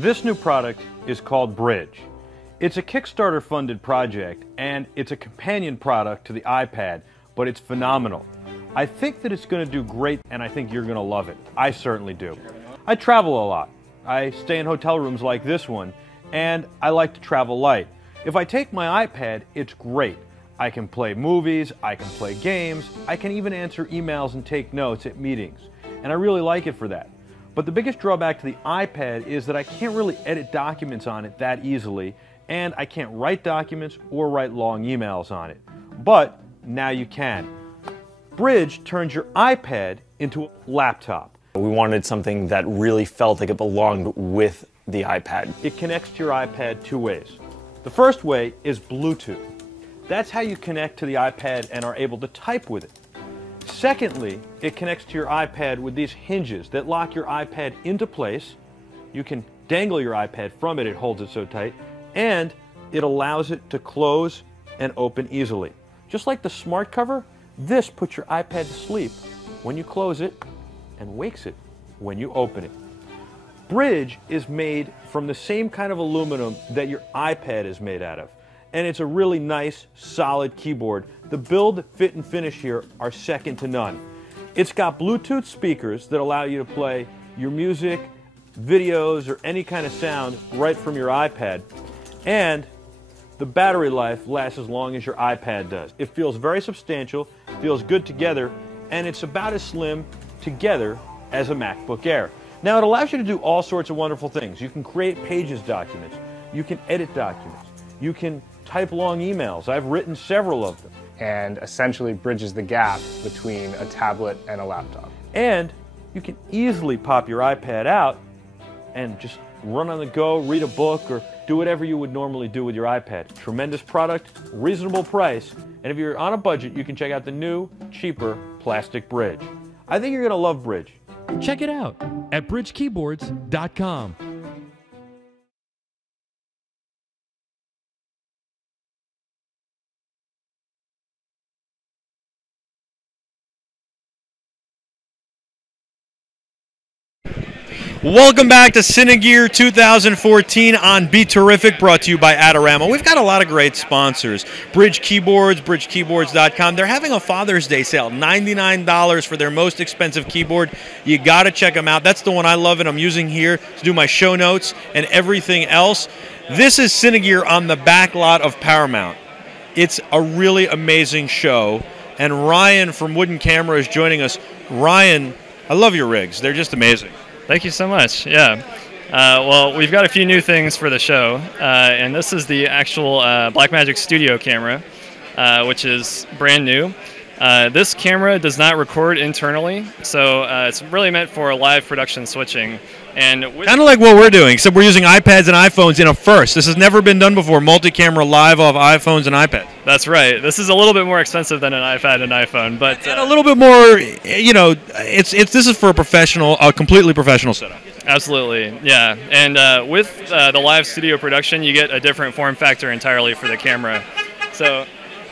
This new product is called Bridge. It's a Kickstarter funded project and it's a companion product to the iPad, but it's phenomenal. I think that it's going to do great and I think you're going to love it. I certainly do. I travel a lot. I stay in hotel rooms like this one and I like to travel light. If I take my iPad, it's great. I can play movies, I can play games, I can even answer emails and take notes at meetings. And I really like it for that. But the biggest drawback to the iPad is that I can't really edit documents on it that easily, and I can't write documents or write long emails on it. But now you can. Bridge turns your iPad into a laptop. We wanted something that really felt like it belonged with the iPad. It connects to your iPad two ways. The first way is Bluetooth. That's how you connect to the iPad and are able to type with it. Secondly, it connects to your iPad with these hinges that lock your iPad into place. You can dangle your iPad from it, it holds it so tight, and it allows it to close and open easily. Just like the smart cover, this puts your iPad to sleep when you close it and wakes it when you open it. Bridge is made from the same kind of aluminum that your iPad is made out of. And it's a really nice, solid keyboard. The build, fit, and finish here are second to none. It's got Bluetooth speakers that allow you to play your music, videos, or any kind of sound right from your iPad. And the battery life lasts as long as your iPad does. It feels very substantial, feels good together, and it's about as slim together as a MacBook Air. Now, it allows you to do all sorts of wonderful things. You can create Pages documents. You can edit documents. You can type long emails. I've written several of them. And essentially bridges the gap between a tablet and a laptop. And you can easily pop your iPad out and just run on the go, read a book, or do whatever you would normally do with your iPad. Tremendous product, reasonable price, and if you're on a budget, you can check out the new, cheaper plastic Bridge. I think you're going to love Bridge. Check it out at bridgekeyboards.com. Welcome back to Cine Gear 2014 on Be Terrific, brought to you by Adorama. We've got a lot of great sponsors. Bridge Keyboards, bridgekeyboards.com. They're having a Father's Day sale, $99 for their most expensive keyboard. You got to check them out. That's the one I love and I'm using here to do my show notes and everything else. This is Cine Gear on the back lot of Paramount. It's a really amazing show, and Ryan from Wooden Camera is joining us. Ryan, I love your rigs. They're just amazing. Thank you so much. Yeah. Well, we've got a few new things for the show, and this is the actual Blackmagic Studio camera, which is brand new. This camera does not record internally, so it's really meant for live production switching. And kind of like what we're doing, except we're using iPads and iPhones in a first. This has never been done before, multi-camera live off iPhones and iPads. That's right. This is a little bit more expensive than an iPad and iPhone, but and a little bit more, you know, this is for a professional, a completely professional setup. Absolutely, yeah. And with the live studio production, you get a different form factor entirely for the camera. So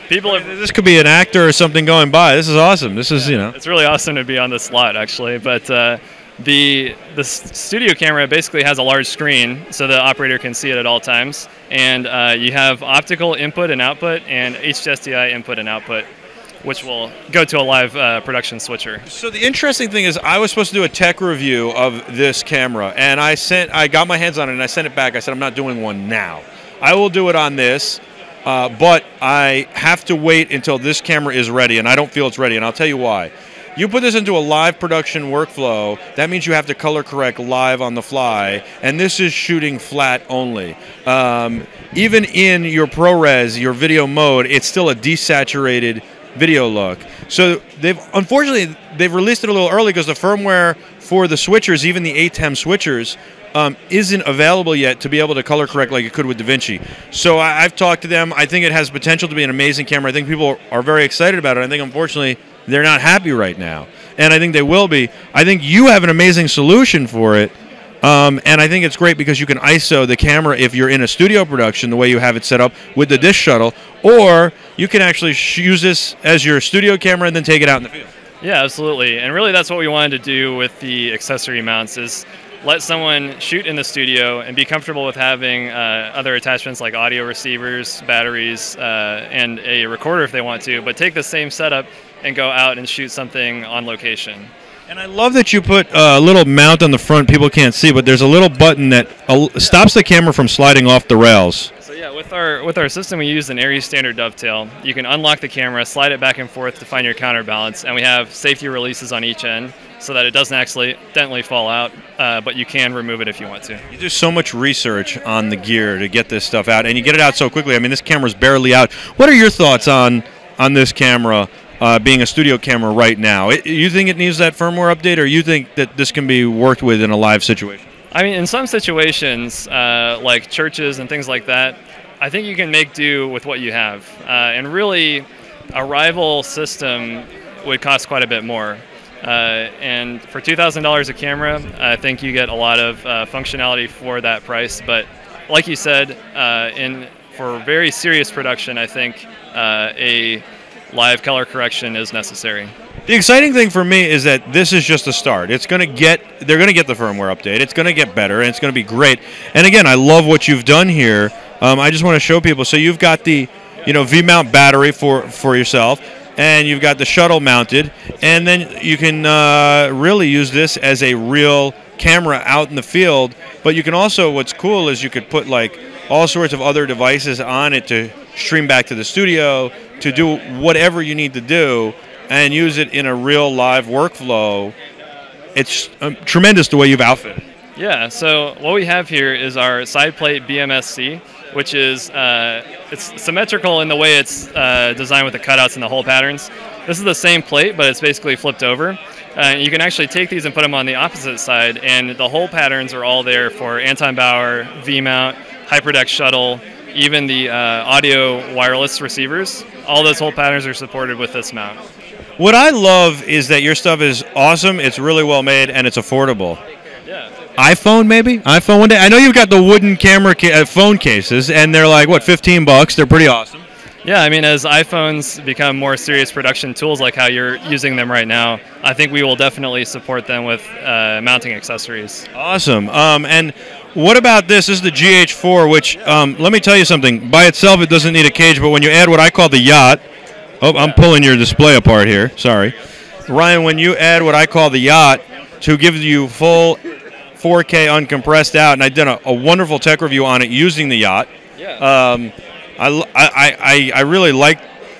people have, this could be an actor or something going by. This is awesome. This is, you know, it's really awesome to be on this lot, actually. But the studio camera basically has a large screen so the operator can see it at all times, and you have optical input and output and HDSDI input and output, which will go to a live production switcher. So the interesting thing is, I was supposed to do a tech review of this camera, and I got my hands on it and I sent it back. I said, I'm not doing one now. I will do it on this, but I have to wait until this camera is ready, and I don't feel it's ready, and I'll tell you why. You put this into a live production workflow, that means you have to color correct live on the fly, and this is shooting flat only. Even in your ProRes, your video mode, it's still a desaturated video look. So unfortunately they've released it a little early because the firmware for the switchers, even the ATEM switchers, isn't available yet to be able to color correct like it could with DaVinci. So I've talked to them. I think it has potential to be an amazing camera. I think people are very excited about it. I think unfortunately they're not happy right now, and I think they will be. I think you have an amazing solution for it, and I think it's great because you can ISO the camera if you're in a studio production the way you have it set up with the dish shuttle, or you can actually use this as your studio camera and then take it out in the field. Yeah, absolutely. And really that's what we wanted to do with the accessory mounts is let someone shoot in the studio and be comfortable with having other attachments like audio receivers, batteries, and a recorder if they want to, but take the same setup and go out and shoot something on location. And I love that you put a little mount on the front people can't see, but there's a little button that stops the camera from sliding off the rails. So yeah, with our system, we use an Aries standard dovetail. You can unlock the camera, slide it back and forth to find your counterbalance, and we have safety releases on each end so that it doesn't accidentally fall out, but you can remove it if you want to. You do so much research on the gear to get this stuff out, and you get it out so quickly. I mean, this camera's barely out. What are your thoughts on this camera? Being a studio camera right now, you think it needs that firmware update, or you think that this can be worked with in a live situation? I mean, in some situations, like churches and things like that, I think you can make do with what you have. And really, a rival system would cost quite a bit more. And for $2,000 a camera, I think you get a lot of functionality for that price. But like you said, for very serious production, I think a live color correction is necessary. The exciting thing for me is that this is just a start. They're going to get the firmware update. It's going to get better, and it's going to be great. And again, I love what you've done here. I just want to show people. So you've got the, V-mount battery for yourself, and you've got the shuttle mounted, and then you can really use this as a real camera out in the field. But you can also, what's cool is you could put like all sorts of other devices on it to stream back to the studio, to do whatever you need to do, and use it in a real live workflow. It's tremendous the way you've outfitted. Yeah, so what we have here is our side plate BMSC, which is it's symmetrical in the way it's designed with the cutouts and the hole patterns. This is the same plate, but it's basically flipped over. You can actually take these and put them on the opposite side, and the hole patterns are all there for Anton Bauer, V-mount, HyperDeck shuttle, even the audio wireless receivers. All those hole patterns are supported with this mount. What I love is that your stuff is awesome, it's really well made, and it's affordable. Yeah. iPhone, maybe? iPhone one day? I know you've got the wooden camera phone cases, and they're like, what, 15 bucks? They're pretty awesome. Yeah, I mean, as iPhones become more serious production tools like how you're using them right now, I think we will definitely support them with mounting accessories. Awesome. And what about this? This is the GH4, which, let me tell you something. By itself, it doesn't need a cage, but when you add what I call the yacht, I'm pulling your display apart here. Sorry. Ryan, when you add what I call the yacht to give you full 4K uncompressed out, and I did a wonderful tech review on it using the yacht. Yeah. I really like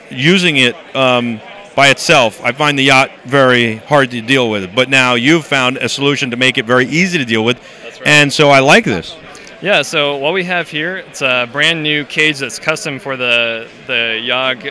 using it by itself. I find the yacht very hard to deal with, but now you've found a solution to make it very easy to deal with. That's right. And so I like this. Yeah, so what we have here, it's a brand new cage that's custom for the YOG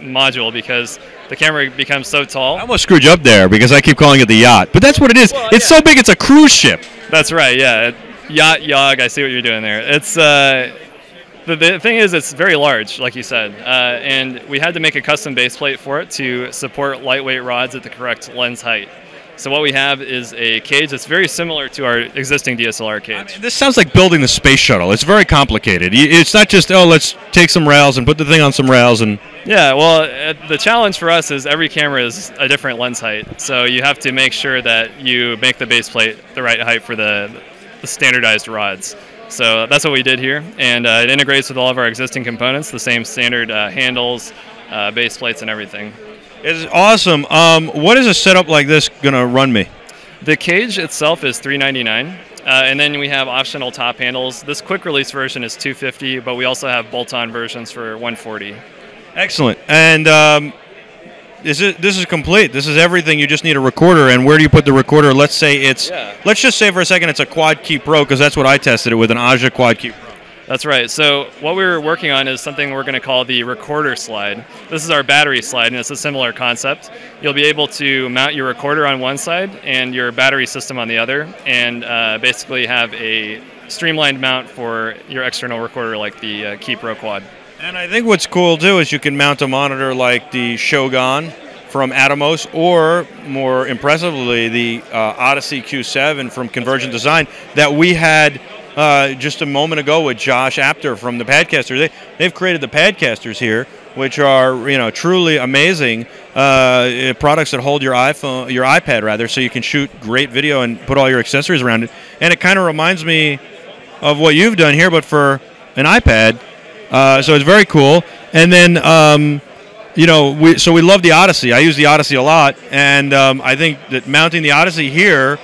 module because the camera becomes so tall. I almost screwed you up there because I keep calling it the yacht, but that's what it is. Well, it's so big, it's a cruise ship. That's right, yeah. Yacht, YOG, I see what you're doing there. It's the thing is, it's very large, like you said, and we had to make a custom base plate for it to support lightweight rods at the correct lens height. So what we have is a cage that's very similar to our existing DSLR cage. I mean, this sounds like building the space shuttle. It's very complicated. It's not just, oh, let's take some rails and put the thing on some rails. And yeah, well, the challenge for us is every camera is a different lens height. So you have to make sure that you make the base plate the right height for the standardized rods. So that's what we did here, and it integrates with all of our existing components, the same standard handles, base plates, and everything. It's awesome. What is a setup like this going to run me? The cage itself is $399, and then we have optional top handles. This quick release version is $250, but we also have bolt-on versions for $140. Excellent. And this is complete. This is everything. You just need a recorder. And where do you put the recorder? Let's say let's just say for a second it's a Quad Key Pro, because that's what I tested it with, an Aja Quad Key Pro. That's right. So what we're working on is something we're going to call the recorder slide. This is our battery slide, and it's a similar concept. You'll be able to mount your recorder on one side and your battery system on the other, and basically have a streamlined mount for your external recorder like the Key Pro Quad. And I think what's cool, too, is you can mount a monitor like the Shogun from Atomos, or more impressively, the Odyssey Q7 from Convergent Design that we had just a moment ago with Josh Apter from the Padcaster. They've created the Padcasters here, which are truly amazing products that hold your iPad rather, so you can shoot great video and put all your accessories around it. And it kind of reminds me of what you've done here, but for an iPad. So it's very cool. And then we love the Odyssey. I use the Odyssey a lot, and I think that mounting the Odyssey here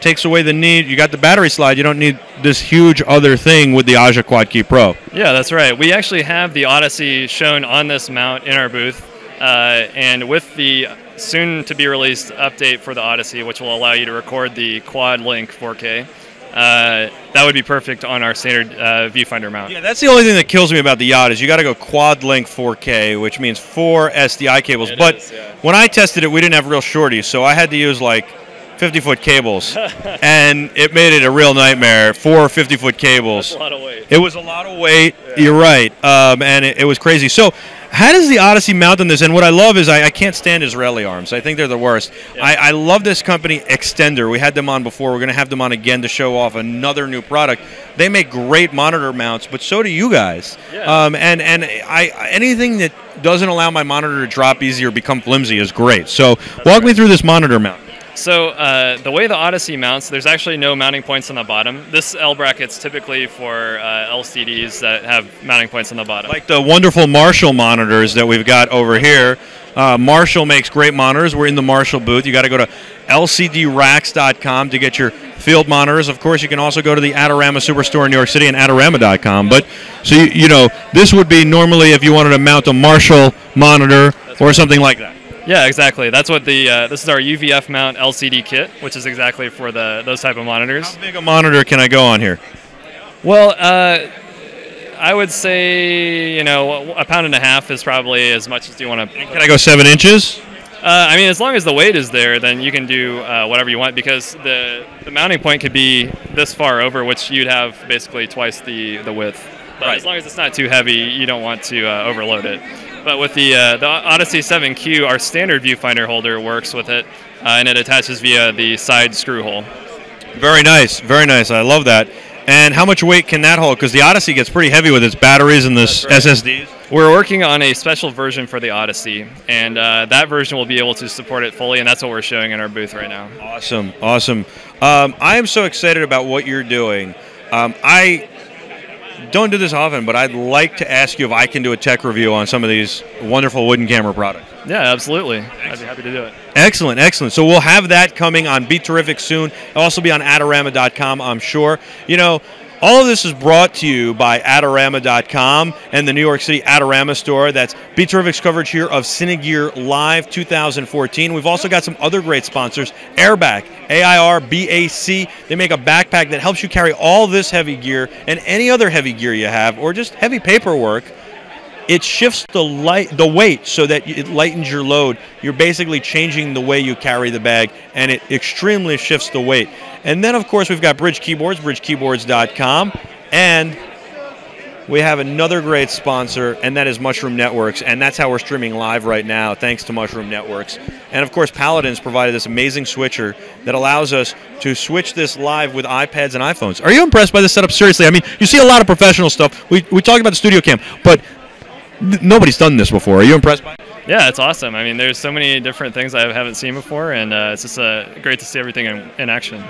takes away the need. You got the battery slide. You don't need this huge other thing with the Aja Quad Key Pro. Yeah, that's right. We actually have the Odyssey shown on this mount in our booth, and with the soon-to-be-released update for the Odyssey, which will allow you to record the Quad Link 4K, that would be perfect on our standard viewfinder mount. Yeah, that's the only thing that kills me about the Yacht is you got to go Quad Link 4K, which means 4 SDI cables. When I tested it, we didn't have real shorties, so I had to use like 50-foot cables, and it made it a real nightmare. 4 50-foot cables. That's a lot of weight. It was a lot of weight. Yeah. You're right, and it was crazy. So, how does the Odyssey mount on this? And what I love is I can't stand Israeli arms. I think they're the worst. Yeah. I love this company, Extender. We had them on before. We're going to have them on again to show off another new product. They make great monitor mounts, but so do you guys. Yeah. Anything that doesn't allow my monitor to drop easy or become flimsy is great. So, walk me through this monitor mount. So the way the Odyssey mounts, there's actually no mounting points on the bottom. This L bracket's typically for LCDs that have mounting points on the bottom. Like the wonderful Marshall monitors that we've got over here. Marshall makes great monitors. We're in the Marshall booth. You got to go to lcdracks.com to get your field monitors. Of course, you can also go to the Adorama Superstore in New York City and adorama.com. But so this would be normally if you wanted to mount a Marshall monitor or something like that. Yeah, exactly. That's what this is our UVF mount LCD kit, which is exactly for those type of monitors. How big a monitor can I go on here? Well, I would say 1.5 pounds is probably as much as you want to. Can I go 7 inches? I mean, as long as the weight is there, then you can do whatever you want, because the mounting point could be this far over, which you'd have basically twice the width. But as long as it's not too heavy, you don't want to overload it. But with the Odyssey 7Q, our standard viewfinder holder works with it, and it attaches via the side screw hole. Very nice, very nice. I love that. And how much weight can that hold? Because the Odyssey gets pretty heavy with its batteries and this SSDs. We're working on a special version for the Odyssey, and that version will be able to support it fully, and that's what we're showing in our booth right now. Awesome, awesome. I am so excited about what you're doing. I don't do this often, but I'd like to ask you if I can do a tech review on some of these wonderful wooden camera products. Yeah, absolutely. I'd be happy to do it. Excellent, excellent. So we'll have that coming on Be Terrific soon. It'll also be on Adorama.com, I'm sure. All of this is brought to you by Adorama.com and the New York City Adorama store. That's Be Terrific's coverage here of Cine Gear Live 2014. We've also got some other great sponsors. Airbag, AIRBAC. They make a backpack that helps you carry all this heavy gear and any other heavy gear you have, or just heavy paperwork. It shifts the weight so that it lightens your load. You're basically changing the way you carry the bag, and it extremely shifts the weight. And then, of course, we've got Bridge Keyboards, bridgekeyboards.com, and we have another great sponsor, and that is Mushroom Networks, and that's how we're streaming live right now, thanks to Mushroom Networks. And, of course, Paladin's provided this amazing switcher that allows us to switch this live with iPads and iPhones. Are you impressed by this setup? Seriously, I mean, you see a lot of professional stuff. We talked about the studio cam, but nobody's done this before. Are you impressed by it? Yeah, it's awesome. I mean, there's so many different things I haven't seen before, and it's just great to see everything in action.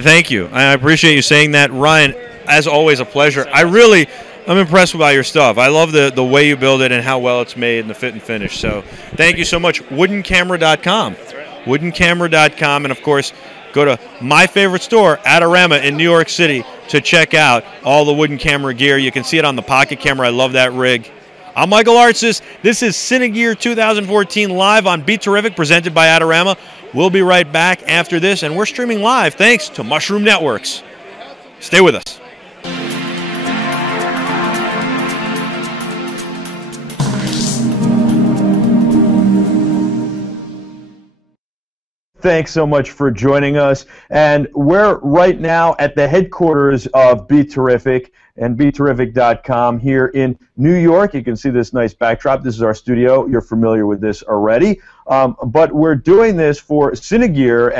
Thank you. I appreciate you saying that. Ryan, as always, a pleasure. I'm impressed by your stuff. I love the way you build it and how well it's made and the fit and finish. So thank you so much. Woodencamera.com. That's right. Woodencamera.com. And, of course, go to my favorite store, Adorama in New York City, to check out all the wooden camera gear. You can see it on the pocket camera. I love that rig. I'm Michael Artsis. This is Cine Gear 2014 live on Be Terrific, presented by Adorama. We'll be right back after this, and we're streaming live thanks to Mushroom Networks. Stay with us. Thanks so much for joining us. And we're right now at the headquarters of Be Terrific and BeTerrific.com here in New York. You can see this nice backdrop. This is our studio. You're familiar with this already. But we're doing this for Cine Gear,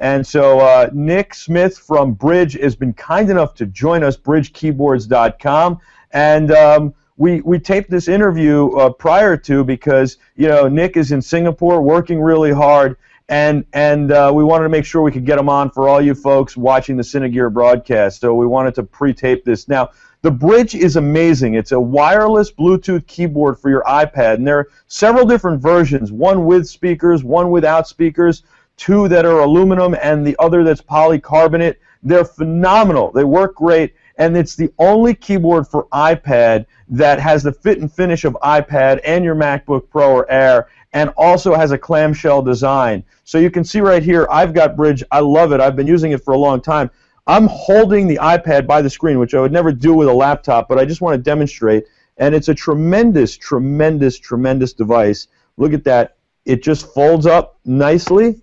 and so Nick Smith from Bridge has been kind enough to join us, bridgekeyboards.com. And we taped this interview prior to, because Nick is in Singapore working really hard, and we wanted to make sure we could get him on for all you folks watching the Cine Gear broadcast. So we wanted to pre-tape this. Now, the Bridge is amazing. It's a wireless Bluetooth keyboard for your iPad, and there are several different versions, one with speakers, one without speakers, two that are aluminum, and the other that's polycarbonate. They're phenomenal. They work great, and it's the only keyboard for iPad that has the fit and finish of iPad and your MacBook Pro or Air, and also has a clamshell design. So you can see right here, I've got Bridge. I love it. I've been using it for a long time. I'm holding the iPad by the screen, which I would never do with a laptop, but I just want to demonstrate. And it's a tremendous, tremendous, tremendous device. Look at that. It just folds up nicely.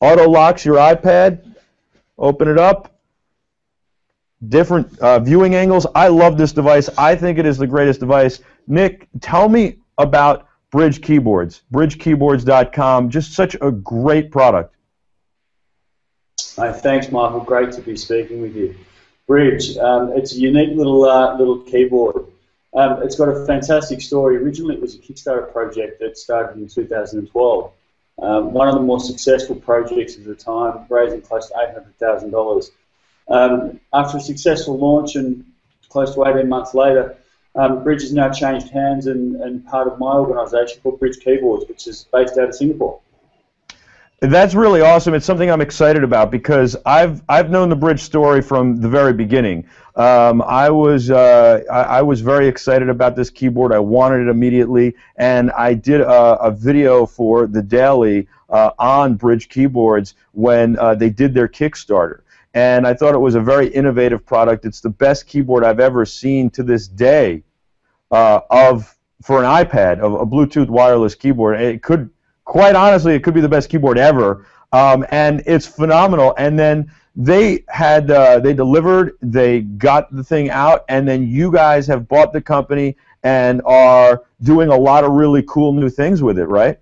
Auto locks your iPad. Open it up. Different viewing angles. I love this device. I think it is the greatest device. Nick, tell me about Bridge Keyboards. BridgeKeyboards.com. Just such a great product. Thanks, Michael. Great to be speaking with you. Bridge, it's a unique little keyboard. It's got a fantastic story. Originally, it was a Kickstarter project that started in 2012. One of the more successful projects at the time, raising close to $800,000. After a successful launch and close to 18 months later, Bridge has now changed hands and part of my organisation called Bridge Keyboards, which is based out of Singapore. That's really awesome. It's something I'm excited about because I've known the Bridge story from the very beginning. I was very excited about this keyboard. I wanted it immediately, and I did a video for the Daily on Bridge Keyboards when they did their Kickstarter. And I thought it was a very innovative product. It's the best keyboard I've ever seen to this day for an iPad, of a Bluetooth wireless keyboard. It could, quite honestly, it could be the best keyboard ever. And it's phenomenal. And then they had they delivered, they got the thing out, and then you guys have bought the company and are doing a lot of really cool new things with it, right?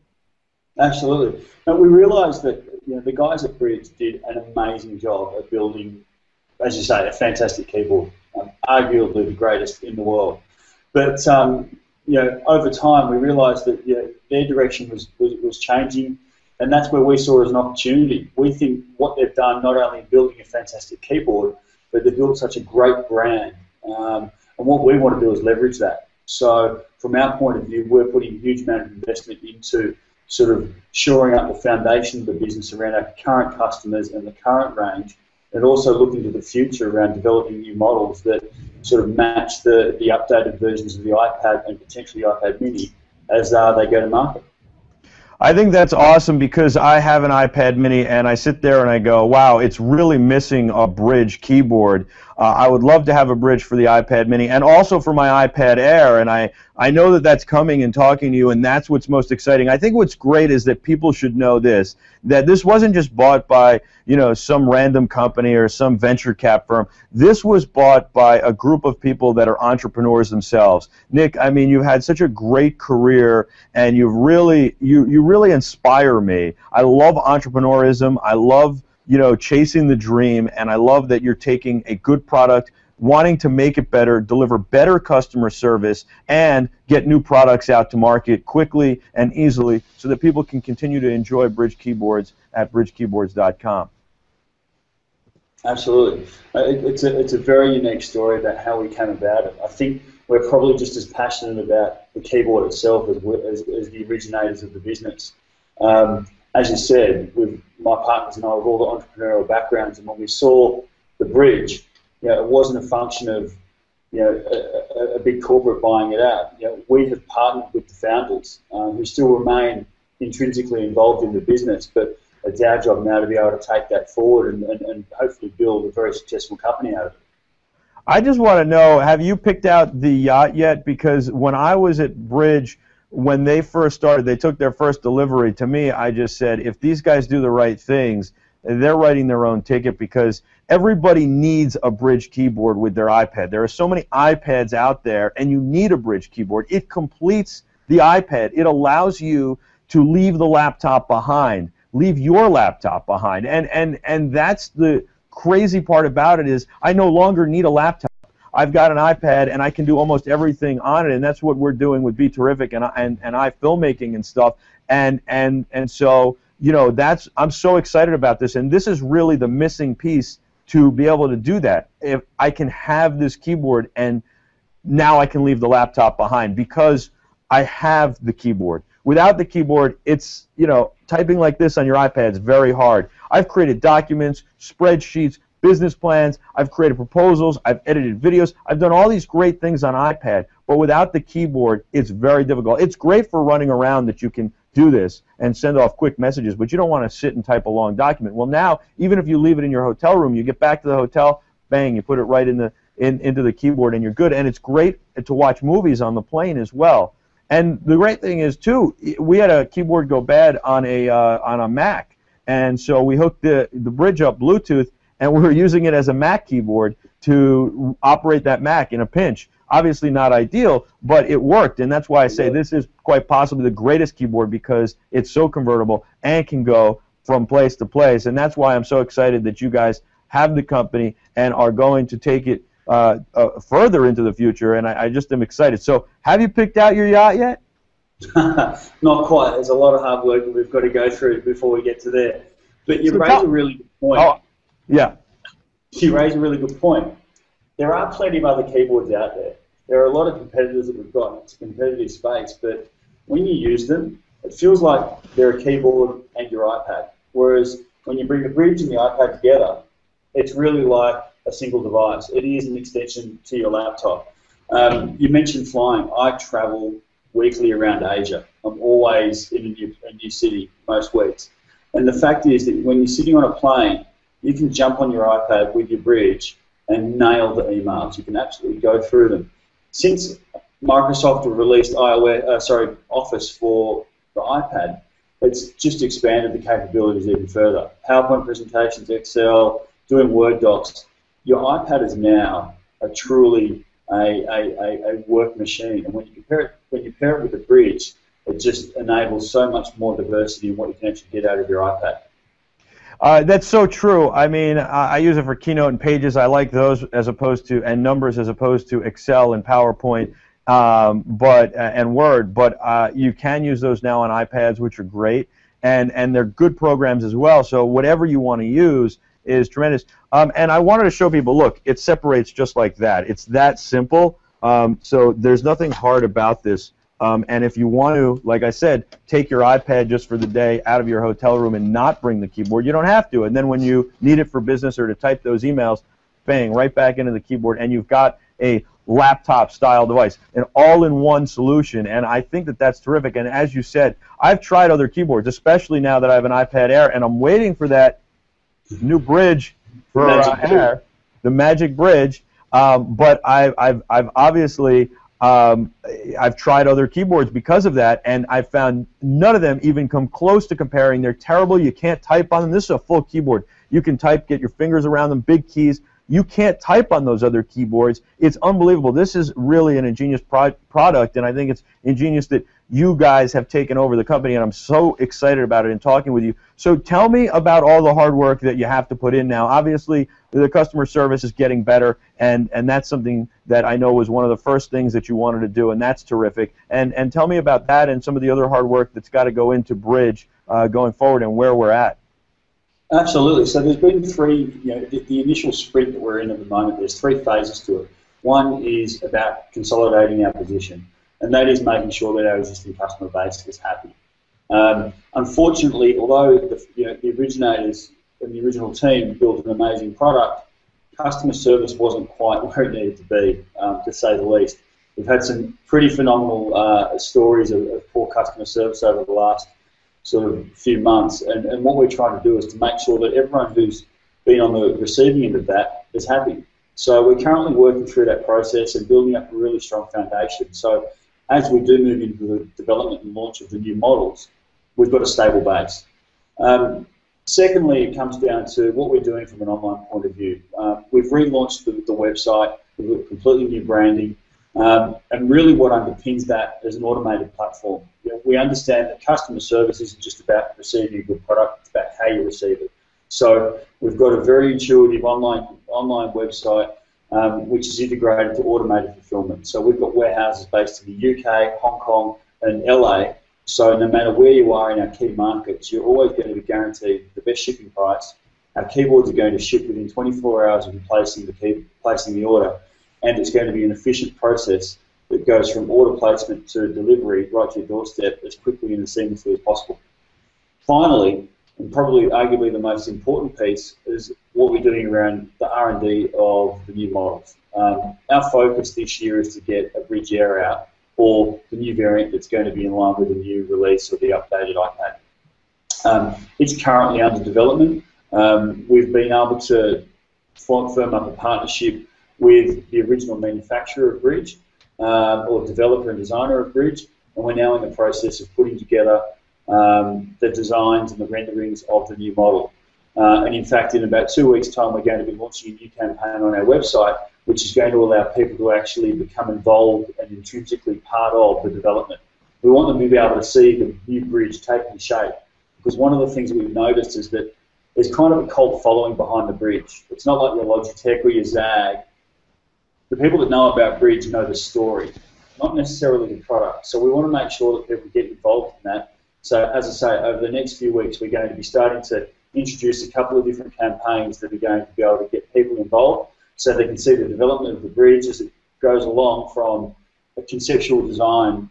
Absolutely. And we realized that the guys at Bridge did an amazing job of building, as you say, a fantastic keyboard, arguably the greatest in the world. But over time, we realised that their direction was changing, and that's where we saw it as an opportunity. We think what they've done, not only building a fantastic keyboard, but they've built such a great brand. And what we want to do is leverage that. So from our point of view, we're putting a huge amount of investment into sort of shoring up the foundation of the business around our current customers and the current range, and also looking to the future around developing new models that sort of match the updated versions of the iPad and potentially iPad mini as they go to market. I think that's awesome because I have an iPad mini and I sit there and I go, wow, it's really missing a Bridge keyboard. I would love to have a Bridge for the iPad mini and also for my iPad Air, and I know that that's coming and talking to you, and that's what's most exciting. I think what's great is that people should know this, that this wasn't just bought by some random company or some venture cap firm. This was bought by a group of people that are entrepreneurs themselves. Nick, I mean, you've had such a great career, and you really inspire me. I love entrepreneurism. I love chasing the dream, and I love that you're taking a good product, wanting to make it better, deliver better customer service, and get new products out to market quickly and easily so that people can continue to enjoy Bridge Keyboards at BridgeKeyboards.com. Absolutely. It's a very unique story about how we came about it. I think we're probably just as passionate about the keyboard itself as the originators of the business. As you said, with my partners and I, with all the entrepreneurial backgrounds, and when we saw the Bridge, it wasn't a function of a big corporate buying it out. We have partnered with the founders who still remain intrinsically involved in the business, but it's our job now to be able to take that forward and hopefully build a very successful company out of it. I just want to know, have you picked out the yacht yet? Because when I was at Bridge, when they first started, they took their first delivery. To me, I just said, if these guys do the right things, they're writing their own ticket, because everybody needs a Bridge keyboard with their iPad. There are so many iPads out there, and you need a Bridge keyboard. It completes the iPad. It allows you to leave the laptop behind, leave your laptop behind, and that's the crazy part about it is I no longer need a laptop. I've got an iPad and I can do almost everything on it, and that's what we're doing with Be Terrific and I filmmaking and stuff. And so, you know, I'm so excited about this, and this is really the missing piece to be able to do that. If I can have this keyboard, and now I can leave the laptop behind because I have the keyboard. Without the keyboard, it's, you know, typing like this on your iPad is very hard. I've created documents, spreadsheets, business plans, I've created proposals, I've edited videos, I've done all these great things on iPad, but without the keyboard, it's very difficult. It's great for running around that you can do this and send off quick messages, but you don't want to sit and type a long document. Well, now, even if you leave it in your hotel room, you get back to the hotel, bang, you put it right into the keyboard and you're good. And it's great to watch movies on the plane as well. And the great thing is, too, we had a keyboard go bad on a Mac, and so we hooked the bridge up Bluetooth, and we were using it as a Mac keyboard to operate that Mac in a pinch. Obviously not ideal, but it worked, and that's why I say this is quite possibly the greatest keyboard because it's so convertible and can go from place to place, and that's why I'm so excited that you guys have the company and are going to take it further into the future, and I just am excited. So, have you picked out your yacht yet? Not quite. There's a lot of hard work that we've got to go through before we get to there. But you raise a really good point. Oh, yeah. You raise a really good point. There are plenty of other keyboards out there. There are a lot of competitors that we've got. It's a competitive space, but when you use them, it feels like they're a keyboard and your iPad. Whereas when you bring the bridge and the iPad together, it's really like a single device. It is an extension to your laptop. You mentioned flying. I travel weekly around Asia. I'm always in a new city most weeks. And the fact is that when you're sitting on a plane, you can jump on your iPad with your bridge and nail the emails. You can absolutely go through them. Since Microsoft released Office for the iPad, it's just expanded the capabilities even further. PowerPoint presentations, Excel, doing Word docs. Your iPad is now truly a work machine, and when you pair it with the bridge, it just enables so much more diversity in what you can actually get out of your iPad. That's so true. I mean, I use it for Keynote and Pages. I like those as opposed to, and Numbers as opposed to Excel and PowerPoint, and Word. But you can use those now on iPads, which are great, and they're good programs as well. So whatever you want to use is tremendous. And I wanted to show people, look, it separates just like that. It's that simple. So there's nothing hard about this. And if you want to, like I said, take your iPad just for the day out of your hotel room and not bring the keyboard, you don't have to. And then when you need it for business or to type those emails, bang, right back into the keyboard, and you've got a laptop-style device, an all-in-one solution. And I think that that's terrific. And as you said, I've tried other keyboards, especially now that I have an iPad Air, and I'm waiting for that new bridge for Air, the Magic Bridge. But I've obviously I've tried other keyboards because of that, and I've found none of them even come close to comparing. They're terrible. You can't type on them. This is a full keyboard. You can type, get your fingers around them, big keys. You can't type on those other keyboards. It's unbelievable. This is really an ingenious product, and I think it's ingenious that you guys have taken over the company, and I'm so excited about it and talking with you. So tell me about all the hard work that you have to put in now. Obviously, the customer service is getting better, and that's something that I know was one of the first things that you wanted to do, and that's terrific. And tell me about that and some of the other hard work that's got to go into Bridge going forward and where we're at. Absolutely. So there's been three, the initial sprint that we're in at the moment, there's three phases to it. One is about consolidating our position, and that is making sure that our existing customer base is happy. Unfortunately, although the originators and the original team built an amazing product, customer service wasn't quite where it needed to be, to say the least. We've had some pretty phenomenal stories of poor customer service over the last sort of few months, and what we're trying to do is to make sure that everyone who's been on the receiving end of that is happy. So we're currently working through that process and building up a really strong foundation. So as we do move into the development and launch of the new models, we've got a stable base. Secondly, it comes down to what we're doing from an online point of view. We've relaunched the website, we've got completely new branding, and really what underpins that is an automated platform. We understand that customer service isn't just about receiving a good product, it's about how you receive it. So we've got a very intuitive online website which is integrated to automated fulfillment. So we've got warehouses based in the UK, Hong Kong, and LA. So no matter where you are in our key markets, you're always going to be guaranteed the best shipping price. Our keyboards are going to ship within 24 hours of you placing the order, and it's going to be an efficient process that goes from order placement to delivery right to your doorstep as quickly and as seamlessly as possible. Finally, and probably arguably the most important piece, is what we're doing around the R&D of the new models. Our focus this year is to get a Bridge Air out, or the new variant that's going to be in line with the new release of the updated iPad. It's currently under development. We've been able to firm up a partnership with the original manufacturer of Bridge, or developer and designer of Bridge, and we're now in the process of putting together the designs and the renderings of the new model. And in fact, in about 2 weeks' time, we're going to be launching a new campaign on our website, which is going to allow people to actually become involved and intrinsically part of the development. We want them to be able to see the new Bridge taking shape, because one of the things that we've noticed is that there's kind of a cult following behind the Bridge. It's not like your Logitech or your Zag. The people that know about Bridge know the story, not necessarily the product. So we want to make sure that people get involved in that. So as I say, over the next few weeks, we're going to be starting to introduce a couple of different campaigns that are going to be able to get people involved so they can see the development of the Bridge as it goes along from a conceptual design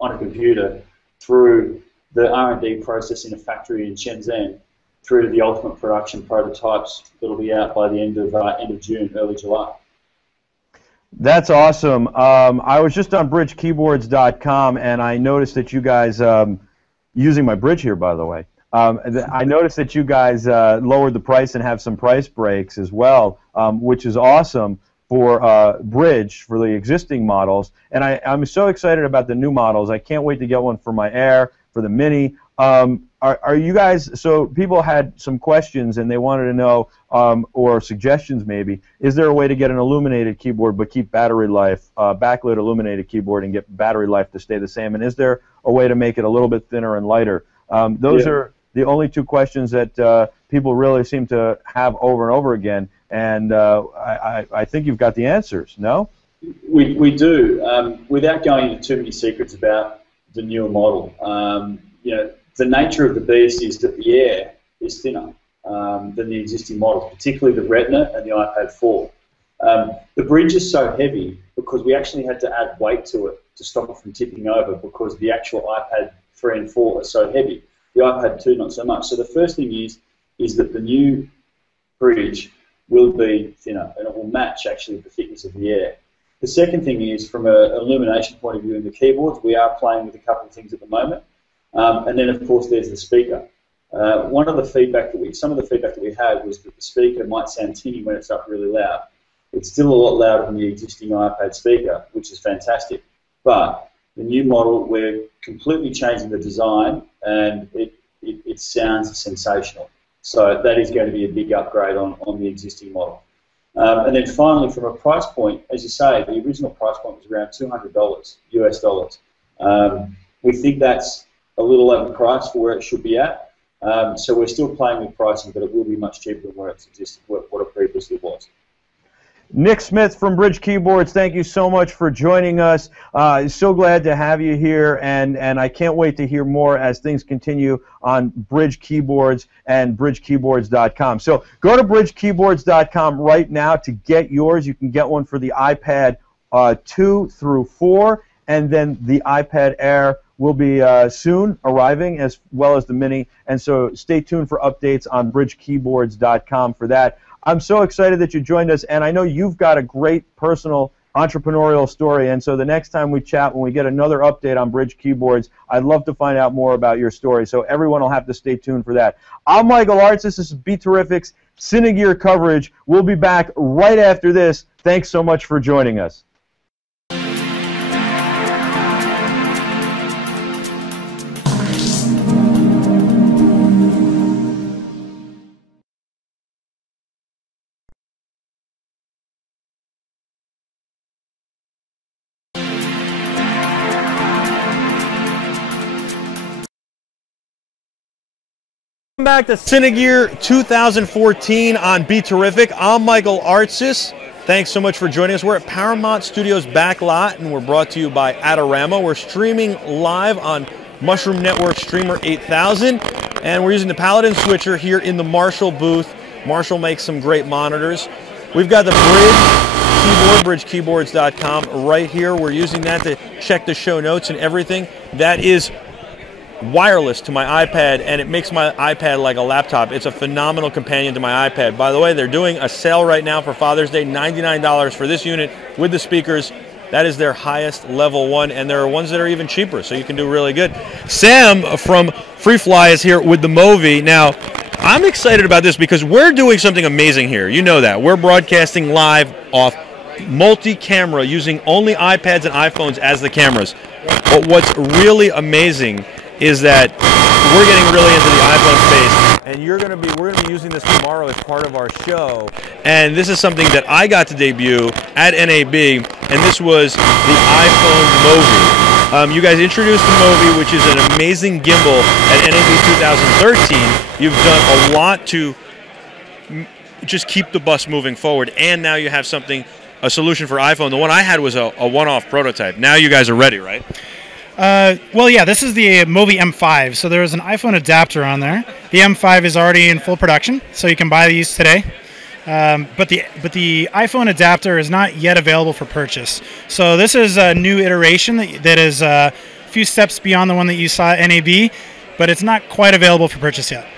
on a computer through the R&D process in a factory in Shenzhen through to the ultimate production prototypes that'll be out by the end of June, early July. That's awesome. I was just on bridgekeyboards.com, and I noticed that you guys, using my Bridge here, by the way, I noticed that you guys lowered the price and have some price breaks as well, which is awesome for Bridge, for the existing models. And I'm so excited about the new models. I can't wait to get one for my Air, for the Mini. Are you guys, so people had some questions and they wanted to know, or suggestions maybe, is there a way to get an illuminated keyboard but keep battery life, backlit illuminated keyboard and get battery life to stay the same? And is there a way to make it a little bit thinner and lighter? Those are the only two questions that people really seem to have over and over again, and I think you've got the answers, no? We do. Without going into too many secrets about the newer model, you know, the nature of the beast is that the Air is thinner than the existing models, particularly the Retina and the iPad 4. The Bridge is so heavy because we actually had to add weight to it to stop it from tipping over, because the actual iPad 3 and 4 are so heavy. The iPad 2 not so much. So the first thing is that the new Bridge will be thinner, and it will match actually the thickness of the Air. The second thing is, from an illumination point of view in the keyboards, we are playing with a couple of things at the moment. And then, of course, there's the speaker. Some of the feedback that we had was that the speaker might sound tinny when it's up really loud. It's still a lot louder than the existing iPad speaker, which is fantastic. But the new model, we're completely changing the design, and it sounds sensational. So that is going to be a big upgrade on the existing model. And then finally, from a price point, as you say, the original price point was around $200 US dollars. We think that's a little overpriced for where it should be at. So we're still playing with pricing, but it will be much cheaper than where it existed, what it previously was. Nick Smith from Bridge Keyboards, thank you so much for joining us. So glad to have you here, and I can't wait to hear more as things continue on Bridge Keyboards and bridgekeyboards.com. So go to bridgekeyboards.com right now to get yours. You can get one for the iPad 2 through 4, and then the iPad Air will be soon arriving, as well as the Mini. And so stay tuned for updates on bridgekeyboards.com for that. I'm so excited that you joined us, and I know you've got a great personal entrepreneurial story, and so the next time we chat, when we get another update on Bridge Keyboards, I'd love to find out more about your story, so everyone will have to stay tuned for that. I'm Michael Artz. This is Be Terrific's Cine Gear coverage. We'll be back right after this. Thanks so much for joining us. Welcome back to Cine Gear 2014 on Be Terrific. I'm Michael Artsis. Thanks so much for joining us. We're at Paramount Studios back lot, and we're brought to you by Adorama. We're streaming live on Mushroom Network Streamer 8000, and we're using the Paladin switcher here in the Marshall booth. Marshall makes some great monitors. We've got the Bridge keyboard, bridgekeyboards.com right here. We're using that to check the show notes and everything. That is wireless to my iPad, and it makes my iPad like a laptop. It's a phenomenal companion to my iPad. By the way, they're doing a sale right now for Father's Day, $99 for this unit with the speakers. That is their highest level one, and there are ones that are even cheaper, so you can do really good. Sam from FreeFly is here with the Movi. Now, I'm excited about this because we're doing something amazing here. You know that. We're broadcasting live off multi-camera using only iPads and iPhones as the cameras. But what's really amazing is that we're getting really into the iPhone space, and we're going to be using this tomorrow as part of our show. And this is something that I got to debut at NAB, and this was the iPhone Movi. You guys introduced the Movi, which is an amazing gimbal at NAB 2013. You've done a lot to just keep the bus moving forward, and now you have a solution for iPhone. The one I had was a one-off prototype. Now you guys are ready, right? Well, yeah, this is the Movi M5, so there's an iPhone adapter on there. The M5 is already in full production, so you can buy these today. But the iPhone adapter is not yet available for purchase. So this is a new iteration that is a few steps beyond the one that you saw at NAB, but it's not quite available for purchase yet.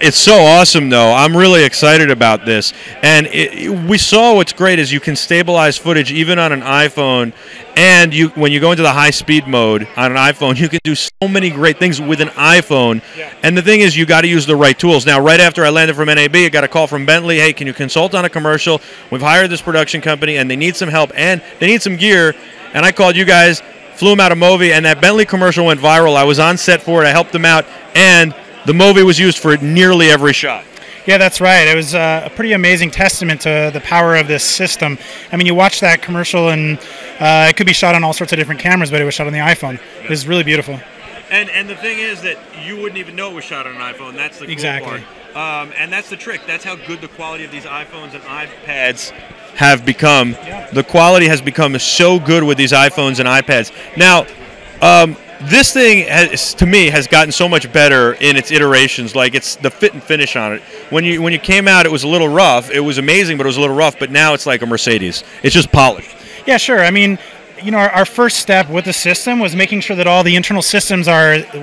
It's so awesome, though. I'm really excited about this. And we saw what's great is you can stabilize footage even on an iPhone. And when you go into the high-speed mode on an iPhone, you can do so many great things with an iPhone. Yeah. And the thing is, you got to use the right tools. Now, right after I landed from NAB, I got a call from Bentley. Hey, can you consult on a commercial? We've hired this production company, and they need some help, and they need some gear. And I called you guys, flew them out of Movi, and that Bentley commercial went viral. I was on set for it. I helped them out, and the Movi was used for nearly every shot. Yeah, that's right. It was a pretty amazing testament to the power of this system. I mean, you watch that commercial, and it could be shot on all sorts of different cameras, but it was shot on the iPhone. It was really beautiful. And the thing is that you wouldn't even know it was shot on an iPhone. That's the cool part. And that's the trick. That's how good the quality of these iPhones and iPads have become. Yeah. The quality has become so good with these iPhones and iPads. Now, this thing, to me, has gotten so much better in its iterations. Like, it's the fit and finish on it. When you came out, it was a little rough. It was amazing, but it was a little rough. But now it's like a Mercedes. It's just polished. Yeah, sure. I mean, you know, our first step with the system was making sure that all the internal systems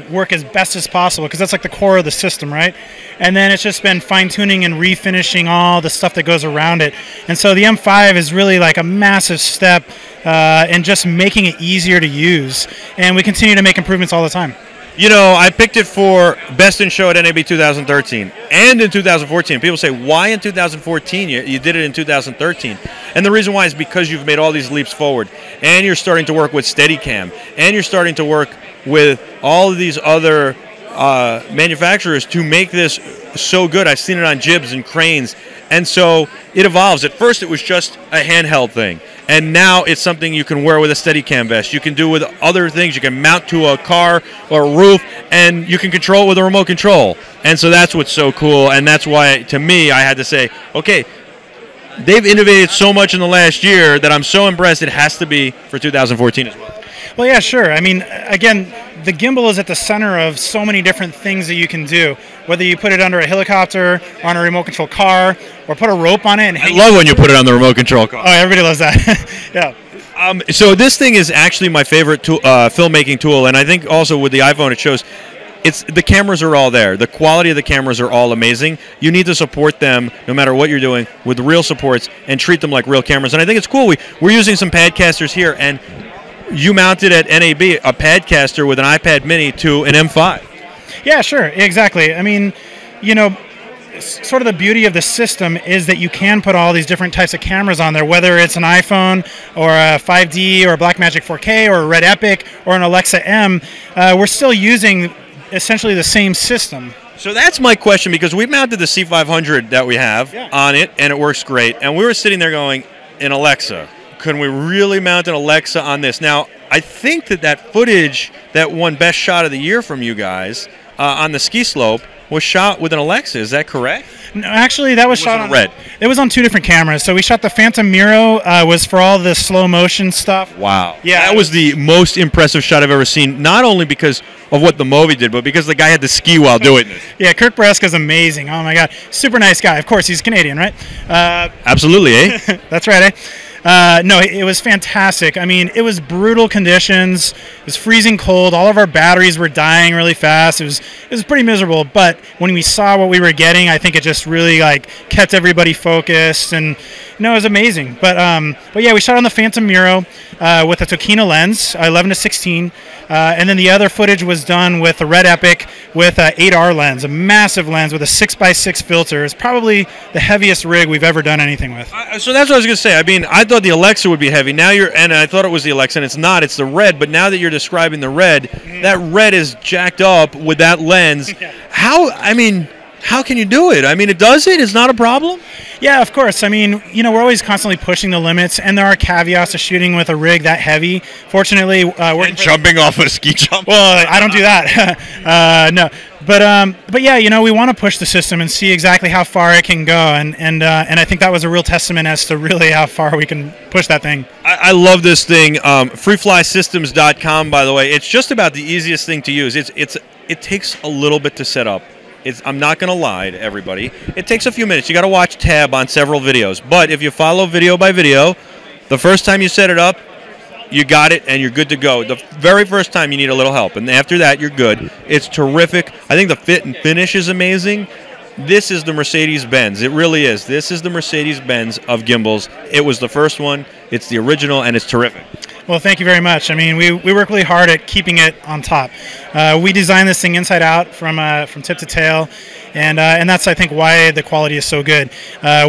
work as best as possible, because that's like the core of the system, right? And then it's just been fine-tuning and refinishing all the stuff that goes around it. And so the M5 is really like a massive step in just making it easier to use. And we continue to make improvements all the time. You know, I picked it for Best in Show at NAB 2013 and in 2014. People say, why in 2014? You did it in 2013. And the reason why is because you've made all these leaps forward, and you're starting to work with Steadicam, and you're starting to work with all of these other manufacturers to make this so good. I've seen it on jibs and cranes, and so it evolves. At first, it was just a handheld thing. And now it's something you can wear with a Steadicam vest. You can do with other things. You can mount to a car or a roof, and you can control it with a remote control. And so that's what's so cool, and that's why, to me, I had to say, okay, they've innovated so much in the last year that I'm so impressed it has to be for 2014 as well. Well, yeah, sure. I mean, again, the gimbal is at the center of so many different things that you can do. Whether you put it under a helicopter, on a remote control car, or put a rope on it and hang I love when you put it on the remote control car. Oh, everybody loves that. Yeah. So this thing is actually my favorite tool, filmmaking tool, and I think also with the iPhone it shows the cameras are all there. The quality of the cameras are all amazing. You need to support them no matter what you're doing with real supports and treat them like real cameras. And I think it's cool. We're using some Padcasters here, and you mounted at NAB a Padcaster with an iPad mini to an M5. Yeah, sure, exactly. I mean, you know, sort of the beauty of the system is that you can put all these different types of cameras on there, whether it's an iPhone or a 5D or a Blackmagic 4K or a Red Epic or an Alexa M. We're still using essentially the same system. So that's my question, because we mounted the C500 that we have on it, and it works great. And we were sitting there going, in Alexa, can we really mount an Alexa on this? Now, I think that footage that won Best Shot of the Year from you guys on the ski slope was shot with an Alexa. Is that correct? No, actually, that was shot on red. It was on 2 different cameras. So we shot the Phantom Miro, was for all the slow motion stuff. Wow. Yeah, That was the most impressive shot I've ever seen, not only because of what the movie did, but because the guy had to ski while doing this. Yeah, Kirk Breska's amazing. Oh, my God. Super nice guy. Of course, he's Canadian, right? Absolutely, eh? That's right, eh? No, it was fantastic. I mean, it was brutal conditions. It was freezing cold. All of our batteries were dying really fast. It was pretty miserable. But when we saw what we were getting, I think it just really like kept everybody focused, and it was amazing. But yeah, we shot on the Phantom Miro with a Tokina lens, 11-16, and then the other footage was done with a Red Epic with a 8R lens, a massive lens with a 6x6 filter. It's probably the heaviest rig we've ever done anything with. So that's what I was going to say. I mean, I thought the Alexa would be heavy. Now and I thought it was the Alexa, and it's not. It's the Red. But now that you're describing the Red, that Red is jacked up with that lens. How can you do it? I mean, it does it? It's not a problem? Yeah, of course. I mean, we're always constantly pushing the limits, and there are caveats to shooting with a rig that heavy. Fortunately, jumping off a ski jump. Well, I don't do that. No. But yeah, we want to push the system and see exactly how far it can go, and I think that was a real testament as to really how far we can push that thing. I love this thing. Freeflysystems.com, by the way. It's just about the easiest thing to use. It takes a little bit to set up. I'm not going to lie to everybody. It takes a few minutes. You got to watch tab on several videos. But if you follow video by video, the first time you set it up, you got it and you're good to go. The very first time you need a little help, and after that you're good. It's terrific. I think the fit and finish is amazing. This is the Mercedes-Benz. It really is. This is the Mercedes-Benz of gimbals. It was the first one. It's the original, and it's terrific. Well, thank you very much. I mean, we work really hard at keeping it on top. We designed this thing inside out from tip to tail, and that's, I think, why the quality is so good.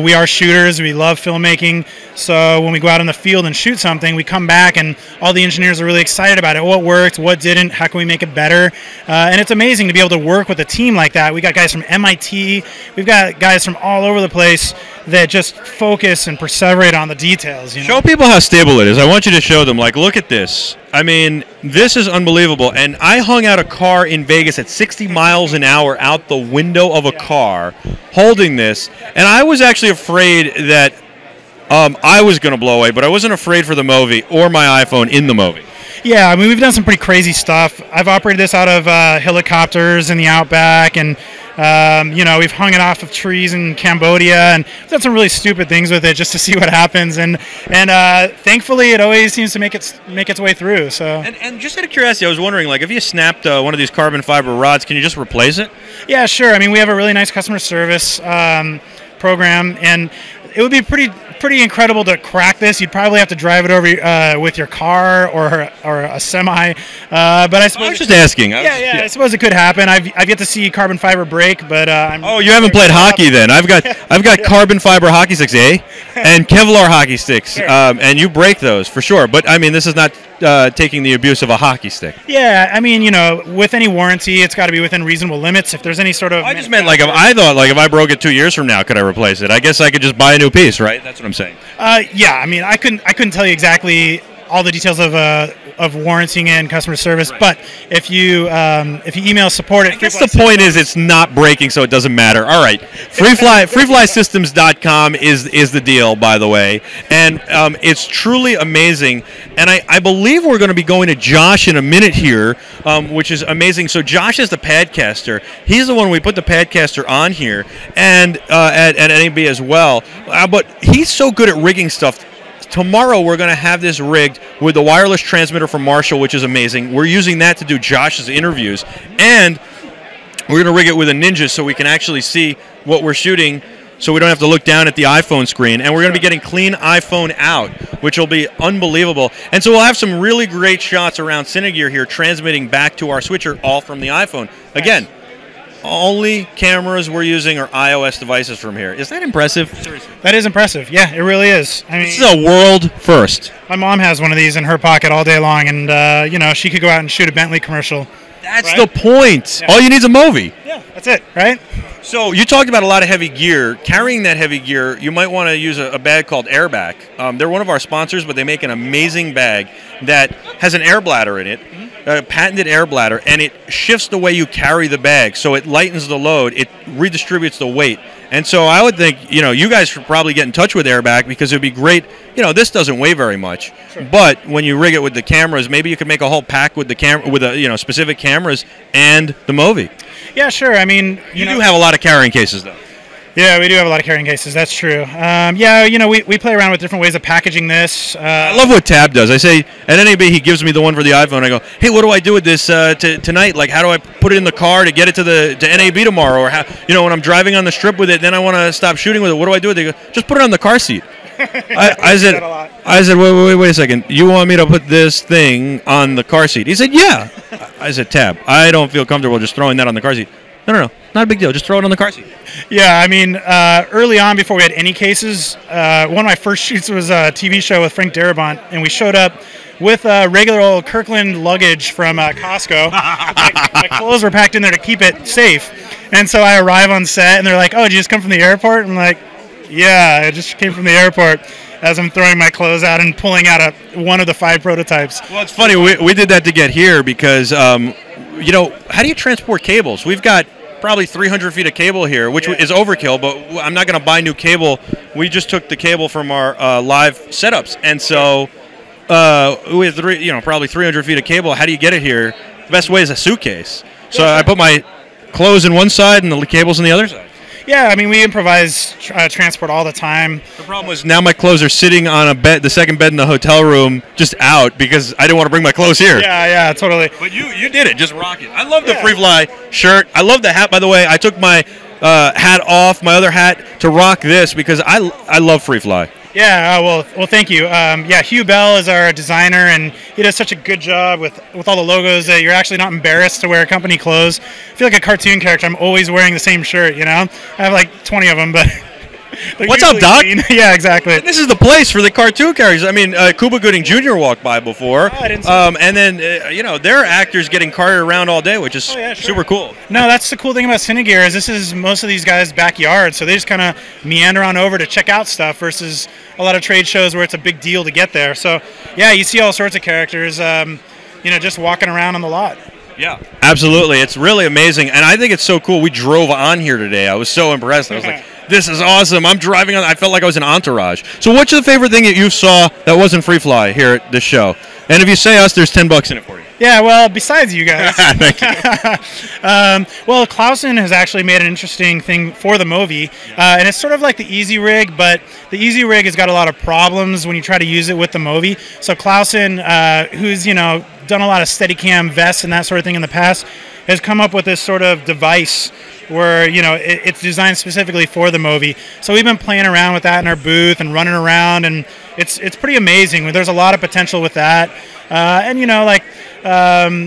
We are shooters. We love filmmaking. So when we go out in the field and shoot something, we come back, and all the engineers are really excited about it. What worked? What didn't? How can we make it better? And it's amazing to be able to work with a team like that. We got guys from MIT. We've got guys from all over the place that just focus and perseverate on the details. Show people how stable it is. I want you to show them, like, look at this. I mean, this is unbelievable. And I hung out a car in Vegas at 60 miles an hour out the window of a car holding this. And I was actually afraid that I was going to blow away, but I wasn't afraid for the movie or my iPhone in the movie. Yeah, I mean, we've done some pretty crazy stuff. I've operated this out of helicopters in the outback, and we've hung it off of trees in Cambodia, and we've done some really stupid things with it just to see what happens. And thankfully, it always seems to make its way through. So. And just out of curiosity, I was wondering, like, if you snapped one of these carbon fiber rods, can you just replace it? Yeah, sure. I mean, we have a really nice customer service program, and it would be pretty incredible to crack this. You'd probably have to drive it over with your car or a semi. But I suppose I was just asking. I suppose it could happen. I've yet to see carbon fiber break, but you haven't played hockey then? I've got carbon fiber hockey sticks, and Kevlar hockey sticks, sure. And you break those for sure. But I mean, this is not taking the abuse of a hockey stick. Yeah, I mean, with any warranty, it's got to be within reasonable limits. If there's any sort of, I just meant like if I broke it 2 years from now, could I replace it? I guess I could just buy a new piece, right? That's what I'm saying. Yeah, I mean, I couldn't tell you exactly all the details of warranting and customer service, right. But if you email support, I guess the point is it's not breaking, so it doesn't matter. All right, freeflysystems.com is the deal, by the way, and it's truly amazing. And I believe we're going to be going to Josh in a minute here, which is amazing. So Josh is the Padcaster. He's the one we put the Padcaster on here, and at NAB as well. But he's so good at rigging stuff. Tomorrow we're going to have this rigged with the wireless transmitter from Marshall, which is amazing. We're using that to do Josh's interviews, and we're going to rig it with a Ninja so we can actually see what we're shooting, so we don't have to look down at the iPhone screen. And we're going to be getting clean iPhone out, which will be unbelievable. And so we'll have some really great shots around Cine Gear here, transmitting back to our switcher, all from the iPhone. Again, only cameras we're using are iOS devices from here. Is that impressive? Seriously. That is impressive. Yeah, it really is. I mean, this is a world first. My mom has one of these in her pocket all day long, and she could go out and shoot a Bentley commercial. That's right? The point. Yeah. All you need is a movie. Yeah, that's it, right? So you talked about a lot of heavy gear. Carrying that heavy gear, you might want to use a bag called Airback. They're one of our sponsors, but they make an amazing bag that has an air bladder in it. Mm-hmm. patented air bladder, and it shifts the way you carry the bag, so it lightens the load. It redistributes the weight. And so I would think, you guys should probably get in touch with Airback, because it would be great. This doesn't weigh very much, but when you rig it with the cameras, maybe you could make a whole pack with the specific cameras and the Movi. Yeah, sure. I mean, you do have a lot of carrying cases, though. Yeah, we do have a lot of carrying cases. That's true. We play around with different ways of packaging this. I love what Tab does. I say at NAB, he gives me the one for the iPhone. I go, hey, what do I do with this tonight? Like, how do I put it in the car to get it to NAB tomorrow? Or when I'm driving on the strip with it, then I want to stop shooting with it. What do I do with it? They go, just put it on the car seat. I said, wait a second. You want me to put this thing on the car seat? He said, yeah. I said, Tab, I don't feel comfortable just throwing that on the car seat. No, not a big deal. Just throw it on the car seat. Yeah, I mean, early on, before we had any cases, one of my first shoots was a TV show with Frank Darabont, and we showed up with regular old Kirkland luggage from Costco. my clothes were packed in there to keep it safe. And so I arrive on set, and they're like, oh, did you just come from the airport? I'm like, yeah, I just came from the airport, as I'm throwing my clothes out and pulling out one of the 5 prototypes. Well, it's funny. We did that to get here because, how do you transport cables? We've got probably 300 feet of cable here, which is overkill, but I'm not going to buy new cable. We just took the cable from our live setups, and so we have probably 300 feet of cable. How do you get it here? The best way is a suitcase. So I put my clothes in one side and the cables on the other side. Yeah, I mean, we improvise transport all the time. The problem was now my clothes are sitting on a bed, the second bed in the hotel room, just out because I didn't want to bring my clothes here. Yeah, totally. But you did it, just rock it. I love the Free Fly shirt. I love the hat, by the way. I took my hat off, my other hat, to rock this because I love Free Fly. Yeah, well, thank you. Hugh Bell is our designer, and he does such a good job with all the logos that you're actually not embarrassed to wear company clothes. I feel like a cartoon character. I'm always wearing the same shirt, I have like 20 of them, but... What's up, Doc? Yeah, exactly. This is the place for the cartoon characters. I mean, Cuba Gooding Jr. walked by before. Oh, I didn't see and then, there are actors getting carted around all day, which is super cool. No, that's the cool thing about Cine Gear is this is most of these guys' backyard, so they just kind of meander on over to check out stuff versus a lot of trade shows where it's a big deal to get there. So, yeah, you see all sorts of characters, just walking around on the lot. Yeah, absolutely. It's really amazing, and I think it's so cool. We drove on here today. I was so impressed. I was like, this is awesome. I'm driving on. I felt like I was in Entourage. So what's the favorite thing that you saw that wasn't Free Fly here at this show? And if you say us, there's $10 in it for you. Yeah, well, besides you guys. Thank you. Well, Clausen has actually made an interesting thing for the Movi, and it's sort of like the Easy Rig, but the Easy Rig has got a lot of problems when you try to use it with the Movi. So Clausen, who's, done a lot of Steadicam vests and that sort of thing in the past, has come up with this sort of device where, it's designed specifically for the Movi. So we've been playing around with that in our booth and running around, and it's pretty amazing. There's a lot of potential with that.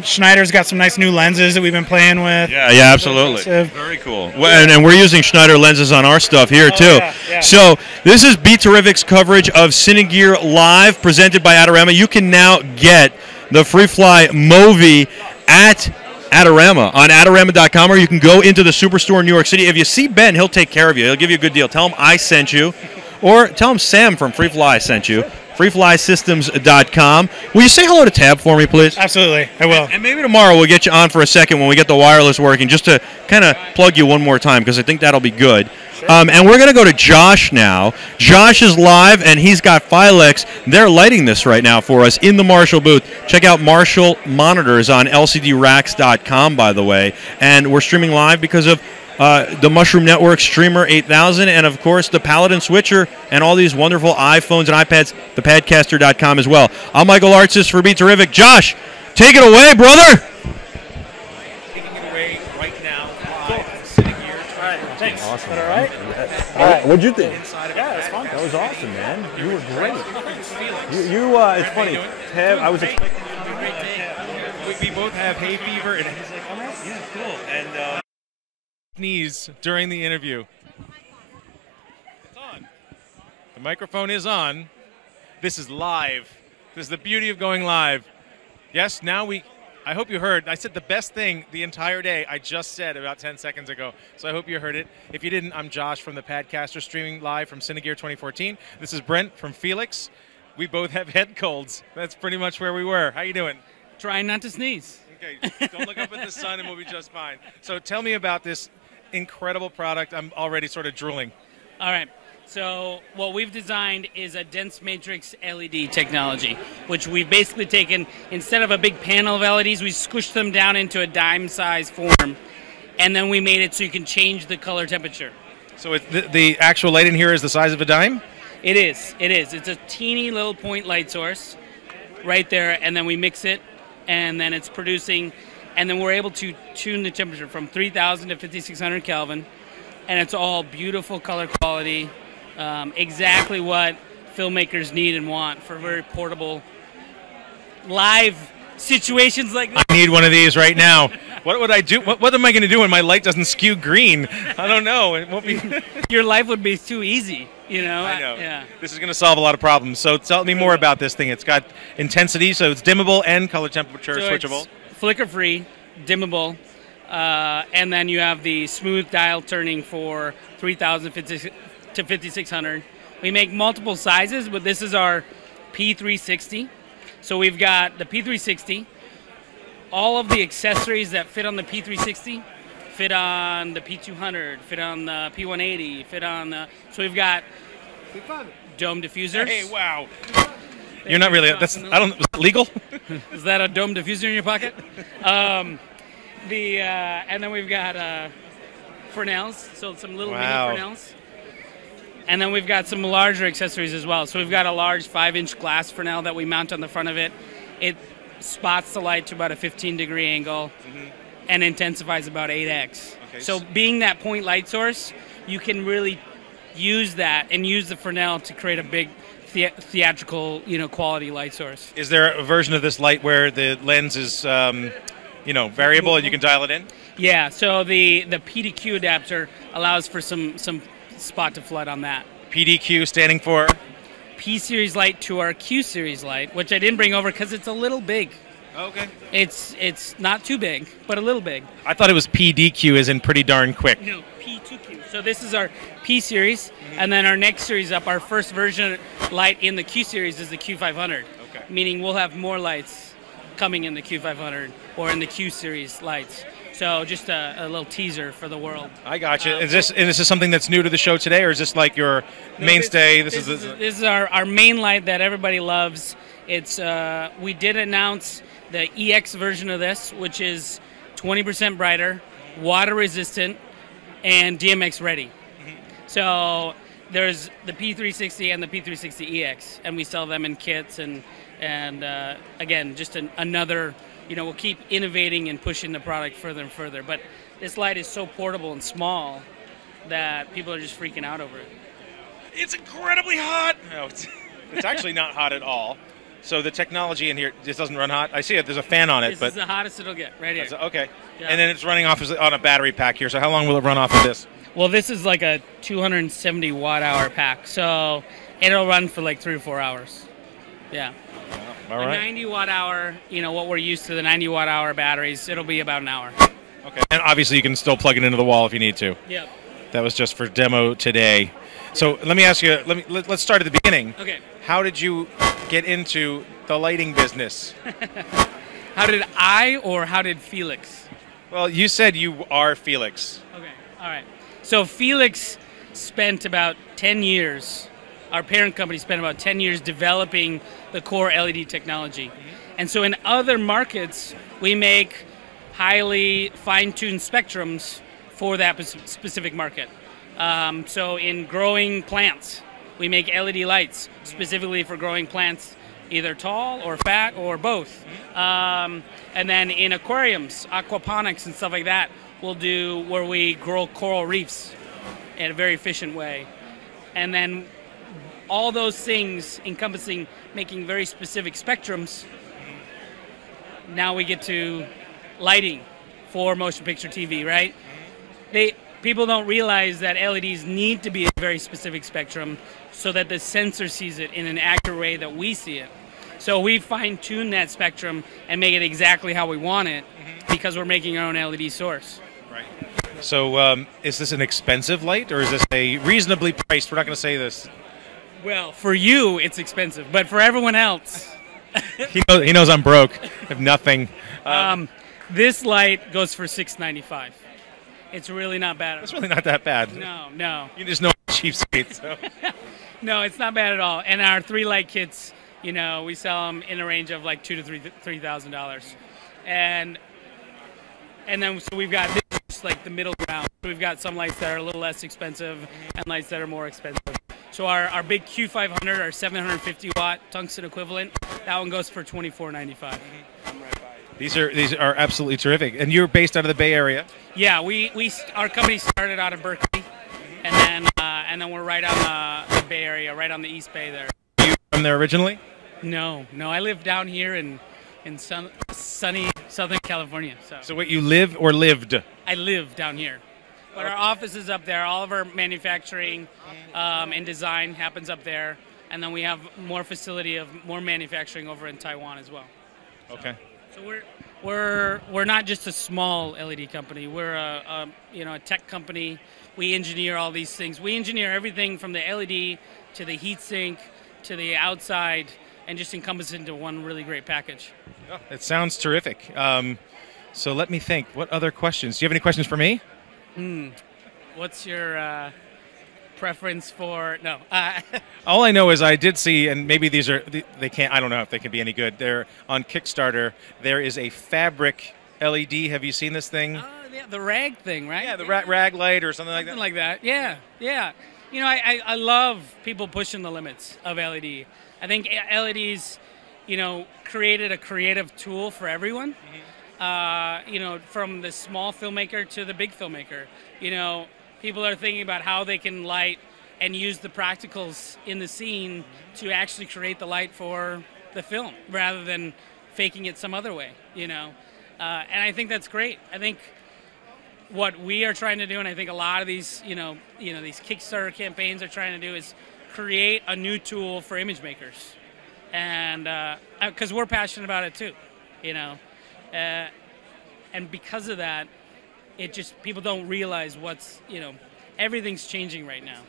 Schneider's got some nice new lenses that we've been playing with. Yeah, absolutely. Very cool. Well, and we're using Schneider lenses on our stuff here, too. Yeah. So this is Be Terrific's coverage of Cine Gear Live, presented by Adorama. You can now get the Free Fly Movi at Adorama on Adorama.com, or you can go into the Superstore in New York City. If you see Ben, he'll take care of you. He'll give you a good deal. Tell him I sent you, or tell him Sam from Free Fly sent you. FreeFlySystems.com. Will you say hello to Tab for me, please? Absolutely, I will. And maybe tomorrow we'll get you on for a second when we get the wireless working, just to kind of plug you one more time, because I think that'll be good. Sure. And we're going to go to Josh now. Josh is live, and he's got Filex. They're lighting this right now for us in the Marshall booth. Check out Marshall monitors on LCDRacks.com, by the way. And we're streaming live because of the Mushroom Network Streamer 8000, and of course the Paladin Switcher, and all these wonderful iPhones and iPads, thepadcaster.com as well. I'm Michael Artsis for Be Terrific. Josh, take it away, brother! Taking it away right now, live from Cine Gear. All right, thanks. Awesome. All right? All right, what'd you think? Yeah, it's fun. That was awesome, man. You were great. It's funny. Tab, I was expecting you to be great. We both have hay fever, and he's like, all right, yeah, cool. And sneeze during the interview. It's on. The microphone is on. This is live. This is the beauty of going live. Yes, I hope you heard. I said the best thing the entire day I just said about 10 seconds ago. So I hope you heard it. If you didn't, I'm Josh from the Padcaster, streaming live from Cine Gear 2014. This is Brent from Felix. We both have head colds. That's pretty much where we were. How you doing? Trying not to sneeze. Okay, don't look up at the sun and we'll be just fine. So tell me about this incredible product. I'm already sort of drooling. All right. So what we've designed is a dense matrix LED technology, which we've basically taken, instead of a big panel of LEDs, we squished them down into a dime-sized form, and then we made it so you can change the color temperature. So the actual light in here is the size of a dime? It is. It is. It's a teeny little point light source right there, and then we mix it, and then it's producing, and then we're able to tune the temperature from 3,000 to 5,600 Kelvin, and it's all beautiful color quality, exactly what filmmakers need and want for very portable live situations like this. I need one of these right now. What would I do? What am I going to do when my light doesn't skew green? I don't know. It won't be. Your life would be too easy, you know. I know. Yeah. This is going to solve a lot of problems. So tell me more about this thing. It's got intensity, so it's dimmable and color temperature switchable. Flicker-free, dimmable, and then you have the smooth dial turning for 3,000 to 5,600. We make multiple sizes, but this is our P360. So we've got the P360. All of the accessories that fit on the P360 fit on the P200, fit on the P180, fit on the... So we've got dome diffusers. Hey, wow. You're not really... That's... I don't... Is that legal? Is that a dome diffuser in your pocket? And then we've got Fresnels, so some little mini Fresnels. And then we've got some larger accessories as well. So we've got a large 5-inch glass Fresnel that we mount on the front of it. It spots the light to about a 15-degree angle and intensifies about 8x. Okay. So being that point light source, you can really use that and use the Fresnel to create a big theatrical, quality light source. Is there a version of this light where the lens is, variable and you can dial it in? Yeah. So the PDQ adapter allows for some spot to flood on that. PDQ standing for? P-series light to our Q-series light, which I didn't bring over because it's a little big. Okay. It's not too big, but a little big. I thought it was PDQ as in pretty darn quick. No, P2Q. So this is our P-series, and then our next series up, our first version light in the Q-series is the Q500. Okay. Meaning we'll have more lights coming in the Q500 or in the Q-series lights. So just a little teaser for the world. I got you. Is this something that's new to the show today, or is this like your mainstay? This is our main light that everybody loves. It's we did announce the EX version of this, which is 20% brighter, water resistant, and DMX ready. So there's the P360 and the P360EX, and we sell them in kits. And again, just another. We'll keep innovating and pushing the product further and further. But this light is so portable and small that people are just freaking out over it. It's incredibly hot. No, it's actually not hot at all. So the technology in here just doesn't run hot. I see it. There's a fan on it. This is the hottest it'll get, right here. Okay. Yeah. And then it's running off on a battery pack here. So how long will it run off of this? Well, this is like a 270 watt-hour pack. So it'll run for like 3 or 4 hours. Yeah. All right. A 90 watt hour, what we're used to, the 90 watt hour batteries, it'll be about an hour. Okay. And obviously you can still plug it into the wall if you need to. Yep. That was just for demo today. So let me ask you, let's start at the beginning. Okay. How did you get into the lighting business? How did I or how did Felix? Well, you said you are Felix. Okay. All right. So Felix spent about 10 years. Our parent company spent about 10 years developing the core LED technology. And so in other markets, we make highly fine-tuned spectrums for that specific market. So in growing plants, we make LED lights specifically for growing plants, either tall or fat or both. And then in aquariums, aquaponics and stuff like that, we'll do where we grow coral reefs in a very efficient way. And then all those things encompassing making very specific spectrums, now we get to lighting for motion picture TV, right? People don't realize that LEDs need to be a very specific spectrum so that the sensor sees it in an accurate way that we see it. So we fine-tune that spectrum and make it exactly how we want it because we're making our own LED source. Right. So is this an expensive light or is this a reasonably priced? We're not going to say this. Well, for you, it's expensive, but for everyone else, He knows I'm broke. I have nothing. This light goes for $695. It's really not bad. It's really not that bad. No. You just know I'm cheapskate. So. No, it's not bad at all. And our 3 light kits, we sell them in a range of like $2,000 to $3,000. And then so we've got this, like the middle ground. We've got some lights that are a little less expensive and lights that are more expensive. So our big Q500, our 750 watt tungsten equivalent, that one goes for $24.95. These are absolutely terrific. And you're based out of the Bay Area? Yeah, our company started out of Berkeley, and then we're right on the Bay Area, right on the East Bay there. Are you from there originally? No, I live down here in sunny Southern California. So what, you live or lived? I live down here. But our office is up there. All of our manufacturing and design happens up there. And then we have more manufacturing over in Taiwan as well. Okay. So we're not just a small LED company. We're a tech company. We engineer all these things. We engineer everything from the LED to the heat sink to the outside, and just encompass into one really great package. Oh, it sounds terrific. So let me think. What other questions? Do you have any questions for me? What's your preference for? No. All I know is I did see, and maybe they can't. I don't know if they could be any good. They're on Kickstarter. There is a fabric LED. Have you seen this thing? Oh, yeah, the rag thing, right? Yeah, the rag light or something like that. Something like that. Yeah. I love people pushing the limits of LED. I think LEDs, created a creative tool for everyone. From the small filmmaker to the big filmmaker. People are thinking about how they can light and use the practicals in the scene to actually create the light for the film rather than faking it some other way, And I think that's great. I think what we are trying to do, and I think a lot of these, these Kickstarter campaigns are trying to do, is create a new tool for image makers. And because we're passionate about it too, and because of that, people don't realize everything's changing right now.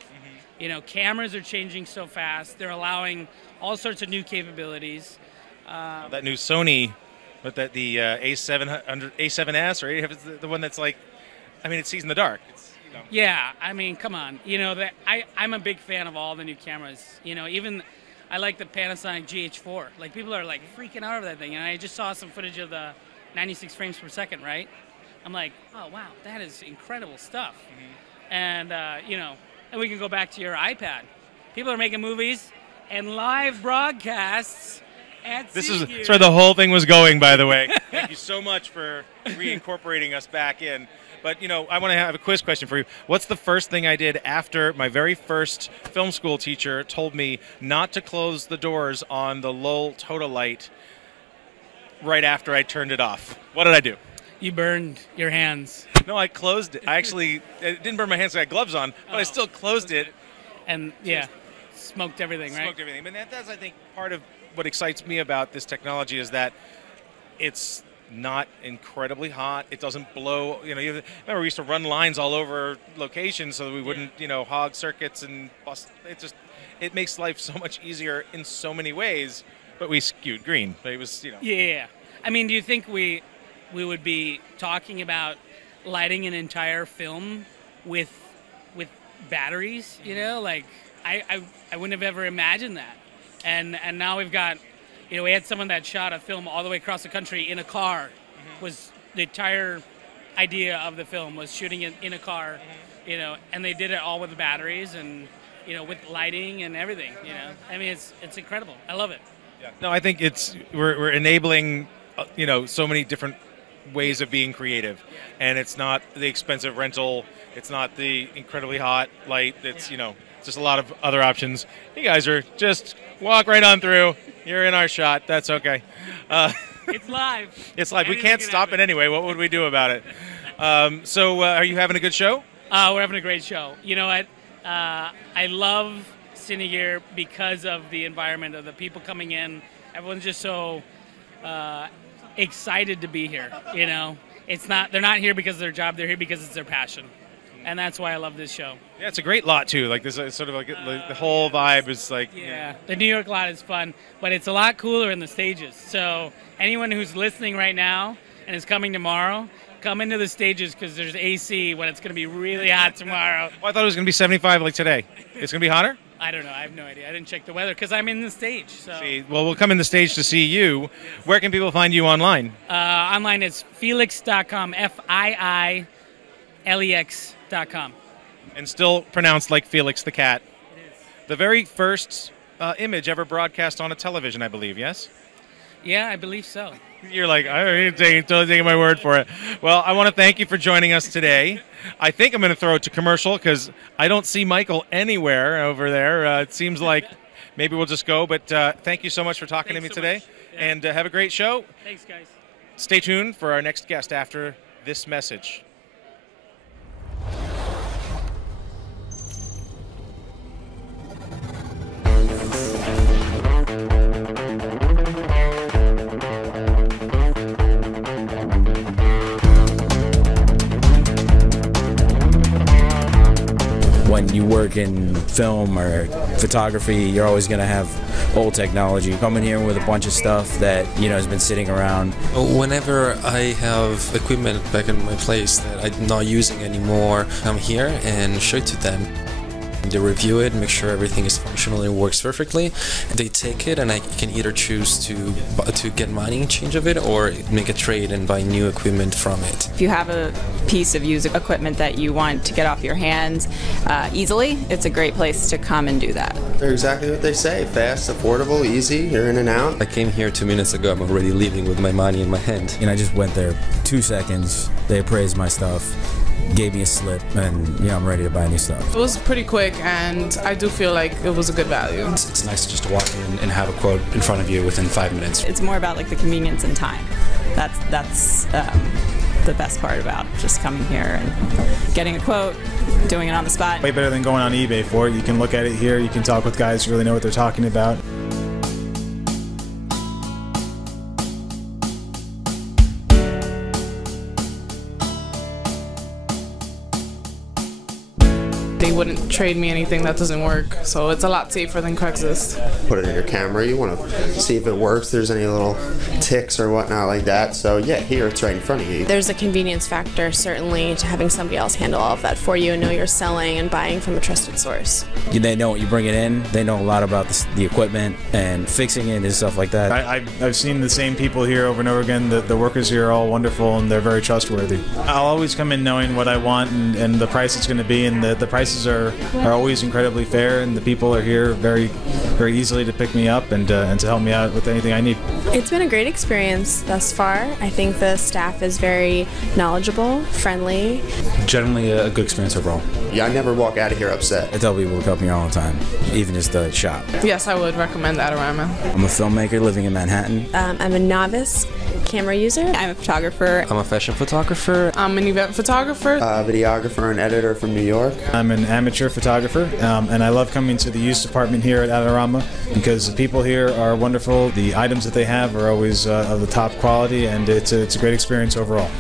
Cameras are changing so fast. They're allowing all sorts of new capabilities. That new Sony, but the A7S or the one that's like, it sees in the dark. Yeah, come on. I'm a big fan of all the new cameras. Even I like the Panasonic GH4. Like, people are like freaking out over that thing. And I just saw some footage of the 96 frames per second, right? I'm like, oh wow, that is incredible stuff. And and we can go back to your iPad. People are making movies and live broadcasts at This Cine is Gear. that's where the whole thing was going, by the way. Thank you so much for reincorporating us back in. But, I want to have a quiz question for you. What's the first thing I did after my very first film school teacher told me not to close the doors on the Lowell Toda light right after I turned it off? What did I do? You burned your hands. No, I closed it. It didn't burn my hands because I had gloves on, but I still closed it. And, smoked everything, right? Smoked everything. But that's, I think, part of what excites me about this technology is that it's not incredibly hot. It doesn't blow. Remember we used to run lines all over locations so that we wouldn't, hog circuits and bust. It makes life so much easier in so many ways. But we skewed green. But it was, Yeah. Do you think we would be talking about lighting an entire film with batteries? I wouldn't have ever imagined that. And now we've got. We had someone that shot a film all the way across the country in a car. Was the entire idea of the film was shooting it in a car, and they did it all with batteries and, with lighting and everything, It's incredible. I love it. Yeah. No, I think we're enabling, so many different ways of being creative, and it's not the expensive rental. It's not the incredibly hot light. It's, just a lot of other options. You guys are just walk right on through. You're in our shot. That's okay. It's live. It's live. We can't stop it anyway. What would we do about it? So are you having a good show? We're having a great show. You know what? I love Cine Gear because of the environment of the people coming in. Everyone's just so excited to be here. They're not here because of their job. They're here because it's their passion. and that's why I love this show. Yeah, it's a great lot too. Like this, it's sort of like the whole vibe is like. Yeah, the New York lot is fun, but it's a lot cooler in the stages. So anyone who's listening right now and is coming tomorrow, come into the stages because there's AC when it's going to be really hot tomorrow. Well, I thought it was going to be 75 like today. It's going to be hotter? I don't know. I have no idea. I didn't check the weather because I'm in the stage. So. See, well, we'll come in the stage to see you. Where can people find you online? Online it's Felix.com, FIILEX.com. And still pronounced like Felix the cat. It is. The very first image ever broadcast on a television, I believe, yes? Yeah, I believe so. You're like, I ain't taking my word for it. Well, I want to thank you for joining us today. I think I'm going to throw it to commercial because I don't see Michael anywhere over there. It seems like maybe we'll just go. But thank you so much for talking to me today. Yeah. And have a great show. Thanks, guys. Stay tuned for our next guest after this message. When you work in film or photography, you're always going to have old technology. Coming here with a bunch of stuff that, has been sitting around. Whenever I have equipment back in my place that I'm not using anymore, I'm here and show it to them. They review it, make sure everything is functional and works perfectly. They take it and I can either choose to get money in change of it or make a trade and buy new equipment from it. If you have a piece of used equipment that you want to get off your hands easily, it's a great place to come and do that. They're exactly what they say. Fast, affordable, easy, you're in and out. I came here 2 minutes ago. I'm already leaving with my money in my hand. And I just went there 2 seconds. They appraised my stuff, gave me a slip, and I'm ready to buy new stuff. It was pretty quick, and I do feel like it was a good value. It's nice just to walk in and have a quote in front of you within 5 minutes. It's more about the convenience and time. That's the best part about just coming here and getting a quote, doing it on the spot. Way better than going on eBay for it. You can look at it here, you can talk with guys who really know what they're talking about. They wouldn't trade me anything that doesn't work, so it's a lot safer than Craigslist. Put it in your camera, you want to see if it works, there's any little ticks or whatnot like that. So yeah, here it's right in front of you. There's a convenience factor, certainly, to having somebody else handle all of that for you and know you're selling and buying from a trusted source. They know what you bring it in, they know a lot about the equipment and fixing it and stuff like that. I've seen the same people here over and over again. The workers here are all wonderful and they're very trustworthy. I'll always come in knowing what I want and the price it's going to be, and the prices are always incredibly fair, and the people are here very, very easily to pick me up and to help me out with anything I need. It's been a great experience thus far. I think the staff is very knowledgeable, friendly. Generally a good experience overall. Yeah, I never walk out of here upset. I tell people to come here all the time, even just the shop. Yes, I would recommend Adorama. I'm a filmmaker living in Manhattan. I'm a novice camera user. I'm a photographer. I'm a fashion photographer. I'm an event photographer. Videographer and editor from New York. I'm an amateur photographer, and I love coming to the used department here at Adorama because the people here are wonderful. The items that they have are always of the top quality, and it's a great experience overall.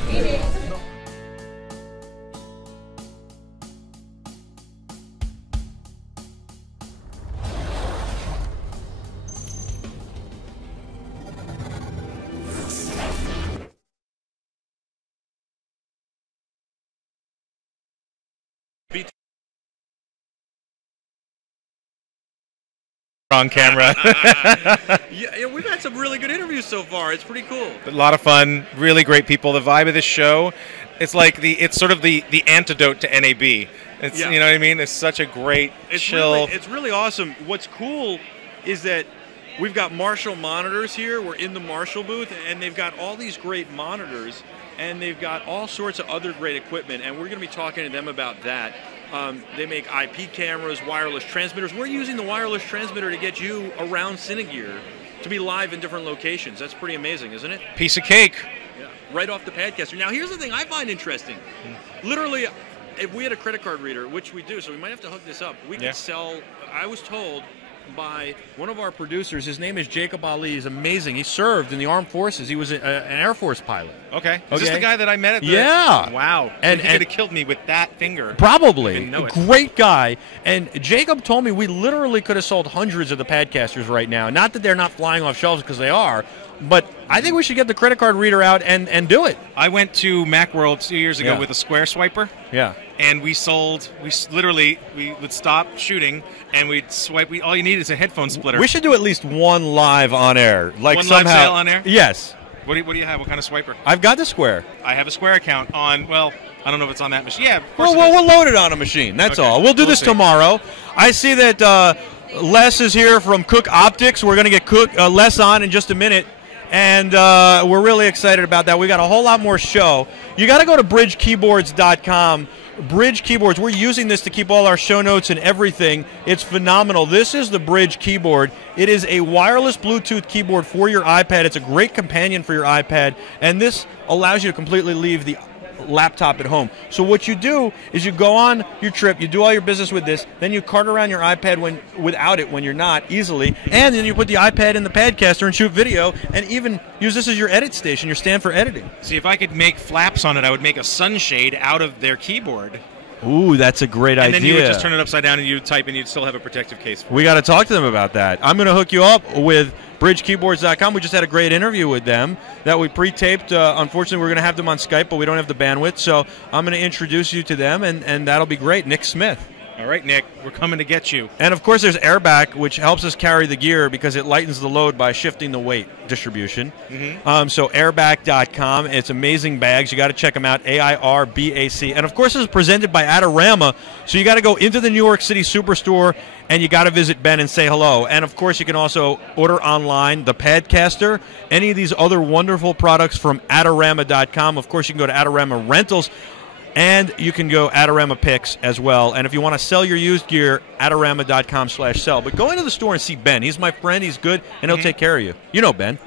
On camera. Yeah, we've had some really good interviews so far. It's pretty cool. A lot of fun, really great people. The vibe of this show, it's like it's sort of the antidote to NAB. It's Yeah. You know what I mean? It's such a great chill. It's really awesome. What's cool is that we've got Marshall monitors here. We're in the Marshall booth, and they've got all these great monitors, and they've got all sorts of other great equipment, and we're going to be talking to them about that. They make IP cameras, wireless transmitters. We're using the wireless transmitter to get you around Cine Gear to be live in different locations. That's pretty amazing, isn't it? Piece of cake. Yeah. Right off the Padcaster. Now, here's the thing I find interesting. Literally, if we had a credit card reader, which we do, so we might have to hook this up, we could sell, I was told, by one of our producers. His name is Jacob Ali. He's amazing. He served in the armed forces. He was an Air Force pilot. Okay. Is this the guy that I met at the... Yeah. Wow. And he could have killed me with that finger. Probably. A great guy. And Jacob told me we literally could have sold hundreds of the Padcasters right now. Not that they're not flying off shelves, because they are, but I think we should get the credit card reader out and do it. I went to Macworld 2 years ago with a square swiper. Yeah. And we would stop shooting and we'd swipe. All you need is a headphone splitter. We should do at least one live on air. Like one somehow, live sale on air? Yes. What do you have? What kind of swiper? I've got the Square. I have a Square account on, well, I don't know if it's on that machine. Yeah, of course we'll load it on a machine. That's all. We'll do this tomorrow. I see that Les is here from Cook Optics. We're going to get Les on in just a minute. And we're really excited about that. We got a whole lot more show. You got to go to bridgekeyboards.com. Bridge Keyboards. We're using this to keep all our show notes and everything. It's phenomenal. This is the Bridge keyboard. It is a wireless Bluetooth keyboard for your iPad. It's a great companion for your iPad. And this allows you to completely leave the laptop at home. So what you do is you go on your trip, you do all your business with this, then you cart around your iPad without it when you're not, easily, and then you put the iPad in the Padcaster and shoot video, and even use this as your edit station, your stand for editing. See, if I could make flaps on it, I would make a sunshade out of their keyboard. Ooh, that's a great idea. And then you would just turn it upside down and you'd type and you'd still have a protective case for it. We got to talk to them about that. I'm going to hook you up with bridgekeyboards.com. We just had a great interview with them that we pre-taped. Unfortunately, we're going to have them on Skype, but we don't have the bandwidth. So I'm going to introduce you to them, and that'll be great. Nick Smith. All right, Nick, we're coming to get you. And, of course, there's Airback, which helps us carry the gear because it lightens the load by shifting the weight distribution. So airback.com. It's amazing bags. You got to check them out, AIRBAC. And, of course, this is presented by Adorama. So you got to go into the New York City Superstore, and you got to visit Ben and say hello. And, of course, you can also order online the Padcaster, any of these other wonderful products from Adorama.com. Of course, you can go to Adorama Rentals. And you can go Adorama Picks as well. And if you want to sell your used gear, Adorama.com/sell. But go into the store and see Ben. He's my friend. He's good, and he'll take care of you. You know Ben.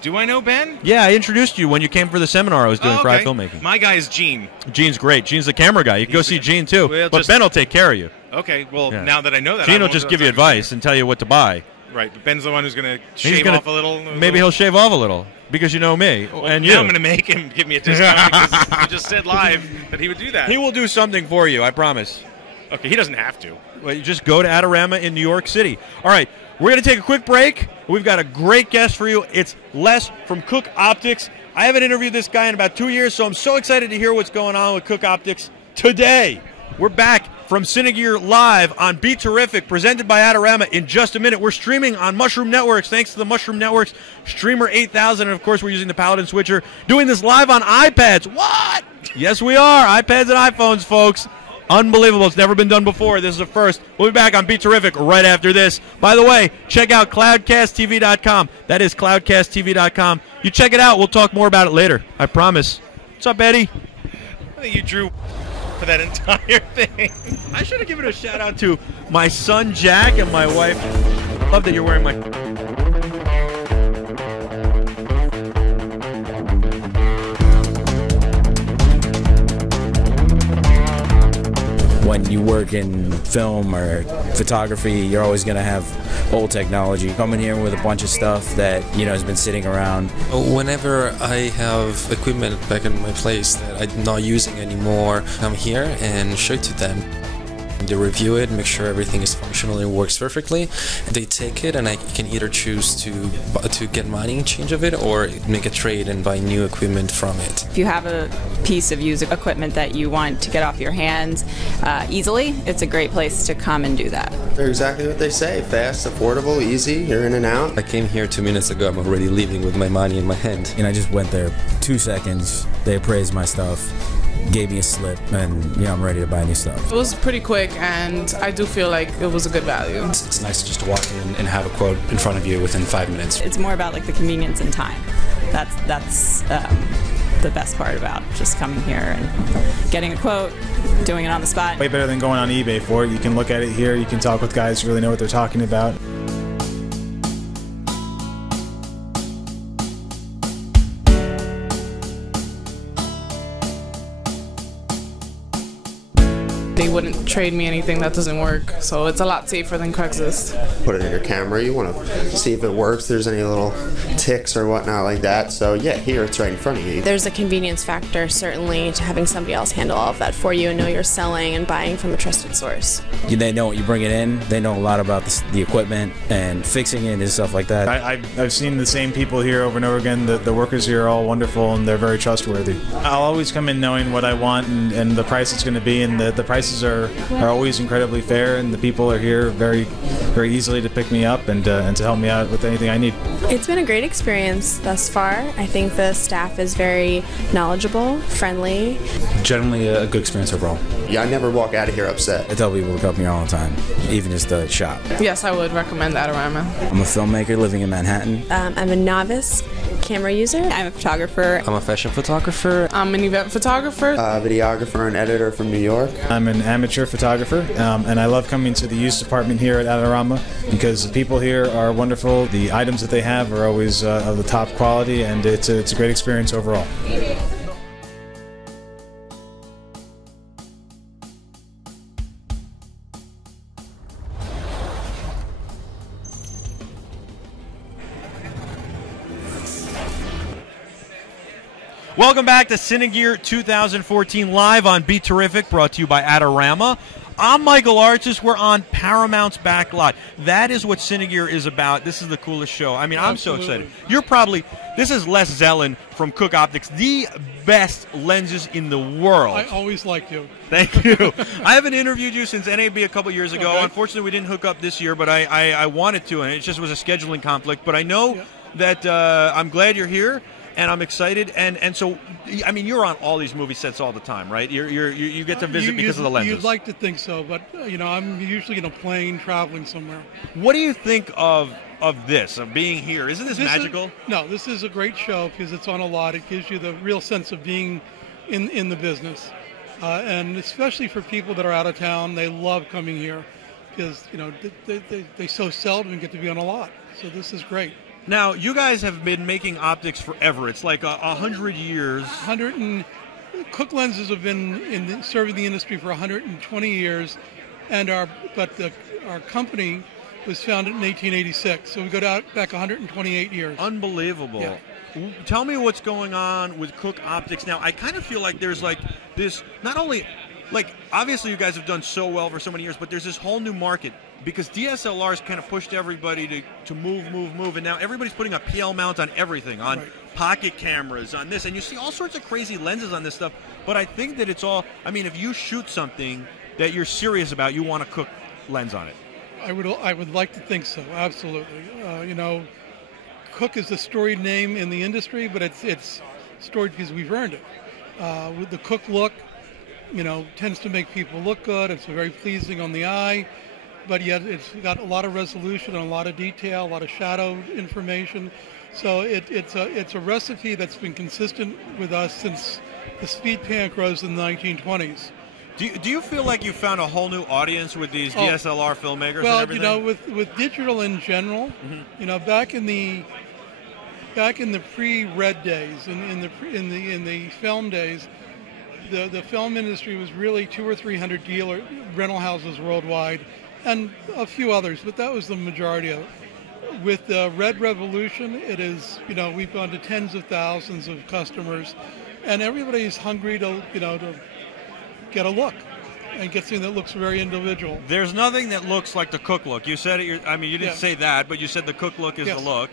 Do I know Ben? Yeah, I introduced you when you came for the seminar I was doing for okay. iFilmmaking. My guy is Gene. Gene's great. Gene's the camera guy. You can go see Gene, too. But Ben will take care of you. Okay, well, Yeah. now that I know that, Gene will just give you advice and tell you what to buy. Right, but Ben's the one who's going to shave off a little. Maybe he'll shave off a little because you know me and you. Now I'm going to make him give me a discount because you just said live that he would do that. He will do something for you, I promise. Okay, he doesn't have to. Well, you just go to Adorama in New York City. All right, we're going to take a quick break. We've got a great guest for you. It's Les from Cook Optics. I haven't interviewed this guy in about 2 years, so I'm so excited to hear what's going on with Cook Optics today. We're back from Cine Gear live on Be Terrific, presented by Adorama in just a minute. We're streaming on Mushroom Networks, thanks to the Mushroom Networks Streamer 8000, and of course we're using the Paladin Switcher, doing this live on iPads. What? Yes, we are. iPads and iPhones, folks. Unbelievable. It's never been done before. This is a first. We'll be back on Be Terrific right after this. By the way, check out cloudcasttv.com. That is cloudcasttv.com. You check it out. We'll talk more about it later. I promise. What's up, Eddie? I think you drew for that entire thing. I should have given a shout out to my son Jack and my wife. Love that you're wearing my... When you work in film or photography, you're always going to have old technology. Coming here with a bunch of stuff that, has been sitting around. Whenever I have equipment back in my place that I'm not using anymore, I'm here and show it to them. They review it, make sure everything is functional and works perfectly. They take it and I can either choose to get money in change of it or make a trade and buy new equipment from it. If you have a piece of used equipment that you want to get off your hands easily, it's a great place to come and do that. They're exactly what they say. Fast, affordable, easy, you're in and out. I came here 2 minutes ago, I'm already leaving with my money in my hand. And I just went there 2 seconds, they appraised my stuff, gave me a slip, and I'm ready to buy new stuff. It was pretty quick, and I do feel like it was a good value. It's nice just to walk in and have a quote in front of you within 5 minutes. It's more about the convenience and time. That's the best part about just coming here and getting a quote, doing it on the spot. Way better than going on eBay for it. You can look at it here, you can talk with guys who really know what they're talking about. they wouldn't trade me anything that doesn't work. So it's a lot safer than Craigslist. Put it in your camera. You want to see if it works. There's any little ticks or whatnot like that. So yeah, here it's right in front of you. There's a convenience factor, certainly, to having somebody else handle all of that for you and know you're selling and buying from a trusted source. They know you bring it in. They know a lot about the equipment and fixing it and stuff like that. I've seen the same people here over and over again. The workers here are all wonderful and they're very trustworthy. I'll always come in knowing what I want and the price it's going to be, and the prices are always incredibly fair, and the people are here very easily to pick me up and to help me out with anything I need. It's been a great experience thus far. I think the staff is very knowledgeable, friendly. Generally a good experience overall. Yeah, I never walk out of here upset. I tell people to come here all the time, even just the shop. Yes, I would recommend Adorama. I'm a filmmaker living in Manhattan. I'm a novice camera user. I'm a photographer. I'm a fashion photographer. I'm an event photographer. Videographer and editor from New York. I'm an amateur photographer, and I love coming to the used department here at Adorama because the people here are wonderful. The items that they have are always of the top quality, and it's a great experience overall. Welcome back to Cine Gear 2014 live on Be Terrific, brought to you by Adorama. I'm Michael Arches. We're on Paramount's back lot. That is what Cine Gear is about. This is the coolest show. I mean, I'm so excited. This is Les Zellin from Cook Optics, the best lenses in the world. I always liked you. Thank you. I haven't interviewed you since NAB a couple years ago. Okay. Unfortunately, we didn't hook up this year, but I wanted to, and it just was a scheduling conflict. But I know that I'm glad you're here. And I'm excited, and so, I mean, you're on all these movie sets all the time, right? You get to visit because of the lenses. You'd like to think so, but I'm usually in a plane traveling somewhere. What do you think of this, of being here? Isn't this magical? This is a great show because it's on a lot. It gives you the real sense of being in the business, and especially for people that are out of town, they love coming here because they so seldom get to be on a lot. So this is great. Now, you guys have been making optics forever. It's like 100 years. Cook lenses have been serving the industry for 120 years, and our company was founded in 1886. So we go back 128 years. Unbelievable. Yeah. Tell me what's going on with Cook Optics now. I kind of feel like there's like this, not only, like obviously you guys have done so well for so many years, but there's this whole new market. Because DSLRs kind of pushed everybody to move, and now everybody's putting a PL mount on everything, on pocket cameras, on this, and you see all sorts of crazy lenses on this stuff, but I think that it's all, I mean, if you shoot something that you're serious about, you want a Cook lens on it. I would like to think so, absolutely. Cook is a storied name in the industry, but it's storied because we've earned it. With the Cook look, tends to make people look good, it's very pleasing on the eye, but yet it's got a lot of resolution and a lot of detail, a lot of shadow information. So it's a recipe that's been consistent with us since the speed pan rose in the 1920s. Do you feel like you found a whole new audience with these DSLR filmmakers? Well, and everything? with digital in general, back in the pre-Red days, in the film days, the film industry was really 200 or 300 rental houses worldwide, and a few others, but that was the majority of it. With the Red Revolution, it is, we've gone to tens of thousands of customers, and everybody's hungry to get a look and get something that looks very individual. There's nothing that looks like the Cook look. You said it, you didn't say that, but you said the Cook look is the look.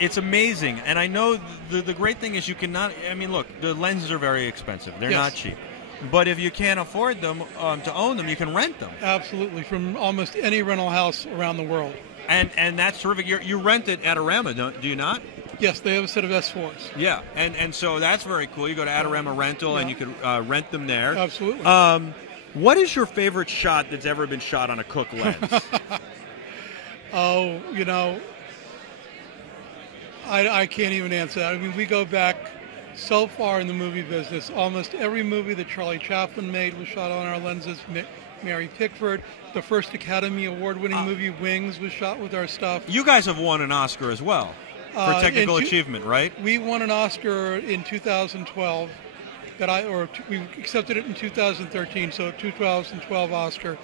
It's amazing, and I know the great thing is you cannot, look, the lenses are very expensive. They're not cheap. But if you can't afford them, to own them, you can rent them. Absolutely, from almost any rental house around the world. And that's terrific. You rent it at Adorama, do you not? Yes, they have a set of S4s. Yeah, and so that's very cool. You go to Adorama Rental, and you can rent them there. Absolutely. What is your favorite shot that's ever been shot on a Cook lens? I can't even answer that. We go back so far in the movie business. Almost every movie that Charlie Chaplin made was shot on our lenses. Mary Pickford, the first Academy Award-winning movie Wings was shot with our stuff. You guys have won an Oscar as well for technical achievement, right? We won an Oscar in 2012 we accepted it in 2013, so 2012 Oscar,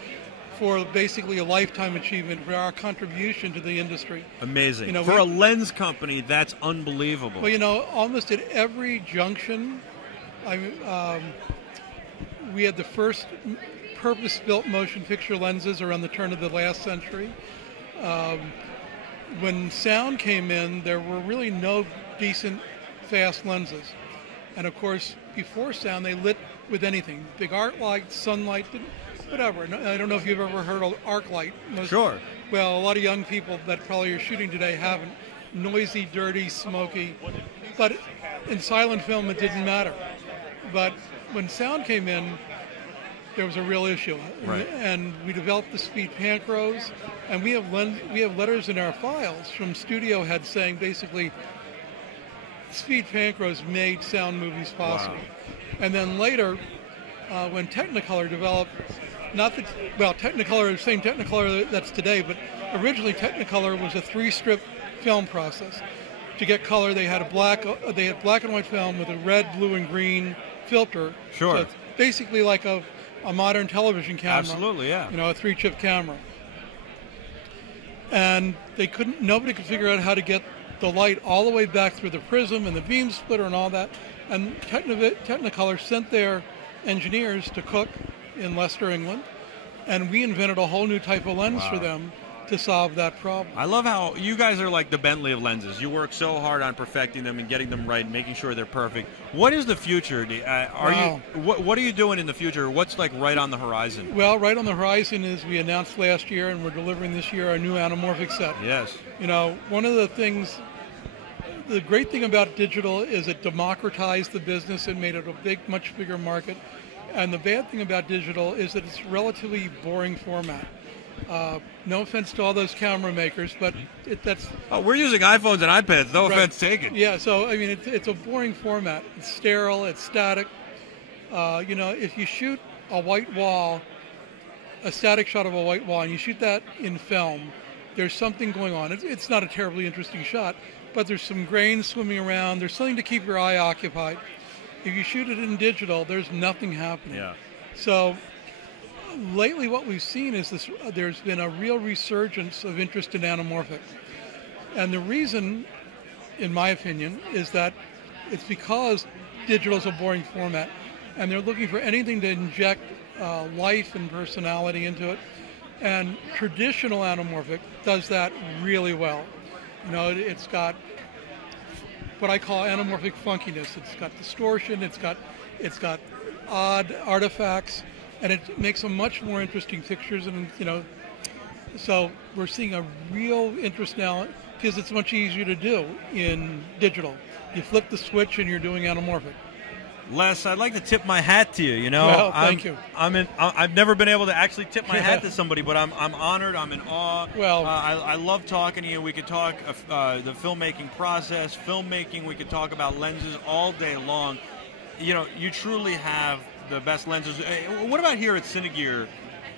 for basically a lifetime achievement for our contribution to the industry. Amazing. You know, for a lens company, that's unbelievable. Well, you know, almost at every junction, we had the first purpose-built motion picture lenses around the turn of the last century. When sound came in, there were really no decent fast lenses. And of course, before sound, they lit with anything. Big arc light, sunlight, whatever. I don't know if you've ever heard of arc light. Sure. Well, a lot of young people that probably are shooting today haven't. Noisy, dirty, smoky. But in silent film, it didn't matter. But when sound came in, there was a real issue. Right. And we developed the speed Pancros, and we have letters in our files from studio heads saying basically, speed Pancros made sound movies possible. Wow. And then later, when Technicolor developed, Technicolor is the same Technicolor that's today, but originally Technicolor was a 3-strip film process. To get color, they had black and white film with a red, blue, and green filter. Sure. So it's basically like a modern television camera. Absolutely, yeah. You know, a 3-chip camera. And nobody could figure out how to get the light all the way back through the prism and the beam splitter and all that. And Technicolor sent their engineers to Cook in Leicester, England, and we invented a whole new type of lens for them to solve that problem. I love how you guys are like the Bentley of lenses. You work so hard on perfecting them and getting them right, and making sure they're perfect. What is the future? What are you doing in the future? What's like right on the horizon? Well, right on the horizon is we announced last year, and we're delivering this year, our new anamorphic set. Yes. You know, one of the things, the great thing about digital is it democratized the business and made it a much bigger market. And the bad thing about digital is that it's a relatively boring format. No offense to all those camera makers, but that's... Oh, we're using iPhones and iPads, no right. offense taken. Yeah, so, I mean, it's a boring format. It's sterile, it's static. You know, if you shoot a white wall, a static shot of a white wall, and you shoot that in film, there's something going on. It's not a terribly interesting shot, but there's some grains swimming around. There's something to keep your eye occupied. If you shoot it in digital, there's nothing happening. Yeah. So lately what we've seen is there's been a real resurgence of interest in anamorphic. And the reason, in my opinion, is that it's because digital is a boring format, and they're looking for anything to inject life and personality into it. And traditional anamorphic does that really well. You know, it's got what I call anamorphic funkiness. It's got distortion, it's got odd artifacts, and it makes them much more interesting pictures. And you know, so we're seeing a real interest now because it's much easier to do in digital. You flip the switch and you're doing anamorphic. Les, I'd like to tip my hat to you. You know, well, thank you. I've never been able to actually tip my hat to somebody, but I'm honored. I'm in awe. Well, I love talking to you. We could talk the filmmaking process, filmmaking. We could talk about lenses all day long. You know, you truly have the best lenses. What about here at Cine Gear?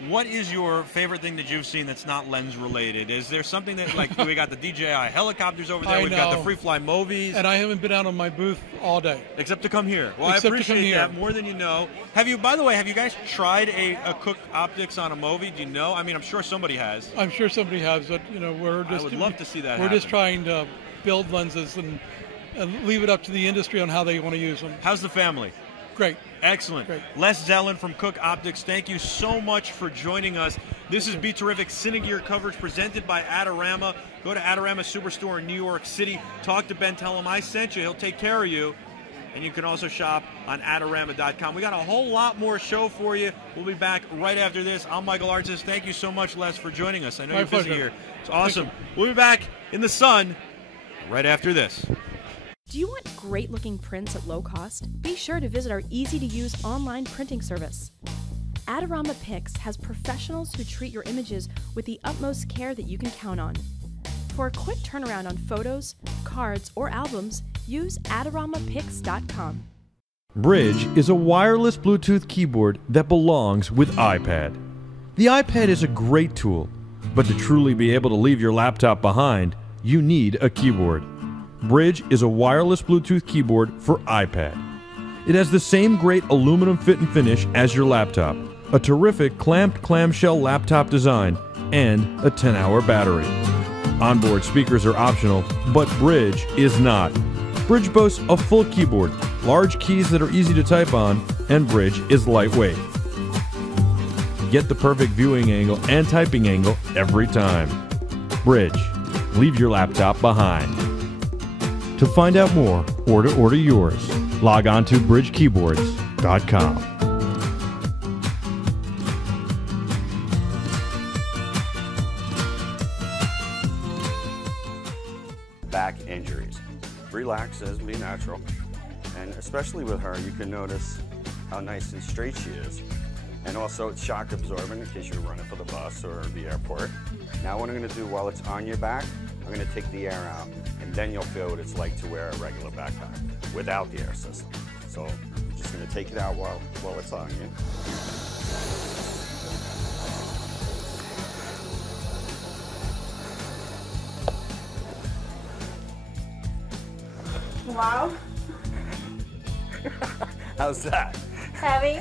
What is your favorite thing that you've seen that's not lens related? Is there something that, like, we got the DJI helicopters over there, we've got the free fly movies. And I haven't been out on my booth all day. Except to come here. Well, I appreciate that more than you know. Have you, by the way, have you guys tried a Cook optics on a movie? Do you know? I mean, I'm sure somebody has. I'm sure somebody has, but, you know, I would love to see that We're happen. just trying to build lenses and leave it up to the industry on how they want to use them. How's the family? Great. Excellent. Great. Les Zellin from Cook Optics, thank you so much for joining us. This is Be Terrific Cine Gear coverage presented by Adorama. Go to Adorama Superstore in New York City. Talk to Ben, tell him I sent you. He'll take care of you. And you can also shop on Adorama.com. We got a whole lot more show for you. We'll be back right after this. I'm Michael Artis. Thank you so much, Les, for joining us. I know you're busy here. It's awesome. We'll be back in the sun right after this. Do you want great-looking prints at low cost? Be sure to visit our easy-to-use online printing service. Adorama Pix has professionals who treat your images with the utmost care that you can count on. For a quick turnaround on photos, cards, or albums, use AdoramaPix.com. Bridge is a wireless Bluetooth keyboard that belongs with iPad. The iPad is a great tool, but to truly be able to leave your laptop behind, you need a keyboard. Bridge is a wireless Bluetooth keyboard for iPad. It has the same great aluminum fit and finish as your laptop, a terrific clamped clamshell laptop design, and a 10-hour battery. Onboard speakers are optional, but Bridge is not. Bridge boasts a full keyboard, large keys that are easy to type on, and Bridge is lightweight. Get the perfect viewing angle and typing angle every time. Bridge. Leave your laptop behind. To find out more or to order yours, log on to bridgekeyboards.com. Back injuries. Relax, as be natural. And especially with her, you can notice how nice and straight she is. And also it's shock absorbent in case you're running for the bus or the airport. Now what I'm gonna do while it's on your back, I'm gonna take the air out, and then you'll feel what it's like to wear a regular backpack without the air system. So I'm just gonna take it out while it's on you. Wow. How's that? Heavy.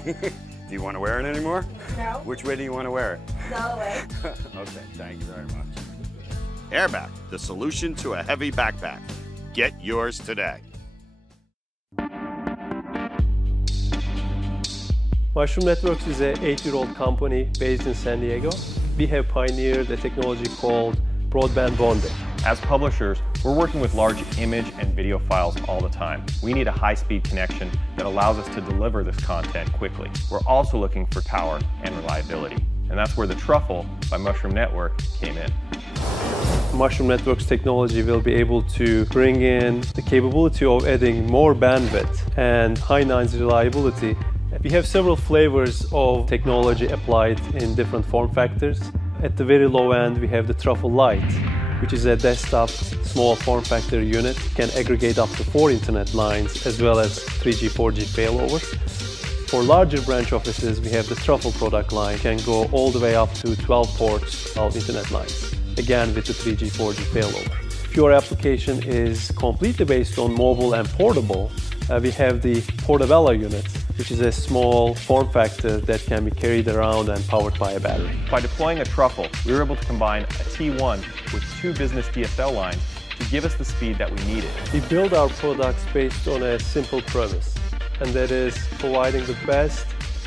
Do you want to wear it anymore? No. Which way do you want to wear it? The other way. Okay, thank you very much. Airback, the solution to a heavy backpack. Get yours today. Mushroom Networks is an 8-year-old company based in San Diego. We have pioneered a technology called broadband bonding. As publishers, we're working with large image and video files all the time. We need a high-speed connection that allows us to deliver this content quickly. We're also looking for power and reliability, and that's where the Truffle by Mushroom Network came in. Mushroom Networks technology will be able to bring in the capability of adding more bandwidth and high nines reliability. We have several flavors of technology applied in different form factors. At the very low end, we have the Truffle Lite, which is a desktop small form factor unit, can aggregate up to 4 internet lines as well as 3G, 4G failover. For larger branch offices, we have the Truffle product line, can go all the way up to 12 ports of internet lines, again with the 3G, 4G failover. If your application is completely based on mobile and portable, we have the Portabella unit, which is a small form factor that can be carried around and powered by a battery. By deploying a Truffle, we were able to combine a T1 with 2 business DSL lines to give us the speed that we needed. We build our products based on a simple premise, and that is providing the best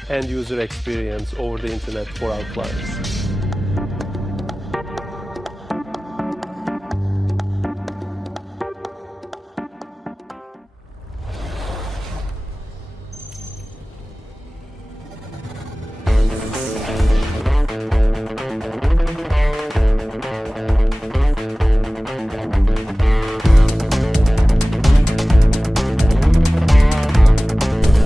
end-user experience over the internet for our clients.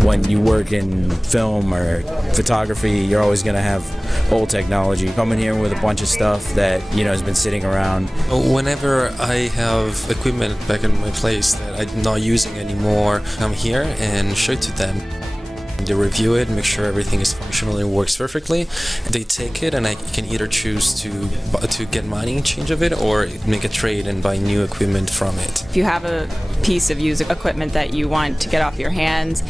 When you work in film or photography, you're always going to have old technology. Coming here with a bunch of stuff that, has been sitting around. Whenever I have equipment back in my place that I'm not using anymore, I'm here and show it to them. They review it, make sure everything is functional and works perfectly. They take it, and I can either choose to get money in change of it or make a trade and buy new equipment from it. If you have a piece of used equipment that you want to get off your hands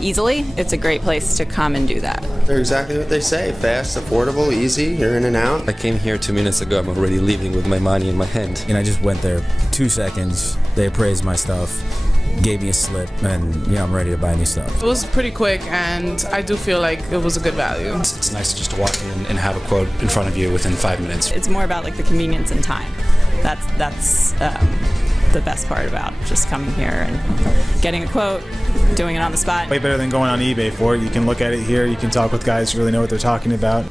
easily, it's a great place to come and do that. They're exactly what they say. Fast, affordable, easy, you're in and out. I came here 2 minutes ago. I'm already leaving with my money in my hand. And I just went there 2 seconds. They appraised my stuff, gave me a slip, and I'm ready to buy new stuff. It was pretty quick, and I do feel like it was a good value. It's nice just to walk in and have a quote in front of you within 5 minutes. It's more about like the convenience and time. That's the best part about just coming here and getting a quote, doing it on the spot. Way better than going on eBay for it. You can look at it here, you can talk with guys who really know what they're talking about.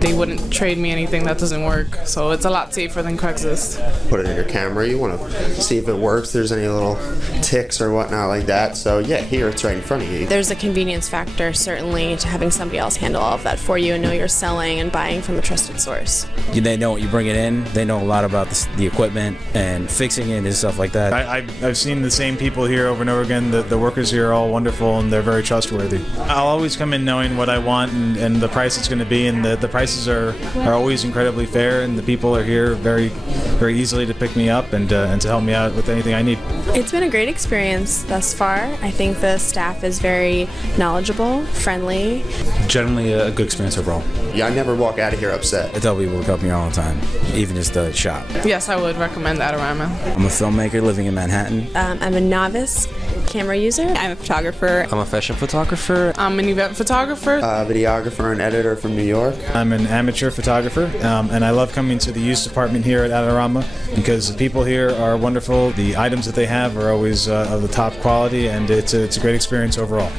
They wouldn't trade me anything that doesn't work, so it's a lot safer than Craigslist. Put it in your camera, you want to see if it works, there's any little ticks or whatnot like that. So yeah, here it's right in front of you. There's a convenience factor, certainly, to having somebody else handle all of that for you and know you're selling and buying from a trusted source. They know what you bring it in, they know a lot about the equipment and fixing it and stuff like that. I've seen the same people here over and over again. The workers here are all wonderful and they're very trustworthy. I'll always come in knowing what I want and the price it's going to be, and the prices prices are always incredibly fair, and the people are here very easily to pick me up and to help me out with anything I need. It's been a great experience thus far. I think the staff is very knowledgeable, friendly. Generally a good experience overall. Yeah, I never walk out of here upset. I tell people to come here all the time, even just the shop. Yes, I would recommend Adorama. I'm a filmmaker living in Manhattan. I'm a novice camera user. I'm a photographer. I'm a fashion photographer. I'm an event photographer. Videographer and editor from New York. I'm an amateur photographer, and I love coming to the used department here at Adorama because the people here are wonderful. The items that they have are always of the top quality, and it's a great experience overall.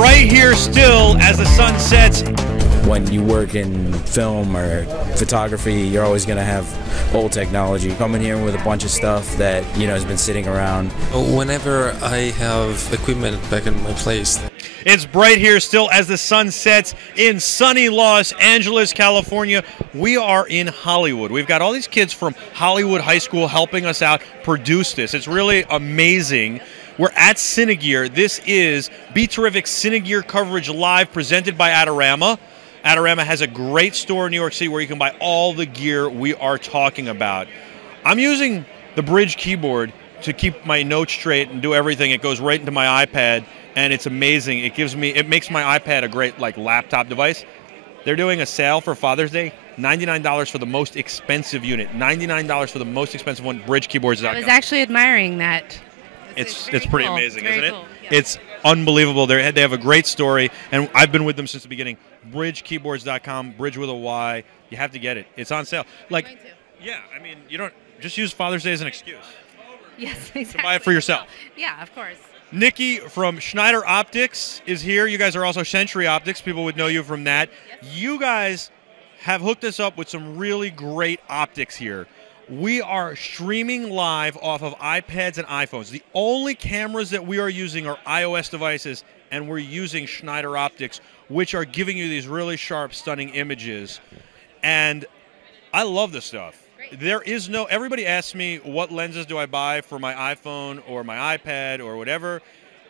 Right here still as the sun sets. When you work in film or photography, you're always going to have old technology. Coming here with a bunch of stuff that, has been sitting around. Whenever I have equipment back in my place. It's bright here still as the sun sets in sunny Los Angeles, California. We are in Hollywood. We've got all these kids from Hollywood High School helping us out produce this. It's really amazing. We're at Cine Gear. This is Be Terrific Cine Gear coverage live presented by Adorama. Adorama has a great store in New York City where you can buy all the gear we are talking about. I'm using the Bridge keyboard to keep my notes straight and do everything. It goes right into my iPad, and it's amazing. It makes my iPad a great laptop device. They're doing a sale for Father's Day. $99 for the most expensive unit. $99 for the most expensive one. BridgeKeyboards.com. I was actually admiring that. It's pretty cool. amazing, Very isn't it? cool. Yeah. It's unbelievable. They have a great story, and I've been with them since the beginning. BridgeKeyboards.com, Bridge with a Y. You have to get it. It's on sale. Yeah, I mean, you don't just use Father's Day as an excuse. Yes, exactly. To buy it for yourself. Yeah, of course. Nikki from Schneider Optics is here. You guys are also Century Optics. People would know you from that. Yes. You guys have hooked us up with some really great optics here. We are streaming live off of iPads and iPhones. The only cameras that we are using are iOS devices, and we're using Schneider Optics, which are giving you these really sharp, stunning images. And I love this stuff. Everybody asks me, what lenses do I buy for my iPhone or my iPad or whatever?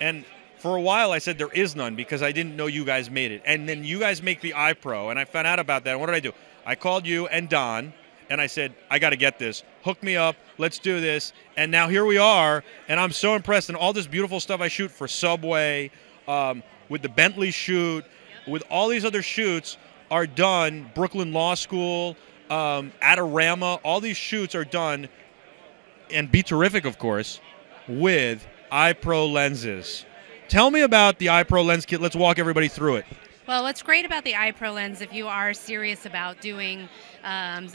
And for a while I said there is none because I didn't know you guys made it. And then you guys make the iPro, and I found out about that. And what did I do? I called you and Don, and I said, I got to get this. Hook me up. Let's do this. And now here we are, and I'm so impressed. And all this beautiful stuff I shoot for Subway, with the Bentley shoot, with all these other shoots are done. Brooklyn Law School, Adorama, all these shoots are done, and Be Terrific, of course, with iPro lenses. Tell me about the iPro lens kit. Let's walk everybody through it. Well, what's great about the iPro lens, if you are serious about doing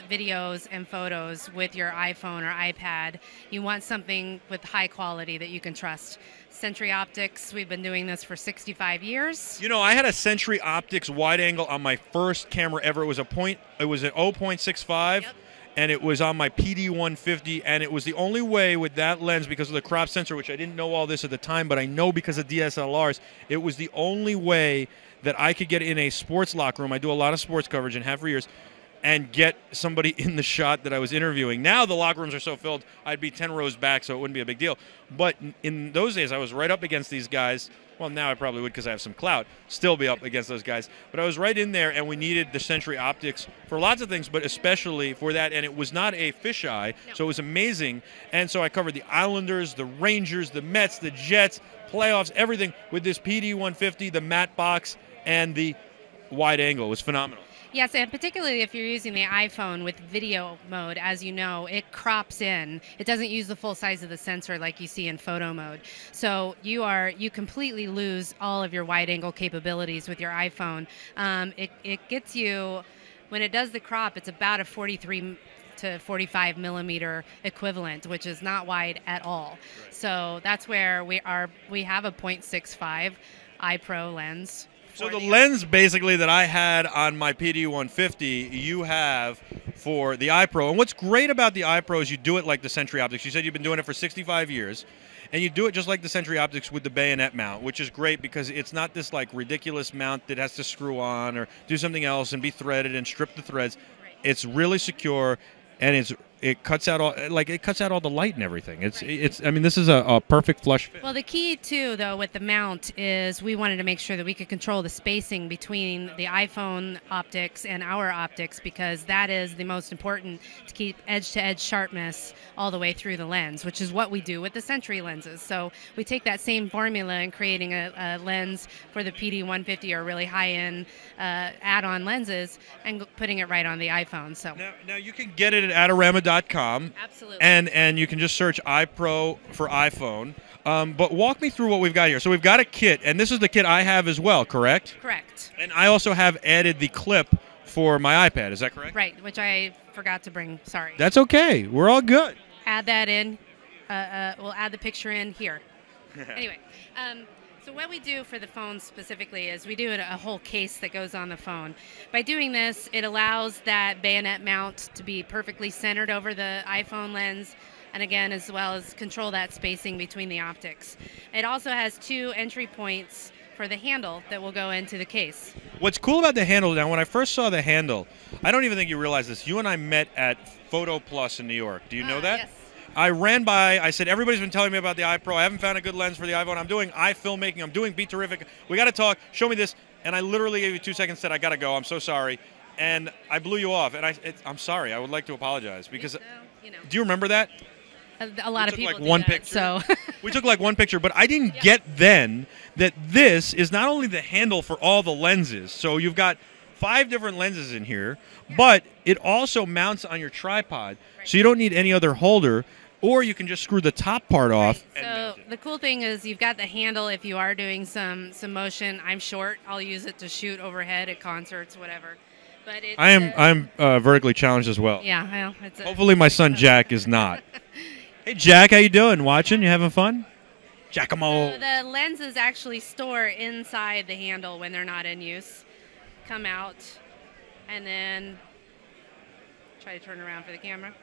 videos and photos with your iPhone or iPad, you want something with high quality that you can trust. Century Optics, we've been doing this for 65 years. You know, I had a Century Optics wide angle on my first camera ever. It was an 0.65. Yep. And it was on my PD-150, and it was the only way with that lens, because of the crop sensor, which I didn't know all this at the time, but I know because of DSLRs, it was the only way that I could get in a sports locker room. I do a lot of sports coverage and have for years, and get somebody in the shot that I was interviewing. Now the locker rooms are so filled, I'd be 10 rows back, so it wouldn't be a big deal. But in those days, I was right up against these guys. Well, now I probably would because I have some clout, still be up against those guys. But I was right in there, and we needed the Century Optics for lots of things, but especially for that. And it was not a fisheye, so it was amazing. And so I covered the Islanders, the Rangers, the Mets, the Jets, playoffs, everything with this PD-150, the matte box, and the wide angle. It was phenomenal. Yes, and particularly if you're using the iPhone with video mode, as you know, it crops in. It doesn't use the full size of the sensor like you see in photo mode. So you completely lose all of your wide angle capabilities with your iPhone. It gets you, when it does the crop, it's about a 43 to 45 millimeter equivalent, which is not wide at all. So that's where we have a 0.65. iPro lens. So the lens basically that I had on my PD150, you have for the iPro. And what's great about the iPro is you do it like the Century Optics. You said you've been doing it for 65 years. And you do it just like the Century Optics with the bayonet mount, which is great because it's not this like ridiculous mount that has to screw on or do something else and be threaded and strip the threads. Right. It's really secure, and it cuts out all the light and everything. It's I mean, this is a perfect flush fit. Well, the key too, though, with the mount is we wanted to make sure that we could control the spacing between the iPhone optics and our optics, because that is the most important to keep edge-to-edge sharpness all the way through the lens, which is what we do with the Century lenses. So we take that same formula in creating a lens for the PD150 or really high-end add-on lenses and putting it right on the iPhone. So now you can get it at Adorama.com. Absolutely. And you can just search iPro for iPhone. But walk me through what we've got here. So we've got a kit, and this is the kit I have as well, correct? Correct. And I also have added the clip for my iPad. Is that correct? Right, which I forgot to bring. Sorry. That's okay. We're all good. Add that in. We'll add the picture in here. Anyway, so what we do for the phone specifically is we do a whole case that goes on the phone. By doing this, it allows that bayonet mount to be perfectly centered over the iPhone lens, and again, as well as control that spacing between the optics. It also has 2 entry points for the handle that will go into the case. What's cool about the handle, now when I first saw the handle, I don't even think you realize this. You and I met at Photo Plus in New York. Do you know that? Yes. I ran by, I said, everybody's been telling me about the iPro. I haven't found a good lens for the iPhone. I'm doing iFilmmaking. I'm doing Be Terrific. We got to talk. Show me this. And I literally gave you 2 seconds, said, I got to go. I'm so sorry. And I blew you off. And I'm sorry. I would like to apologize. Because, do you remember that? A lot of people like one picture. So. We took like one picture, but I didn't get then that this is not only the handle for all the lenses. So you've got 5 different lenses in here, but it also mounts on your tripod. So you don't need any other holder. Or you can just screw the top part off. Right. So the cool thing is you've got the handle if you are doing some motion. I'm short. I'll use it to shoot overhead at concerts, whatever. But it's, I'm vertically challenged as well. Yeah, well, hopefully my son Jack is not. Hey Jack, how you doing? Watching? You having fun? Giacomo. So the lenses actually store inside the handle when they're not in use. Come out, and then try to turn around for the camera.